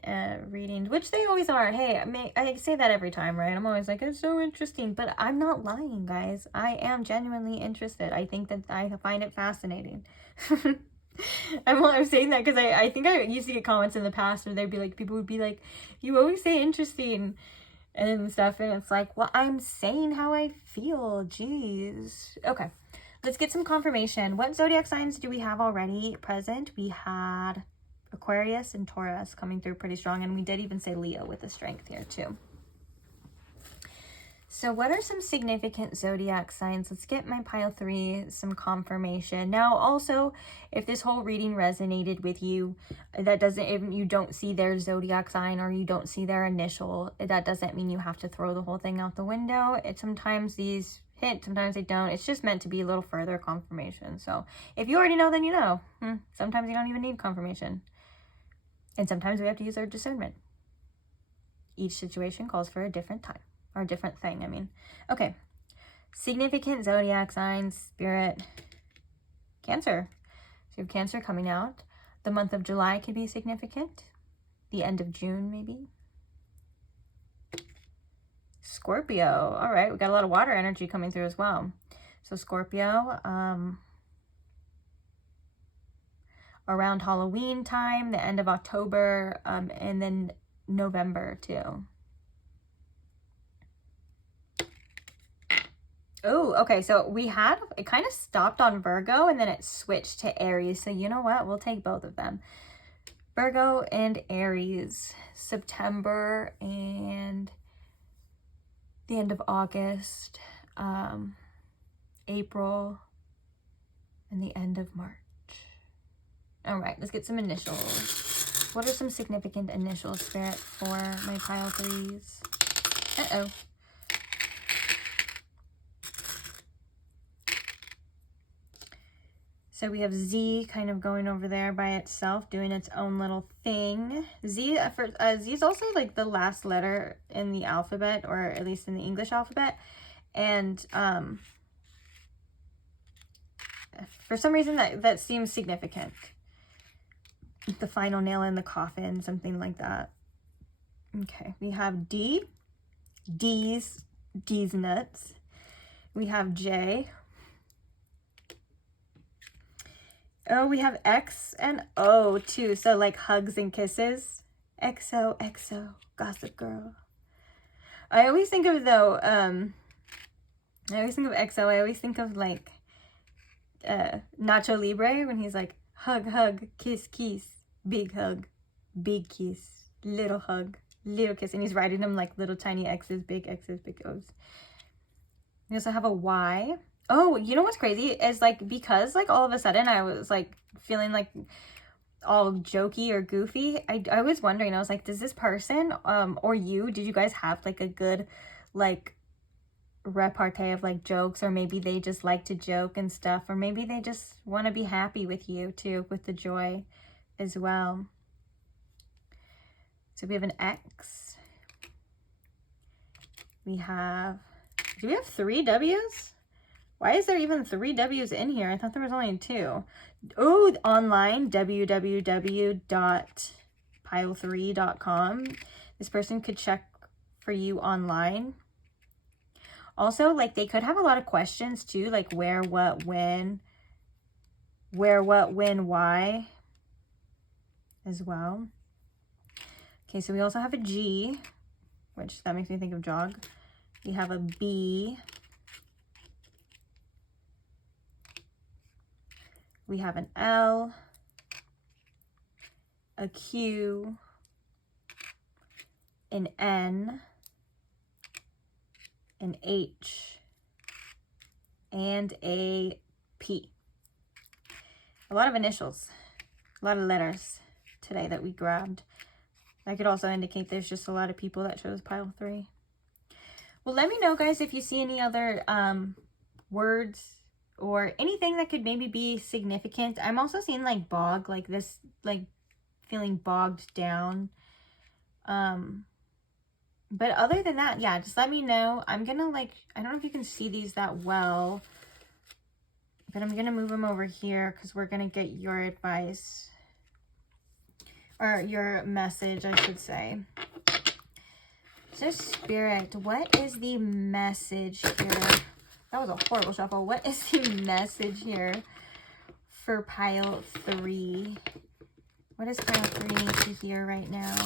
readings, which they always are. Hey, I say that every time, right? I'm always like, it's so interesting, but I'm not lying, guys. I am genuinely interested. I think that I find it fascinating. I'm saying that because I think I used to get comments in the past where they'd be like, people would be like, you always say interesting and stuff, and it's like, well, I'm saying how I feel. Jeez. Okay, let's get some confirmation. What zodiac signs do we have already present? We had Aquarius and Taurus coming through pretty strong, and we did even say Leo with the strength here too. So what are some significant zodiac signs? Let's get my pile 3 some confirmation. Now, also, if this whole reading resonated with you, if you don't see their zodiac sign or you don't see their initial, that doesn't mean you have to throw the whole thing out the window. Sometimes these hit, sometimes they don't. It's just meant to be a little further confirmation. So if you already know, then you know. Sometimes you don't even need confirmation. And sometimes we have to use our discernment. Each situation calls for a different time. Or a different thing, I mean. Okay. Significant zodiac signs, Spirit. Cancer. So you have Cancer coming out. The month of July could be significant. The end of June, maybe. Scorpio. All right, we got a lot of water energy coming through as well. So Scorpio, around Halloween time, the end of October, and then November too. Oh, okay, so it kind of stopped on Virgo, and then it switched to Aries. So you know what? We'll take both of them. Virgo and Aries, September and the end of August, April, and the end of March. All right, let's get some initials. What are some significant initials, Spirit, for my pile 3s? Uh-oh. So we have Z kind of going over there by itself, doing its own little thing. Z is also like the last letter in the alphabet, or at least in the English alphabet. And for some reason that seems significant. The final nail in the coffin, something like that. Okay, we have D. D's nuts. We have J. Oh, we have X and O too. So like hugs and kisses. XO, XO, Gossip Girl. I always think of though, I always think of XO. I always think of like Nacho Libre when he's like hug, hug, kiss, kiss, big hug, big kiss, little hug, little kiss. And he's writing them like little tiny X's, big O's. We also have a Y. Oh, you know what's crazy is like, because like all of a sudden I was like feeling like all jokey or goofy, I was wondering, I was like, does this person or you, did you guys have like a good like repartee of like jokes, or maybe they just like to joke and stuff, or maybe they just want to be happy with you too, with the joy as well. So we have an X. We have, do we have 3 W's? Why is there even 3 W's in here? I thought there was only 2. Oh, online, www.pile3.com. This person could check for you online. Also, like, they could have a lot of questions too, like where, what, when, why as well. Okay, so we also have a G, which that makes me think of jog. We have a B. We have an L, a Q, an N, an H, and a P. A lot of initials, a lot of letters today that we grabbed. That could also indicate there's just a lot of people that chose pile 3. Well, let me know, guys, if you see any other words or anything that could maybe be significant. I'm also seeing like bog, like this, like feeling bogged down. But other than that, yeah, just let me know. I'm gonna like, I don't know if you can see these that well, but I'm gonna move them over here because we're gonna get your advice, or your message, I should say. So Spirit, what is the message here? That was a horrible shuffle. What is the message here for pile 3? What does pile 3 need to hear right now?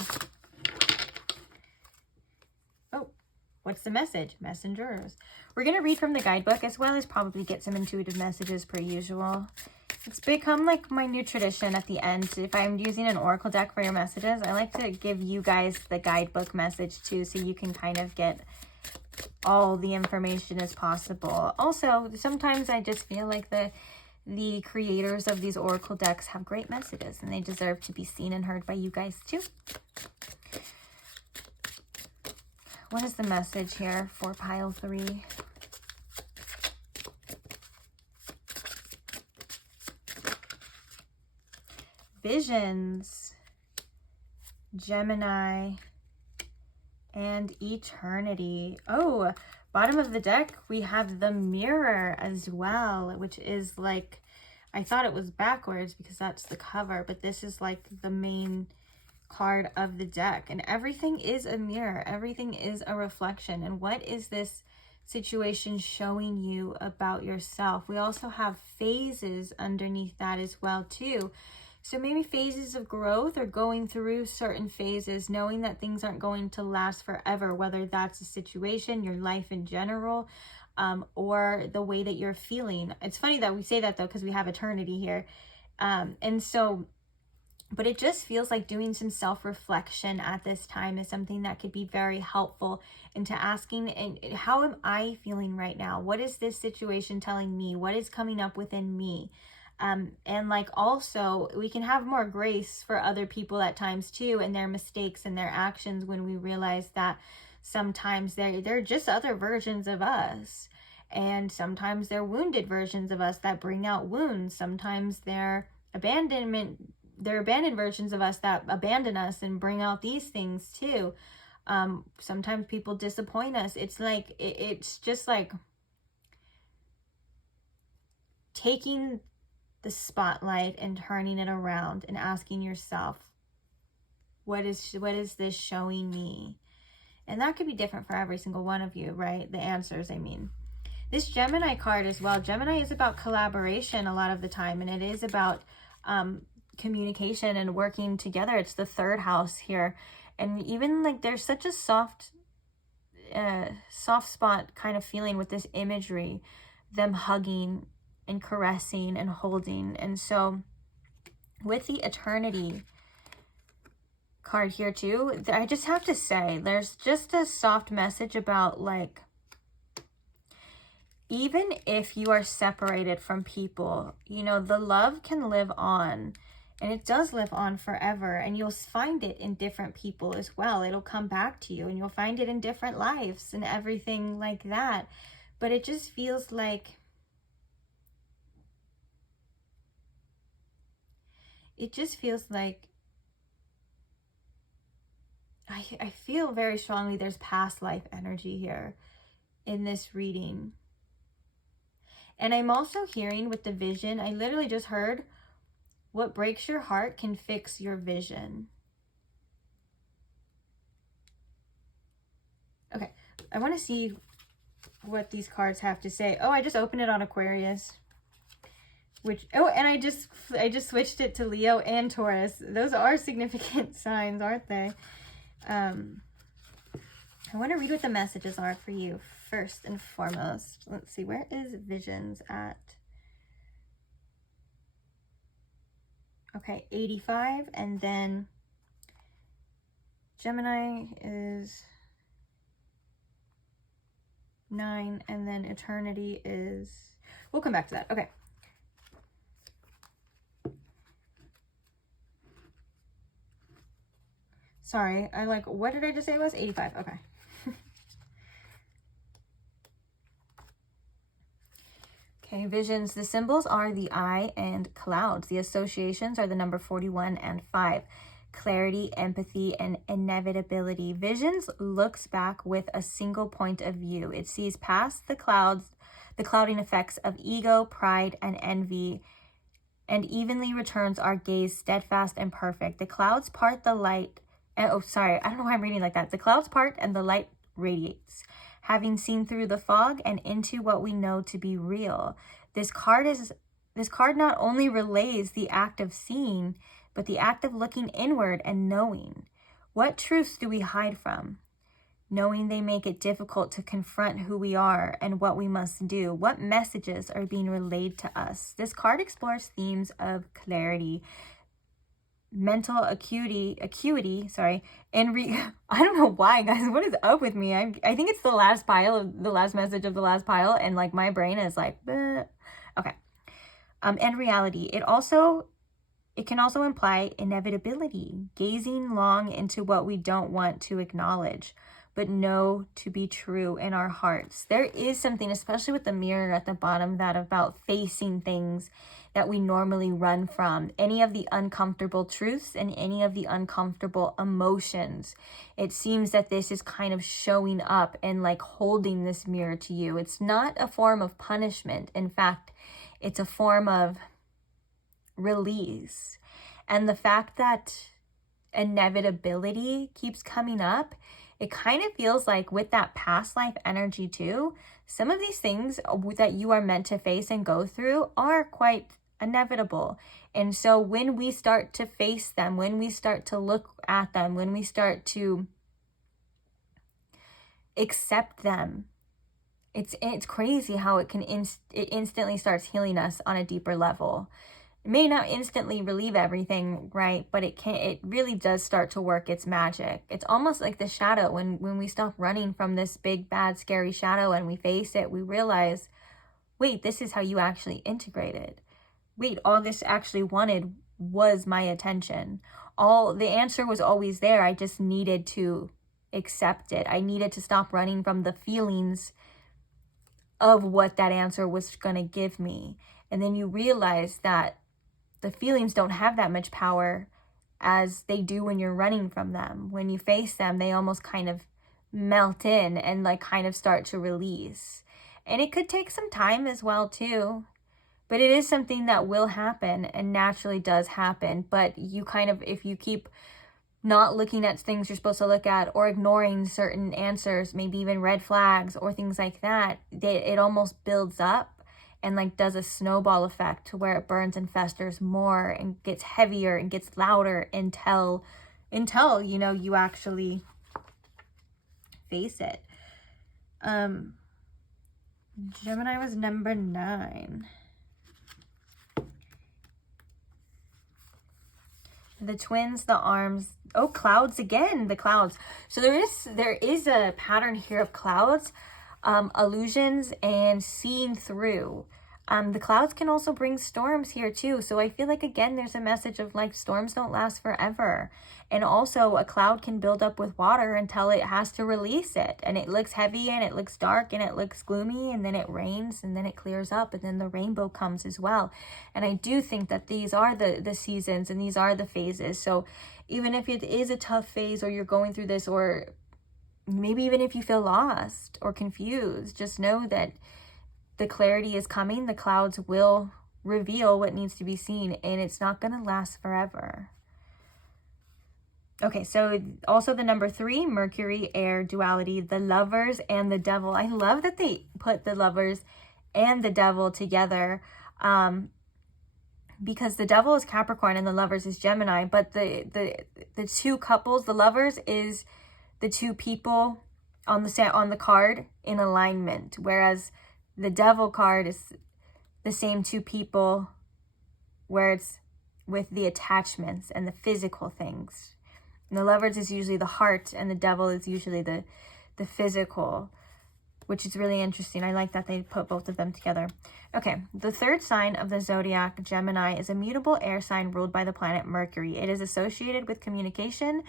Oh, what's the message? Messengers. We're going to read from the guidebook as well as probably get some intuitive messages per usual. It's become like my new tradition at the end. If I'm using an oracle deck for your messages, I like to give you guys the guidebook message too, so you can kind of get all the information as possible. Also, sometimes I just feel like the creators of these oracle decks have great messages and they deserve to be seen and heard by you guys too. What is the message here for pile 3? Visions, Gemini, and eternity. Oh, bottom of the deck, we have the mirror as well, which is like, I thought it was backwards because that's the cover, but this is like the main card of the deck. And everything is a mirror. Everything is a reflection. And what is this situation showing you about yourself? We also have phases underneath that as well too. So maybe phases of growth, or going through certain phases, knowing that things aren't going to last forever, whether that's a situation, your life in general, or the way that you're feeling. It's funny that we say that though, because we have eternity here. And so, but it just feels like doing some self-reflection at this time is something that could be very helpful into asking, and how am I feeling right now? What is this situation telling me? What is coming up within me? And like also we can have more grace for other people at times too, and their mistakes and their actions, when we realize that sometimes they're just other versions of us, and sometimes they're wounded versions of us that bring out wounds. Sometimes they're abandoned versions of us that abandon us and bring out these things too. Sometimes people disappoint us. It's like it's just like taking the spotlight and turning it around and asking yourself, what is this showing me? And that could be different for every single one of you, right? The answers, I mean. This Gemini card as well. Gemini is about collaboration a lot of the time, and it is about communication and working together. It's the 3rd house here. And even like there's such a soft spot kind of feeling with this imagery, them hugging and caressing and holding. And so with the eternity card here too, I just have to say there's just a soft message about like even if you are separated from people, you know, the love can live on, and it does live on forever, and you'll find it in different people as well. It'll come back to you, and you'll find it in different lives and everything like that. But it just feels like, I feel very strongly there's past life energy here in this reading. And I'm also hearing with the vision, I literally just heard, what breaks your heart can fix your vision. Okay, I want to see what these cards have to say. Oh, I just opened it on Aquarius. And I just switched it to Leo and Taurus. Those are significant signs, aren't they? I want to read what the messages are for you first and foremost. Let's see, where is visions at? Okay, 85, and then Gemini is 9, and then eternity is, we'll come back to that. Okay. Sorry, what did I just say it was? 85, okay. Okay, visions. The symbols are the eye and clouds. The associations are the number 41 and 5. Clarity, empathy, and inevitability. Visions looks back with a single point of view. It sees past the clouds, the clouding effects of ego, pride, and envy, and evenly returns our gaze steadfast and perfect. The clouds part, the light, oh, sorry, I don't know why I'm reading like that. The clouds part and the light radiates, having seen through the fog and into what we know to be real. This card not only relays the act of seeing, but the act of looking inward and knowing. What truths do we hide from? Knowing they make it difficult to confront who we are and what we must do. What messages are being relayed to us? This card explores themes of clarity, mental acuity, and I don't know why, guys, what is up with me? I think it's the last message of the last pile, and like my brain is like, bleh. Okay. And reality. It can also imply inevitability, gazing long into what we don't want to acknowledge, but know to be true in our hearts. There is something, especially with the mirror at the bottom, that about facing things that we normally run from, any of the uncomfortable truths and any of the uncomfortable emotions. It seems that this is kind of showing up and like holding this mirror to you. It's not a form of punishment. In fact, it's a form of release. And the fact that inevitability keeps coming up, it kind of feels like with that past life energy too, some of these things that you are meant to face and go through are quite inevitable. And so when we start to face them, when we start to look at them, when we start to accept them, it's crazy how it instantly starts healing us on a deeper level. It may not instantly relieve everything, right? But it really does start to work its magic. It's almost like the shadow. When we stop running from this big, bad, scary shadow and we face it, we realize, wait, this is how you actually integrated. Wait, all this actually wanted was my attention. The answer was always there. I just needed to accept it. I needed to stop running from the feelings of what that answer was going to give me. And then you realize that the feelings don't have that much power as they do when you're running from them. When you face them, they almost kind of melt in and like kind of start to release. And it could take some time as well too. But it is something that will happen and naturally does happen. But you kind of, if you keep not looking at things you're supposed to look at or ignoring certain answers, maybe even red flags or things like that, it almost builds up and like does a snowball effect to where it burns and festers more and gets heavier and gets louder until you know, you actually face it. Gemini was number 9. The twins, the arms, clouds again, the clouds. So there is a pattern here of clouds. illusions and seeing through. The clouds can also bring storms here too. So I feel like, again, there's a message of like storms don't last forever. And also a cloud can build up with water until it has to release it. And it looks heavy and it looks dark and it looks gloomy, and then it rains and then it clears up and then the rainbow comes as well. And I do think that these are the seasons and these are the phases. So even if it is a tough phase or you're going through this, or maybe even if you feel lost or confused, just know that the clarity is coming. The clouds will reveal what needs to be seen, and it's not going to last forever. Okay, so also the number 3, Mercury, air, duality, the Lovers and the Devil. I love that they put the Lovers and the Devil together, because the Devil is Capricorn and the Lovers is Gemini, but the two couples, the Lovers is the two people on the card in alignment, whereas the Devil card is the same two people where it's with the attachments and the physical things. And the Lovers is usually the heart, and the Devil is usually the physical, which is really interesting. I like that they put both of them together. Okay, the third sign of the zodiac, Gemini, is a mutable air sign ruled by the planet Mercury. It is associated with communication,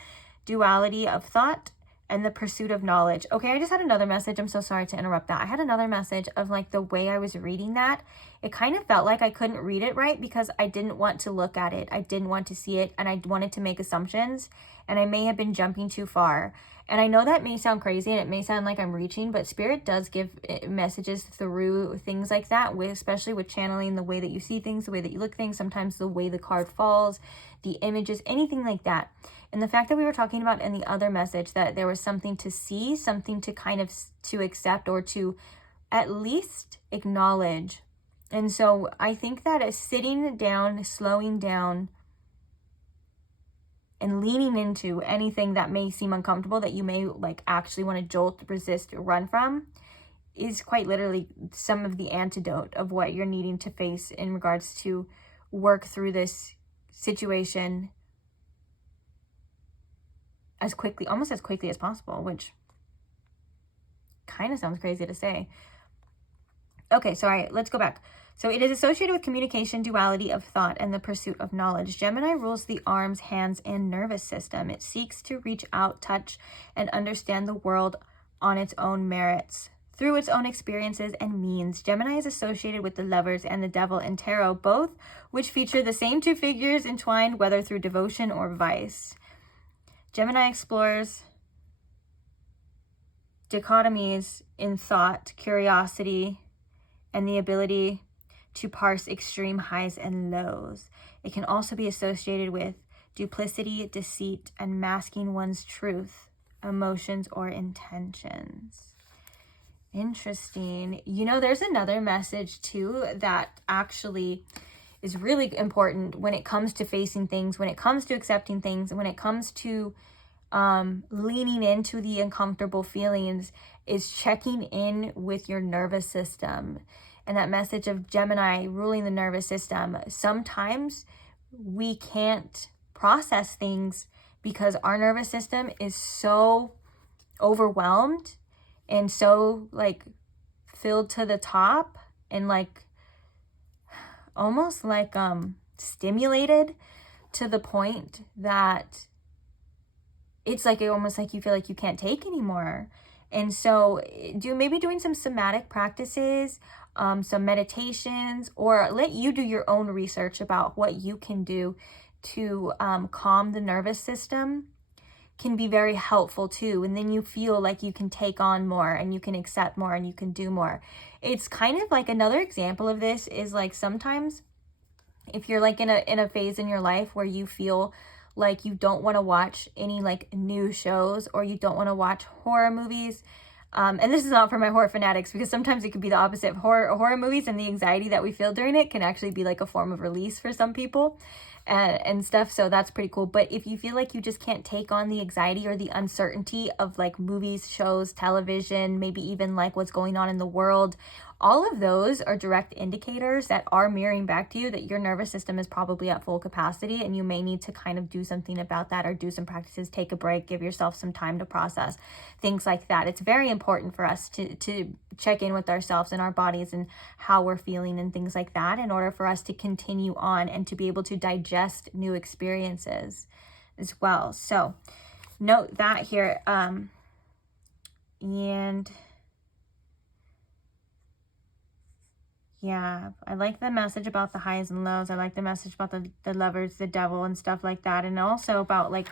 duality of thought, and the pursuit of knowledge. Okay, I just had another message. I'm so sorry to interrupt that. I had another message of like the way I was reading that. It kind of felt like I couldn't read it right because I didn't want to look at it. I didn't want to see it, and I wanted to make assumptions, and I may have been jumping too far. And I know that may sound crazy and it may sound like I'm reaching, but Spirit does give messages through things like that, especially with channeling, the way that you see things, the way that you look at things, sometimes the way the card falls, the images, anything like that. And the fact that we were talking about in the other message that there was something to see, something to kind of to accept, or to at least acknowledge. And so I think that as sitting down, slowing down, and leaning into anything that may seem uncomfortable, that you may like actually want to jolt, resist, or run from, is quite literally some of the antidote of what you're needing to face in regards to work through this situation as quickly, almost as quickly as possible, which kind of sounds crazy to say. Okay, so all right, let's go back. So it is associated with communication, duality of thought, and the pursuit of knowledge. Gemini rules the arms, hands, and nervous system. It seeks to reach out, touch, and understand the world on its own merits, through its own experiences and means. Gemini is associated with the Lovers and the Devil in tarot, both which feature the same two figures entwined, whether through devotion or vice. Gemini explores dichotomies in thought, curiosity, and the ability to parse extreme highs and lows. It can also be associated with duplicity, deceit, and masking one's truth, emotions, or intentions. Interesting. You know, there's another message too that actually is really important when it comes to facing things, when it comes to accepting things, when it comes to leaning into the uncomfortable feelings, is checking in with your nervous system. And that message of Gemini ruling the nervous system, sometimes we can't process things because our nervous system is so overwhelmed and so like filled to the top and like almost like stimulated to the point that it's like almost like you feel like you can't take anymore. And so maybe doing some somatic practices, some meditations, or let you do your own research about what you can do to calm the nervous system can be very helpful too. And then you feel like you can take on more and you can accept more and you can do more. It's kind of like another example of this is like sometimes if you're like in a phase in your life where you feel like you don't want to watch any like new shows, or you don't want to watch horror movies. And this is not for my horror fanatics, because sometimes it could be the opposite. Of horror movies and the anxiety that we feel during it can actually be like a form of release for some people and stuff. So that's pretty cool. But if you feel like you just can't take on the anxiety or the uncertainty of like movies, shows, television, maybe even like what's going on in the world, all of those are direct indicators that are mirroring back to you that your nervous system is probably at full capacity, and you may need to kind of do something about that, or do some practices, take a break, give yourself some time to process things like that. It's very important for us to check in with ourselves and our bodies and how we're feeling and things like that, in order for us to continue on and to be able to digest new experiences as well. So note that here. And yeah, I like the message about the highs and lows. I like the message about the lovers, the devil, and stuff like that. And also about, like,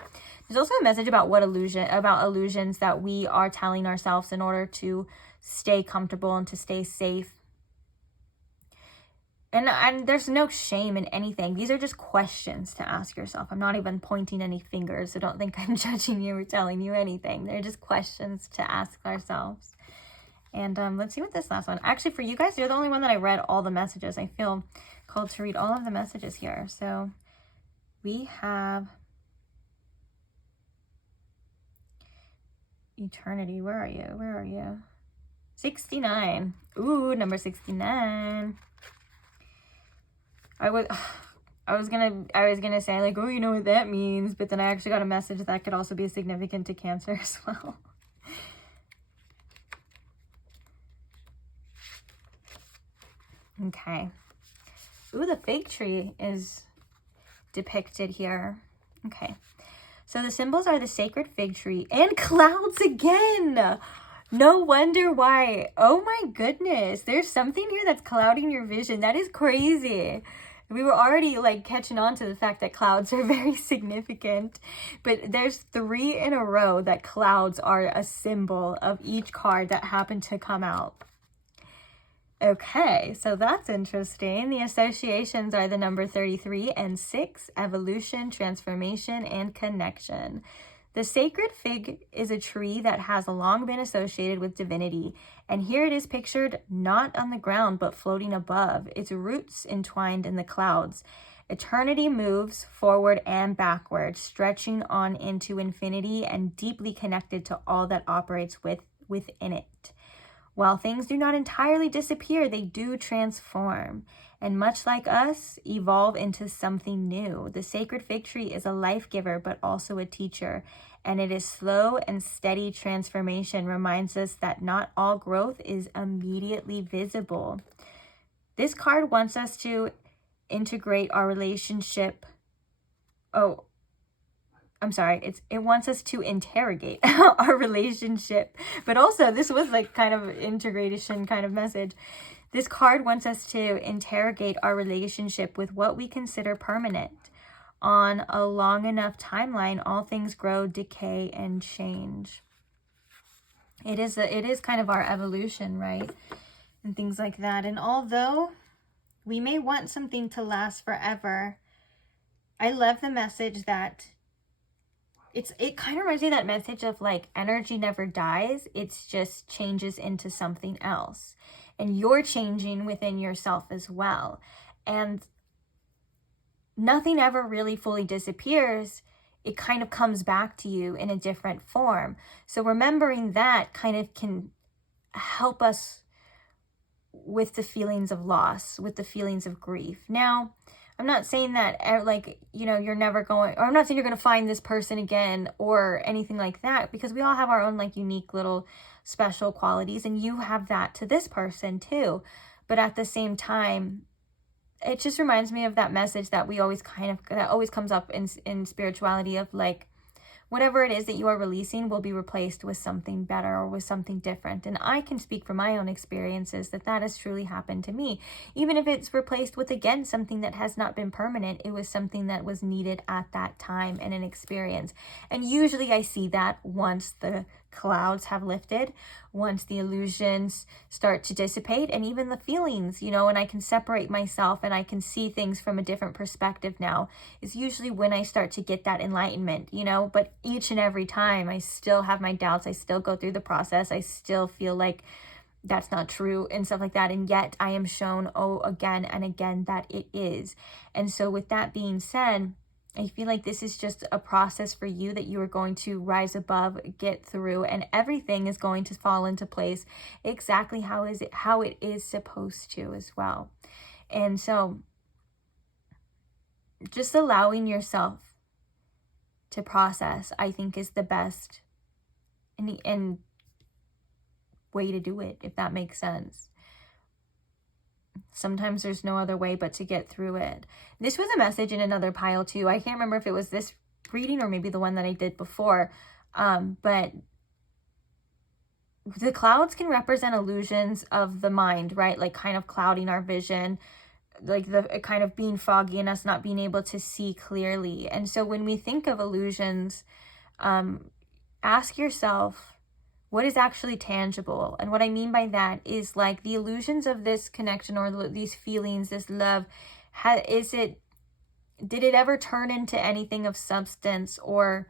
there's also a message about illusions that we are telling ourselves in order to stay comfortable and to stay safe. And there's no shame in anything. These are just questions to ask yourself. I'm not even pointing any fingers, so don't think I'm judging you or telling you anything. They're just questions to ask ourselves. And let's see what this last one. Actually, for you guys, you're the only one that I read all the messages. I feel called to read all of the messages here. So we have Eternity. Where are you? Where are you? 69. Ooh, number 69. I was gonna say, like, oh, you know what that means, but then I actually got a message that could also be significant to Cancer as well. Okay. Ooh, the fig tree is depicted here. Okay. So the symbols are the sacred fig tree and clouds again. No wonder why. Oh my goodness. There's something here that's clouding your vision. That is crazy. We were already like catching on to the fact that clouds are very significant, but there's 3 in a row that clouds are a symbol of each card that happened to come out. Okay, so that's interesting. The associations are the number 33 and 6, evolution, transformation, and connection. The sacred fig is a tree that has long been associated with divinity, and here it is pictured not on the ground but floating above, its roots entwined in the clouds. Eternity moves forward and backward, stretching on into infinity and deeply connected to all that operates within it. While things do not entirely disappear, they do transform, and much like us, evolve into something new. The sacred fig tree is a life giver, but also a teacher, and it is slow and steady transformation reminds us that not all growth is immediately visible. This card wants us to integrate our relationship. It wants us to interrogate our relationship, but also this was like kind of integration kind of message. This card wants us to interrogate our relationship with what we consider permanent. On a long enough timeline, all things grow, decay, and change. It is kind of our evolution, right? And things like that. And although we may want something to last forever, I love the message that it kind of reminds me of that message of like energy never dies. It's just changes into something else. And you're changing within yourself as well. And nothing ever really fully disappears. It kind of comes back to you in a different form. So remembering that kind of can help us with the feelings of loss, with the feelings of grief. Now, I'm not saying that, like, you know, you're never going, or I'm not saying you're going to find this person again or anything like that, because we all have our own, like, unique little special qualities, and you have that to this person too. But at the same time, it just reminds me of that message that we always that always comes up in spirituality of, like, whatever it is that you are releasing will be replaced with something better or with something different. And I can speak from my own experiences that has truly happened to me. Even if it's replaced with, again, something that has not been permanent, it was something that was needed at that time and an experience. And usually I see that once the clouds have lifted, once the illusions start to dissipate, and even the feelings, you know, and I can separate myself and I can see things from a different perspective now, is usually when I start to get that enlightenment, you know. But each and every time I still have my doubts, I still go through the process, I still feel like that's not true and stuff like that, and yet I am shown again and again that it is. And so with that being said, I feel like this is just a process for you that you are going to rise above, get through, and everything is going to fall into place exactly how it is supposed to as well. And so just allowing yourself to process, I think, is the best. And way to do it, if that makes sense. Sometimes there's no other way but to get through it. This was a message in another pile too. I can't remember if it was this reading or maybe the one that I did before. But the clouds can represent illusions of the mind, right? Like kind of clouding our vision, like the kind of being foggy and us not being able to see clearly. And so when we think of illusions, ask yourself, what is actually tangible? And what I mean by that is like the illusions of this connection or these feelings, this love, did it ever turn into anything of substance, or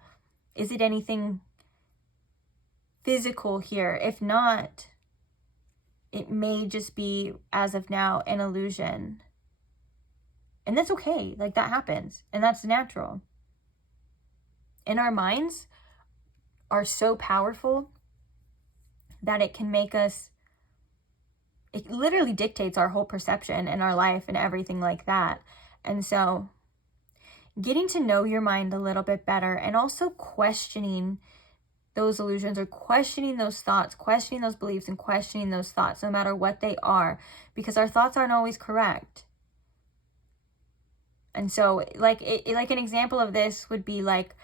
is it anything physical here? If not, it may just be, as of now, an illusion. And that's okay. Like, that happens. And that's natural. And our minds are so powerful that it can make us, it literally dictates our whole perception and our life and everything like that. And so getting to know your mind a little bit better, and also questioning those illusions, or questioning those thoughts, questioning those beliefs, and questioning those thoughts, no matter what they are, because our thoughts aren't always correct. And so like an example of this would be like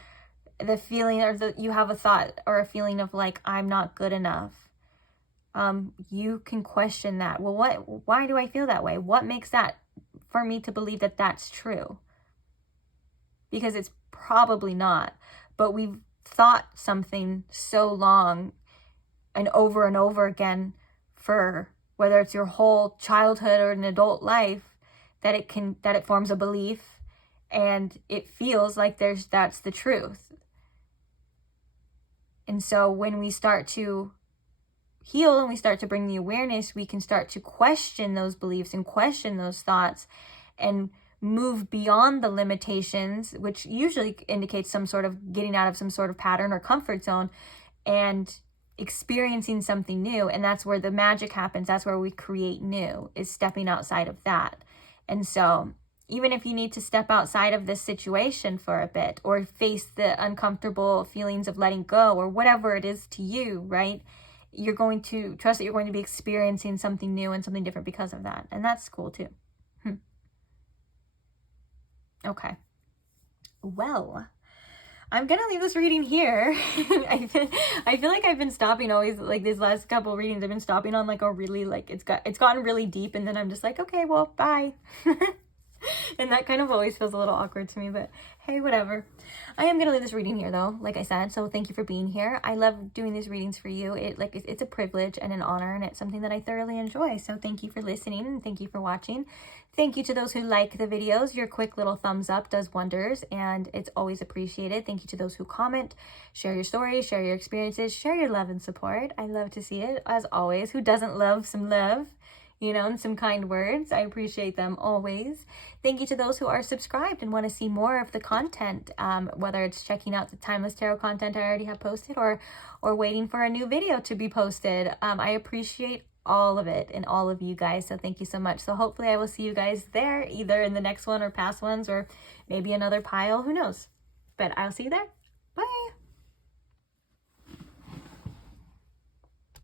the feeling, or you have a thought or a feeling of like, I'm not good enough. You can question that. Well, why do I feel that way? What makes that for me to believe that that's true? Because it's probably not. But we've thought something so long and over again for whether it's your whole childhood or an adult life, that it forms a belief, and it feels like that's the truth. And so when we start to heal and we start to bring the awareness, we can start to question those beliefs and question those thoughts and move beyond the limitations, which usually indicates some sort of getting out of some sort of pattern or comfort zone, and experiencing something new. And that's where the magic happens. That's where we create new, is stepping outside of that. And so even if you need to step outside of this situation for a bit, or face the uncomfortable feelings of letting go, or whatever it is to you, right? You're going to trust that you're going to be experiencing something new and something different because of that. And that's cool too. Okay. Well, I'm going to leave this reading here. I feel like I've been stopping always, like these last couple readings, I've been stopping on like a really, like it's gotten really deep, and then I'm just like, okay, well, bye. And that kind of always feels a little awkward to me, but hey, whatever. I am going to leave this reading here though, like I said, so thank you for being here. I love doing these readings for you. It's a privilege and an honor, and it's something that I thoroughly enjoy. So thank you for listening, and thank you for watching. Thank you to those who like the videos. Your quick little thumbs up does wonders, and it's always appreciated. Thank you to those who comment, share your stories, share your experiences, share your love and support. I love to see it, as always. Who doesn't love some love? You know, and some kind words. I appreciate them always. Thank you to those who are subscribed and want to see more of the content, whether it's checking out the Timeless Tarot content I already have posted, or waiting for a new video to be posted. I appreciate all of it and all of you guys, so thank you so much. So hopefully I will see you guys there, either in the next one or past ones, or maybe another pile, who knows. But I'll see you there.